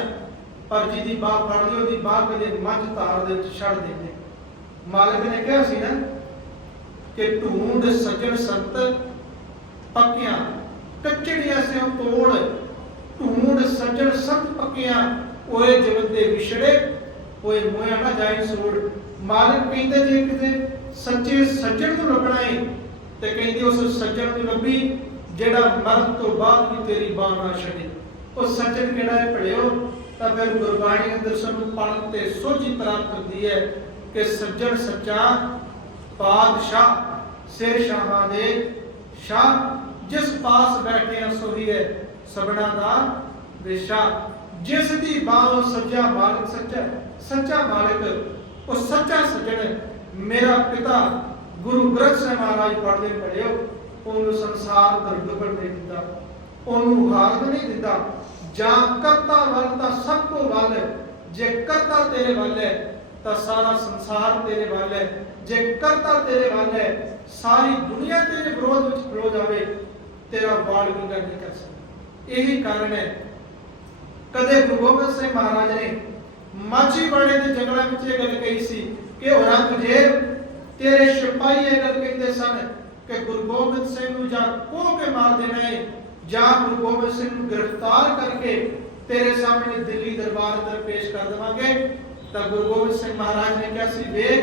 पर जिहदी बाह फड़ लियो दी बाह कदे मंझ तार दे विच छड़ दिंदे। मालिक ने कहा सी ना कि ढूंढ सज्जन संत पक्कियां कच्चड़ियां से तोड़, ढूंढ सज्जन संत पक्कियां ओए जवंदे विछड़े, ओए मोया ना जाए सोड़। मालिक कहते जे किते सच्चे सज्जन ਨੂੰ ਲੱਭਣਾ ਹੈ ਤੇ ਕਹਿੰਦੇ ਉਸ ਸੱਜਣ ਨੂੰ ਲੱਭੀ ਜਿਹੜਾ ਮਰਨ ਤੋਂ ਬਾਅਦ ਵੀ ਤੇਰੀ ਬਾਹ ਨਾ ਛੱਡੇ। ਉਹ ਸੱਜਣ ਕਿਹੜਾ ਹੈ ਪੜਿਓ? ਤਾਂ ਫਿਰ ਗੁਰਬਾਣੀ ਅੰਦਰ ਸਾਨੂੰ ਪੜਨ ਤੇ ਸੋਝੀ ਪ੍ਰਾਪਤ ਹੁੰਦੀ ਹੈ ਕਿ ਸੱਜਣ ਸੱਚਾ ਪਾਤਸ਼ਾਹ ਸਿਰ ਸ਼ਾਹਾਂ ਦੇ ਸ਼ਾਹ, ਜਿਸ ਪਾਸ ਬੈਠਿਆ ਸੋਹੀ ਹੈ ਸਭਨਾ ਦਾ ਵਿਸ਼ਾ। ਜਿਸ ਦੀ ਬਾਹ ਸੱਜਾ ਮਾਲਕ ਸੱਚਾ, ਸੱਚਾ ਮਾਲਕ ਉਹ ਸੱਚਾ ਸੱਜਣ ਮੇਰਾ ਪਿਤਾ ਗੁਰੂ ਗ੍ਰੰਥ ਸਾਹਿਬ ਮਹਾਰਾਜ ਪੜ੍ਹਦੇ ਪੜਿਓ। ਉਹਨੂੰ ਸੰਸਾਰ ਦਰਦ ਨਹੀਂ ਦਿੰਦਾ, ਉਹਨੂੰ ਹਾਰਤ ਨਹੀਂ ਦਿੰਦਾ। ਜਾਂ ਕਰਤਾ ਵੱਲ ਤਾਂ ਸਭ ਤੋਂ ਵੱਲ, ਜੇ ਕਰਤਾ ਤੇਰੇ ਵੱਲ ਹੈ ਤਾਂ ਸਾਰਾ ਸੰਸਾਰ ਤੇਰੇ ਵੱਲ ਹੈ। ਜੇ ਕਰਤਾ ਤੇਰੇ ਵੱਲ ਹੈ ਸਾਰੀ ਦੁਨੀਆ ਤੇਰੇ ਵਿਰੋਧ ਵਿੱਚ ਖਲੋ ਜਾਵੇ, ਤੇਰਾ ਵਾਲ ਵਿੰਗਾ ਨਹੀਂ ਕਰ ਸਕਦਾ। ਇਹੀ ਕਾਰਨ ਹੈ ਕਦੇ ਗੁਰੂ ਗੋਬਿੰਦ ਸਿੰਘ ਮਹਾਰਾਜ ਨੇ ਮਾਛੀਵਾੜੇ ਦੇ ਜੰਗਲਾਂ ਵਿੱਚ ਇਹ ਗੱਲ ਕਹੀ ਸੀ ਕਿ ਔਰੰਗਜ਼ੇਬ ਤੇਰੇ ਸਿਪਾਹੀ ਇਹ ਗੱਲ ਕਹਿੰਦੇ ਸਨ ਕਿ ਗੁਰੂ ਗੋਬਿੰਦ ਸਿੰਘ ਨੂੰ ਜਾਂ ਕੋਹ ਕੇ ਮਾਰ ਦੇਣਾ ਹੈ ਜਾਂ ਗੁਰੂ ਗੋਬਿੰਦ ਸਿੰਘ ਨੂੰ ਗ੍ਰਿਫਤਾਰ ਕਰਕੇ ਤੇਰੇ ਸਾਹਮਣੇ ਦਿੱਲੀ ਦਰਬਾਰ ਅੰਦਰ ਪੇਸ਼ ਕਰ ਦੇਵਾਂਗੇ। ਤਾਂ ਗੁਰੂ ਗੋਬਿੰਦ ਸਿੰਘ ਮਹਾਰਾਜ ਨੇ ਕਿਹਾ ਸੀ, ਵੇਖ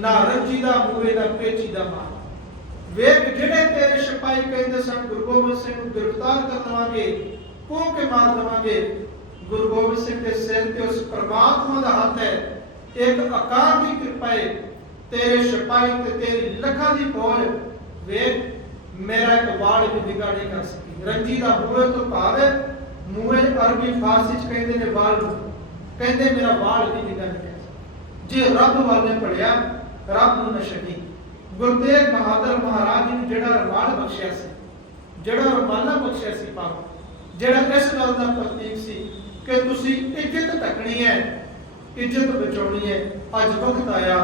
ਨਾ ਰੰਜੀ ਦਾ ਮੂਹੇ ਨਾ ਪੇਚੀ ਦਾ ਮਾਰ। ਵੇਖ ਜਿਹੜੇ ਤੇਰੇ ਸਿਪਾਹੀ ਕਹਿੰਦੇ ਸਨ ਗੁਰੂ ਗੋਬਿੰਦ ਸਿੰਘ ਨੂੰ ਗ੍ਰਿਫਤਾਰ ਕਰ ਦੇਵਾਂਗੇ, ਕੋਹ ਕੇ ਮਾਰ ਦੇਵਾਂਗੇ। गुरु गोबिंद सिंह के सिर ते उस परमात्मा का हाथ है, एक अकाल की कृपा है। तेरे सिपाही ते तेरी लखा दी फौज वेख मेरा एक वाल भी विगा नहीं कर सकी। रंजी दा मूहे तो भाव है, मूहे अरबी फारसी च कहंदे ने वाल नूं, कहंदे मेरा वाल भी विगा नहीं कर सकी। जे रब वाल ने पढ़िया रब नूं न छड्डी। गुरु तेग बहादुर महाराज जी नूं जेड़ा रमाल बख्शिया सी, जेड़ा रमाला बख्शिया सी पाक, जेड़ा इस गल दा प्रतीक सी कि तुसी इज्जत ढकनी है, इज्जत बचानी है। अज वक्त आया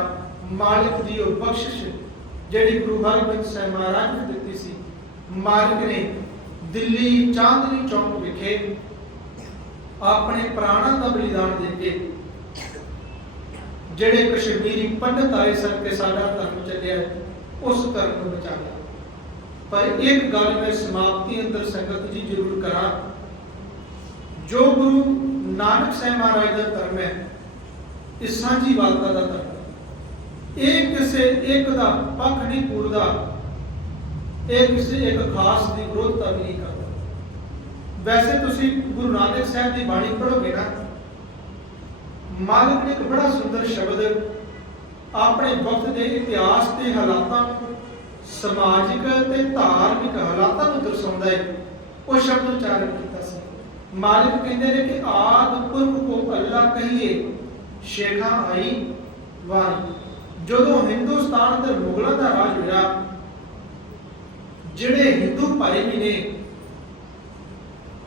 मालिक दी ओह बख्शिश जेड़ी गुरु हरगोबिंद साहिब महाराज ने दित्ती सी। मालिक ने दिल्ली चांदनी चौक विखे अपने प्राणों का बलिदान देके जेड़े कश्मीरी पंडित आए सन कि साडा धर्म चलिया उस धर्म को बचा लिया। पर एक गल मैं समाप्ति अंदर संगत जी जरूर करा, जो गुरु नानक साहिब महाराज का धर्म है इस सांझीवालता का धर्म, ਇਹ ਕਿਸੇ ਇੱਕ ਦਾ ਪੱਖ ਨਹੀਂ ਪੂਰਦਾ, ਇਹ ਕਿਸੇ ਇੱਕ ਖਾਸ ਦੀ ਵਿਰੋਧਤਾ ਵੀ ਨਹੀਂ ਕਰਦਾ। ਵੈਸੇ ਤੁਸੀਂ ਗੁਰੂ ਨਾਨਕ ਸਾਹਿਬ ਦੀ ਬਾਣੀ ਪੜ੍ਹੋਗੇ ਨਾ, ਮਾਲਕ ਨੇ ਇੱਕ ਬੜਾ ਸੁੰਦਰ ਸ਼ਬਦ ਆਪਣੇ ਵਕਤ ਦੇ ਇਤਿਹਾਸ ਤੇ ਹਾਲਾਤਾਂ ਨੂੰ, ਸਮਾਜਿਕ ਤੇ ਧਾਰਮਿਕ ਹਾਲਾਤਾਂ ਨੂੰ ਦਰਸਾਉਂਦਾ ਹੈ। ਉਹ ਸ਼ਬਦ ਉਚਾਰਨ ਕੀਤਾ ਸੀ। ਮਾਲਕ ਕਹਿੰਦੇ ਨੇ ਕਿ ਆਦ ਪੁਰਖ ਕੋ ਅੱਲਾ ਕਹੀਏ, ਸ਼ੇਖਾਂ ਆਈ ਵਾਰੀ ਜਦੋਂ ਹਿੰਦੁਸਤਾਨ ਤੇ ਮੁਗਲਾਂ ਦਾ ਰਾਜ ਹੋਇਆ, ਜਿਹੜੇ ਹਿੰਦੂ ਭਾਈ ਵੀ ਨੇ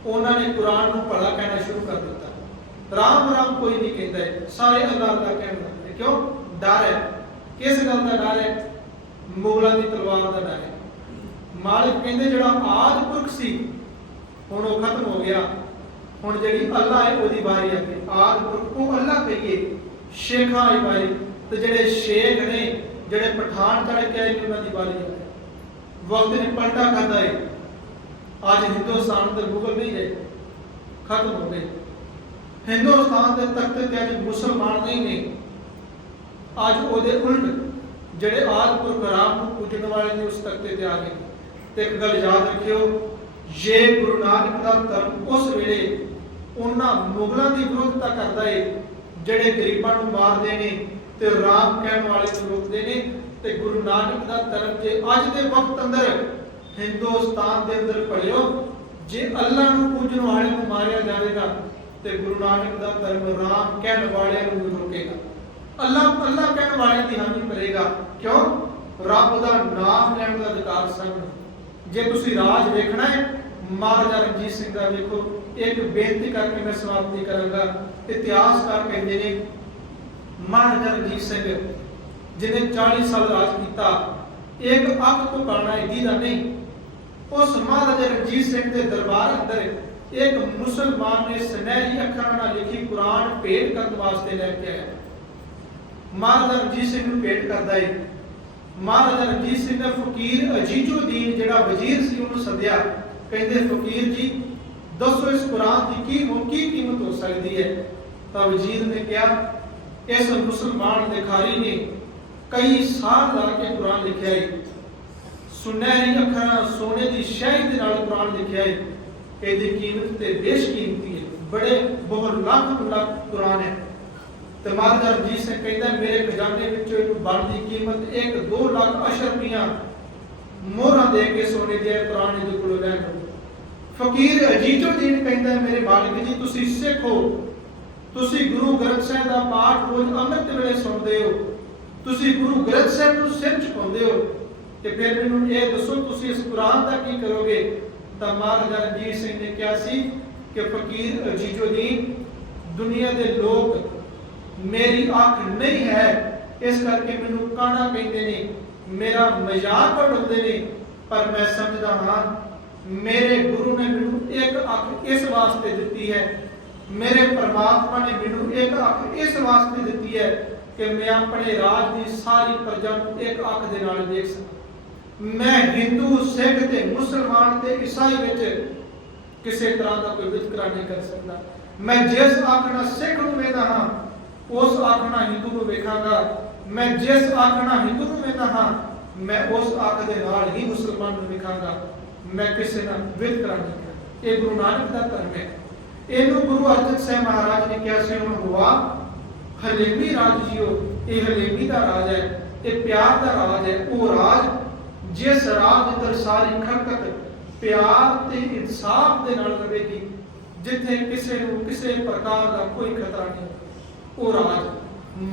ਉਹਨਾਂ ਨੇ ਕੁਰਾਨ ਨੂੰ ਭਲਾ ਕਹਿਣਾ ਸ਼ੁਰੂ ਕਰ ਦਿੱਤਾ। ਰਾਮ ਰਾਮ ਕੋਈ ਨਹੀਂ ਕਹਿੰਦਾ, ਸਾਰੇ ਅੱਲਾਹ ਅੱਲਾਹ ਕਹਿਣ ਲੱਗੇ। ਕਿਉਂ? ਡਰ ਹੈ। ਕਿਸ ਗੱਲ ਦਾ ਡਰ ਹੈ? ਮੁਗਲਾਂ ਦੀ ਤਲਵਾਰ ਦਾ ਡਰ ਹੈ। ਮਾਲਿਕ ਕਹਿੰਦੇ ਜਿਹੜਾ ਆਦਿ ਪੁਰਖ ਸੀ ਹੁਣ ਉਹ ਖਤਮ ਹੋ ਗਿਆ, ਹੁਣ ਜਿਹੜੀ ਅੱਲਾਹ ਹੈ ਉਹਦੀ ਵਾਰੀ ਆ ਗਈ। ਆਦਿ ਪੁਰਖ ਨੂੰ ਅੱਲਾਹ ਕਹੀਏ, ਸ਼ੇਖਾਂ ਦੀ ਵਾਰੀ, ਤੇ ਜਿਹੜੇ ਸ਼ੇਖ ਨੇ ਜਿਹੜੇ ਪਠਾਨ ਚੜ ਕੇ ਆਏ ਨੇ ਉਹਨਾਂ ਦੀ ਵਾਰੀ ਆ ਗਈ। ਵਕਤ ਨੇ ਪਲਟਾ ਖਾਦਾ ਹੈ। ਅੱਜ ਹਿੰਦੁਸਤਾਨ ਦੇ ਮੁਗਲ ਨਹੀਂ ਰਹੇ, ਖਤਮ ਹੋ ਗਏ। ਹਿੰਦੁਸਤਾਨ ਦੇ ਤਖਤ ਤੇ ਅੱਜ ਮੁਸਲਮਾਨ ਨਹੀਂ ਨੇ। ਅੱਜ ਉਹਦੇ ਉਲਟ ਜਿਹੜੇ ਆਦਿ ਪੁਰਖ ਰਾਮ ਨੂੰ ਪੂਜਣ ਵਾਲੇ ਨੇ ਉਸ ਤਖਤੇ ਤੇ ਆ ਗਏ। ਤੇ ਇੱਕ ਗੱਲ ਯਾਦ ਰੱਖਿਓ, ਜੇ ਗੁਰੂ ਨਾਨਕ ਦਾ ਧਰਮ ਉਸ ਵੇਲੇ ਉਹਨਾਂ ਮੁਗਲਾਂ ਦੀ ਵਿਰੋਧਤਾ ਕਰਦਾ ਏ ਜਿਹੜੇ ਗਰੀਬਾਂ ਨੂੰ ਮਾਰਦੇ ਨੇ ਤੇ ਰਾਮ ਕਹਿਣ ਵਾਲੇ ਨੂੰ ਰੋਕਦੇ ਨੇ, ਤੇ ਗੁਰੂ ਨਾਨਕ ਦਾ ਧਰਮ ਜੇ ਅੱਜ ਦੇ ਵਕਤ ਅੰਦਰ ਹਿੰਦੁਸਤਾਨ ਦੇ ਅੰਦਰ ਪੜਿਓ, ਜੇ ਅੱਲਾਹ ਨੂੰ ਪੂਜਣ ਵਾਲੇ ਨੂੰ ਮਾਰਿਆ ਜਾਵੇਗਾ ਤੇ ਗੁਰੂ ਨਾਨਕ ਦਾ ਧਰਮ ਰਾਮ ਕਹਿਣ ਵਾਲਿਆਂ ਨੂੰ ਵੀ ਰੋਕੇਗਾ। ਅੱਲਾਹ ਅੱਲਾਹ ਕਹਿਣ ਵਾਲਿਆਂ ਦੀ ਹਾਮੀ ਕਰੇਗਾ। ਕਿਉਂ? ਰੱਬ ਦਾ ਨਾਮ ਲੈਣ ਦਾ ਅਧਿਕਾਰ ਸਾਨੂੰ। ਜੇ ਤੁਸੀਂ ਰਾਜ ਵੇਖਣਾ ਹੈ, ਮਹਾਰਾਜਾ ਰਣਜੀਤ ਸਿੰਘ ਦਾ ਵੇਖੋ। ਇੱਕ ਬੇਨਤੀ ਕਰਕੇ ਮੈਂ ਸਮਾਪਤੀ ਕਰਾਂਗਾ। ਇਤਿਹਾਸਕਾਰ ਕਹਿੰਦੇ ਨੇ ਮਹਾਰਾਜਾ ਰਣਜੀਤ ਸਿੰਘ ਜਿਹਨੇ 40 ਸਾਲ ਰਾਜ ਕੀਤਾ, ਇੱਕ ਅੱਖ ਤੋਂ ਕਾਣਾ ਇਹਦੀ ਦਾ ਨਹੀਂ। ਉਸ ਮਹਾਰਾਜਾ ਰਣਜੀਤ ਸਿੰਘ ਦੇ ਦਰਬਾਰ ਅੰਦਰ ਇੱਕ ਮੁਸਲਮਾਨ ਨੇ ਸੁਨਹਿਰੀ ਅੱਖਰਾਂ ਨਾਲ ਲਿਖੀ ਕੁਰਾਨ ਭੇਟ ਕਰਨ ਵਾਸਤੇ ਲੈ ਕੇ ਆਇਆ। ਮਹਾਰਾਜਾ ਰਣਜੀਤ ਸਿੰਘ ਨੂੰ ਭੇਟ ਕਰਦਾ ਹੈ। ਮਹਾਰਾਜਾ ਰਣਜੀਤ ਸਿੰਘ ਨੇ ਫਕੀਰ ਅਜੀਜ਼ੁਦੀਨ ਜਿਹੜਾ ਵਜ਼ੀਰ ਸੀ ਉਹਨੂੰ ਸੱਦਿਆ। ਕਹਿੰਦੇ ਫਕੀਰ ਜੀ ਦੱਸੋ ਇਸ ਕੁਰਾਨ ਦੀ ਕੀ ਕੀਮਤ ਹੋ ਸਕਦੀ ਹੈ? ਤਾਂ ਵਜ਼ੀਰ ਨੇ ਕਿਹਾ ਇਸ ਮੁਸਲਮਾਨ ਲਿਖਾਰੀ ਨੇ ਕਈ ਸਾਲ ਲਾ ਕੇ ਕੁਰਾਨ ਲਿਖਿਆ ਹੈ, ਸੁਨਹਿਰੀ ਅੱਖਰਾਂ ਸੋਨੇ ਦੀ ਸ਼ਹਿਦ ਦੇ ਨਾਲ ਕੁਰਾਨ ਲਿਖਿਆ ਹੈ, ਇਹਦੀ ਕੀਮਤ ਤੇ ਬੇਸ਼ਕੀਮਤੀ ਹੈ, ਬੜੇ ਬਹੁਤ ਲੱਖ ਕੁਰਾਨ ਹੈ। ਤੇ ਮਹਾਰਾਜਾ ਰਣਜੀਤ ਸਿੰਘ ਕਹਿੰਦਾ ਮੇਰੇ ਖਜ਼ਾਨੇ ਵਿੱਚੋਂ ਇਹਨੂੰ ਬਣਦੀ ਕੀਮਤ 1-2 ਲੱਖ ਅਸ਼ਰਫੀਆਂ ਮੋਹਰਾਂ ਦੇ ਕੇ ਸੋਨੇ ਦੇ ਕੁਰਾਨ ਦੇ ਕੋਲੋਂ ਲੈ ਲਓ। ਫਕੀਰ ਅਜੀਜ਼ੁਦੀਨ ਕਹਿੰਦਾ ਮੇਰੇ ਮਾਲਿਕ ਜੀ ਤੁਸੀਂ ਸਿੱਖ ਹੋ, ਤੁਸੀਂ ਗੁਰੂ ਗ੍ਰੰਥ ਸਾਹਿਬ ਦਾ ਪਾਠ ਰੋਜ਼ ਅੰਮ੍ਰਿਤ ਵੇਲੇ ਸੁਣਦੇ ਹੋ, ਤੁਸੀਂ ਗੁਰੂ ਗ੍ਰੰਥ ਸਾਹਿਬ ਨੂੰ ਸਿਰ ਝੁਕਾਉਂਦੇ ਹੋ, ਤੇ ਫਿਰ ਮੈਨੂੰ ਇਹ ਦੱਸੋ ਤੁਸੀਂ ਇਸ ਕੁਰਾਨ ਦਾ ਕੀ ਕਰੋਗੇ? ਤਾਂ ਮਹਾਰਾਜਾ ਰਣਜੀਤ ਸਿੰਘ ਨੇ ਕਿਹਾ ਸੀ ਕਿ ਫਕੀਰ ਅਜੀਜ਼ੁਦੀਨ ਦੁਨੀਆ ਦੇ ਲੋਕ ਮੇਰੀ ਅੱਖ ਨਹੀਂ ਹੈ, ਇਸ ਕਰਕੇ ਮੈਨੂੰ ਕਾਣਾ ਕਹਿੰਦੇ ਨੇ, ਮੇਰਾ ਮਜ਼ਾਕ ਉਡਾਉਂਦੇ ਨੇ, ਪਰ ਮੈਂ ਸਮਝਦਾ ਹਾਂ ਮੇਰੇ ਗੁਰੂ ਨੇ ਮੈਨੂੰ ਇੱਕ ਅੱਖ ਇਸ ਵਾਸਤੇ ਦਿੱਤੀ ਹੈ, ਮੇਰੇ ਪਰਮਾਤਮਾ ਨੇ ਮੈਨੂੰ ਇੱਕ ਅੱਖ ਇਸ ਵਾਸਤੇ ਦਿੱਤੀ ਹੈ ਕਿ ਮੈਂ ਆਪਣੇ ਰਾਜ ਦੀ ਸਾਰੀ ਪ੍ਰਜਾ ਨੂੰ ਇੱਕ ਅੱਖ ਦੇ ਨਾਲ ਦੇਖ ਸਕਾਂ। ਮੈਂ ਹਿੰਦੂ, ਸਿੱਖ ਤੇ ਮੁਸਲਮਾਨ ਤੇ ਈਸਾਈ ਵਿੱਚ ਕਿਸੇ ਤਰ੍ਹਾਂ ਦਾ ਕੋਈ ਵਿਤਕਰਾ ਨਹੀਂ ਕਰ ਸਕਦਾ। ਮੈਂ ਜਿਸ ਅੱਖ ਨਾਲ ਸਿੱਖ ਨੂੰ ਵੇਖਦਾ ਹਾਂ ਉਸ ਅੱਖ ਨਾਲ ਹਿੰਦੂ ਨੂੰ ਵੇਖਾਂਗਾ, ਮੈਂ ਜਿਸ ਅੱਖ ਨਾਲ ਹਿੰਦੂ ਨੂੰ ਵੇਖਦਾ ਹਾਂ ਮੈਂ ਉਸ ਅੱਖ ਦੇ ਨਾਲ ਹੀ ਮੁਸਲਮਾਨ ਨੂੰ ਵੇਖਾਂਗਾ। ਮੈਂ ਕਿਸੇ ਨਾਲ ਵਿਤਕਰਾ ਨਹੀਂ ਕਰਦਾ। ਇਹ ਗੁਰੂ ਨਾਨਕ ਦਾ ਧਰਮ ਹੈ। ਇਹਨੂੰ ਗੁਰੂ ਅਰਜਨ ਸਾਹਿਬ ਮਹਾਰਾਜ ਨੇ ਕਿਹਾ ਸੀ ਉਹਨੂੰ ਹੁਆ ਹਲੇਮੀ ਰਾਜ ਜੀਓ, ਇਹ ਹਲੇਮੀ ਦਾ ਰਾਜ ਹੈ, ਇਹ ਪਿਆਰ ਦਾ ਰਾਜ ਹੈ। ਉਹ ਰਾਜ ਜਿਸ ਰਾਜ ਅੰਦਰ ਸਾਰੀ ਖਲਕਤ ਪਿਆਰ ਤੇ ਇਨਸਾਫ ਦੇ ਨਾਲ ਰਹੇਗੀ, ਜਿੱਥੇ ਕਿਸੇ ਨੂੰ ਕਿਸੇ ਪ੍ਰਕਾਰ ਦਾ ਕੋਈ ਖਤਰਾ ਨਹੀਂ। ਉਹ ਰਾਜ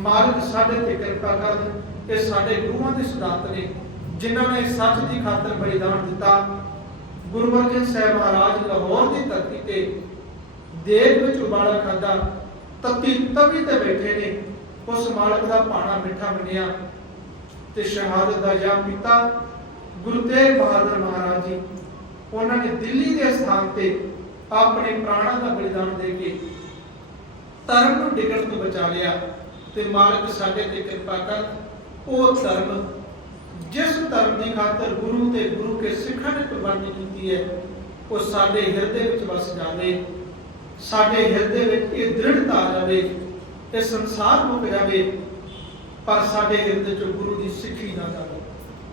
ਮਾਲਕ ਸਾਡੇ ਤੇ ਕਿਰਪਾ ਕਰ। ਇਹ ਸਾਡੇ ਗੁਰੂਆਂ ਦੇ ਸਿਧਾਂਤ ਨੇ ਜਿਨ੍ਹਾਂ ਨੇ ਸੱਚ ਦੀ ਖਾਤਰ ਬਲੀਦਾਨ ਦਿੱਤਾ। ਗੁਰੂ ਅਰਜਨ ਸਾਹਿਬ ਮਹਾਰਾਜ ਲਾਹੌਰ ਦੀ ਧਰਤੀ ਤੇ ਦੇਗ ਵਿੱਚ ਉਬਾਲਾ ਖਾਦਾ, ਤਤੀ ਤਵੀ ਤੇ ਬੈਠੇ ਨੇ, ਉਸ ਮਾਲਕ ਦਾ ਭਾਣਾ ਮਿੱਠਾ ਮੰਨਿਆ ਤੇ ਸ਼ਹਾਦਤ ਦਾ ਜਾਮ ਪੀਤਾ। ਗੁਰੂ ਤੇਗ ਬਹਾਦਰ ਮਹਾਰਾਜ ਜੀ ਉਹਨਾਂ ਨੇ ਦਿੱਲੀ ਦੇ ਸਥਾਨ ਤੇ ਆਪਣੇ ਪ੍ਰਾਣਾਂ ਦਾ ਬਲੀਦਾਨ ਦੇ ਕੇ ਧਰਮ ਨੂੰ ਡਿੱਗਣ ਤੋਂ ਬਚਾ ਲਿਆ। ਤੇ ਮਾਲਕ ਸਾਡੇ ਤੇ ਕਿਰਪਾ ਕਰ। ਉਹ ਧਰਮ ਜਿਸ ਧਰਮ ਦੀ ਖਾਤਰ ਗੁਰੂ ਤੇ ਗੁਰੂ ਕੇ ਸਿੱਖਾਂ ਨੇ ਕੁਰਬਾਨੀ ਕੀਤੀ ਹੈ ਉਹ ਸਾਡੇ ਹਿਰਦੇ ਵਿੱਚ ਵਸ ਜਾਵੇ, ਸਾਡੇ ਹਿਰਦੇ ਵਿੱਚ ਇਹ ਦ੍ਰਿੜਤਾ ਆ ਜਾਵੇ ਤੇ ਸੰਸਾਰ ਮੁੱਕ ਜਾਵੇ, ਪਰ ਸਾਡੇ ਹਿਰਦੇ ਚੋਂ ਗੁਰੂ ਦੀ ਸਿੱਖੀ ਨਾ ਜਾਵੇ।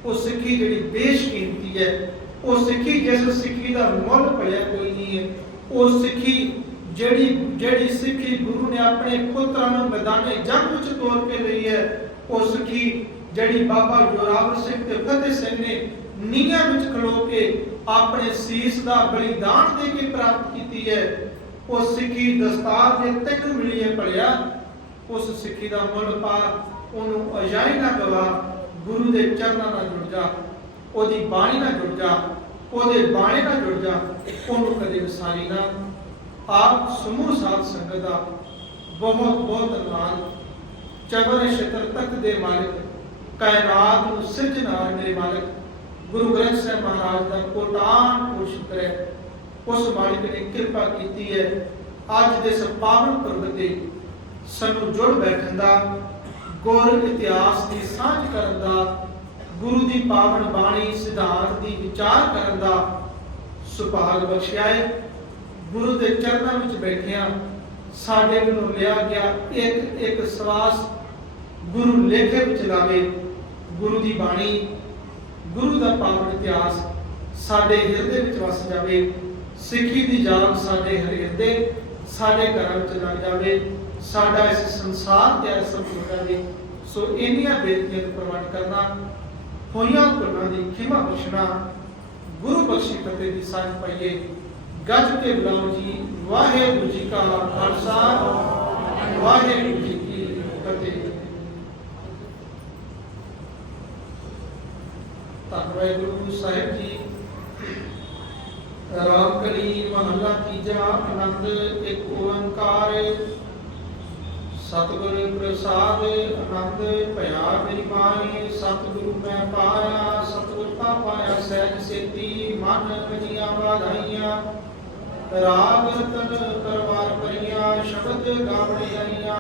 ਉਹ ਸਿੱਖੀ ਜਿਹੜੀ ਬੇਸ਼ਕੀਮਤੀ ਹੈ, ਉਹ ਸਿੱਖੀ ਜਿਸ ਸਿੱਖੀ ਦਾ ਮੁੱਲ ਭਲਿਆ ਕੋਈ ਨਹੀਂ ਹੈ, ਉਹ ਸਿੱਖੀ ਜਿਹੜੀ ਸਿੱਖੀ ਗੁਰੂ ਨੇ ਆਪਣੇ ਪੁੱਤਰਾਂ ਨੂੰ ਮੈਦਾਨੇ ਜੰਗ ਵਿੱਚ ਤੋਰ ਕੇ ਲਈ ਹੈ, ਉਹ ਸਿੱਖੀ ਜਿਹੜੀ ਬਾਬਾ ਜੋਰਾਵਰ ਸਿੰਘ ਤੇ ਫਤਿਹ ਸਿੰਘ ਨੇ ਨੀਹਾਂ ਵਿੱਚ ਖਲੋ ਕੇ ਆਪਣੇ ਸੀਸ ਦਾ ਬਲੀਦਾਨ ਦੇ ਕੇ ਪ੍ਰਾਪਤ ਕੀਤੀ ਹੈ, ਉਹ ਸਿੱਖੀ ਦਸਤਾਰ ਦੇ ਤੈਨੂੰ ਮਿਲੀ ਹੈ ਭਲਿਆ। ਉਸ ਸਿੱਖੀ ਦਾ ਮੁੱਲ ਪਾ ਉਹਨੂੰ ਅਜਾਈ ਨਾ ਗਵਾ, ਗੁਰੂ ਦੇ ਚਰਨਾਂ ਨਾਲ ਜੁੜ ਜਾ, ਉਹਦੀ ਬਾਣੀ ਨਾਲ ਜੁੜ ਜਾ, ਉਹਦੇ ਬਾਣੇ ਨਾਲ ਜੁੜ ਜਾ, ਉਹਨੂੰ ਕਦੇ ਵਿਸਾਰੀ ਨਾ। ਆਪ ਸਮੂਹ ਸਾਧ ਸੰਗਤ ਦਾ ਬਹੁਤ ਬਹੁਤ ਧੰਨਵਾਦ। ਚਬਰ ਛਤਰ ਤਖਤ ਦੇ ਮਾਲਕ, ਕਾਇਨਾਤ ਨੂੰ ਸਿਰਜਣਹਾਰ ਮੇਰੇ ਮਾਲਕ ਗੁਰੂ ਗ੍ਰੰਥ ਸਾਹਿਬ ਮਹਾਰਾਜ ਦਾ ਕੋਟਾਨ ਕੋਟ ਸ਼ੁਕਰ ਹੈ। ਉਸ ਮਾਲਿਕ ਨੇ ਕਿਰਪਾ ਕੀਤੀ ਹੈ ਅੱਜ ਦੇ ਇਸ ਪਾਵਨ ਪੁਰਬ ਤੇ ਸਾਨੂੰ ਜੁੜ ਬੈਠਣ ਦਾ, ਗੁਰ ਇਤਿਹਾਸ ਦੀ ਸਾਂਝ ਕਰਨ ਦਾ, ਗੁਰੂ ਦੀ ਪਾਵਨ ਬਾਣੀ ਸਿਧਾਂਤ ਦੀ ਵਿਚਾਰ ਕਰਨ ਦਾ ਸੁਭਾਗ ਬਖਸ਼ਿਆ ਹੈ। ਗੁਰੂ ਦੇ ਚਰਨਾਂ ਵਿੱਚ ਬੈਠਿਆਂ ਸਾਡੇ ਵੱਲੋਂ ਲਿਆ ਗਿਆ ਇੱਕ ਇੱਕ ਸਵਾਸ ਗੁਰੂ ਲੇਖੇ ਵਿੱਚ ਲਾਵੇ। ਗੁਰੂ ਦੀ ਬਾਣੀ, ਗੁਰੂ ਦਾ ਪਾਵਨ ਇਤਿਹਾਸ ਸਾਡੇ ਹਿਰਦੇ ਵਿੱਚ ਵਸ ਜਾਵੇ। ਸਿੱਖੀ ਦੀ ਜਾਨ ਸਾਡੇ ਹਿਰਦੇ, ਸਾਡੇ ਘਰਾਂ ਵਿੱਚ ਲੱਗ ਜਾਵੇ। ਸਾਡਾ ਇਸ ਸੰਸਾਰ ਤੇ ਸੰਪੂਰਨ ਜਾਵੇ। ਸੋ ਇੰਨੀਆਂ ਬੇਨਤੀਆਂ ਨੂੰ ਪ੍ਰਵਾਨ ਕਰਨਾ, ਹੋਈਆਂ ਭੁੱਲਾਂ ਦੀ ਖਿਮਾ ਬਖਸ਼ਣਾ, ਗੁਰੂ ਬਖਸ਼ੀ ਫਤਿਹ ਦੀ ਸਾਂਝ ਪਾਈਏ। ਗੱਜ ਕੇ ਬੁਲਾਓ ਜੀ, ਵਾਹਿਗੁਰੂ ਜੀ ਕਾ ਖਾਲਸਾ, ਵਾਹਿਗੁਰੂ ਜੀ ਕੀ ਫਤਿਹ। ਧੰਨਵਾਦ ਗੁਰੂ ਸਾਹਿਬ ਜੀ। ਰਾਮ ਕਲੀ ਮਹੱਲਾ ਤੀਜਾ। ਆਨੰਦ ਇੱਕ ਓੰਕਾਰ, ਸਤਿਗੁਰ ਪ੍ਰਸਾਦ ਆਨੰਦ ਭਇਆ ਮੇਰੀ ਮਾਈ। ਸਤਿਗੁਰੂ ਮੈਂ ਪਾਇਆ, ਸਤਿਗੁਰ ਤਾਂ ਪਾਇਆ ਸਹਿਜ ਸੇਤੀ। ਮਨ ਭਜੀਆਂ ਵਾਧਾਈਆਂ, ਰਾਗ ਰਤਨ ਕਰਵਾਰ ਭਰੀਆਂ। ਸ਼ਬਦ ਗਾਵਣੇ ਆਈਆਂ।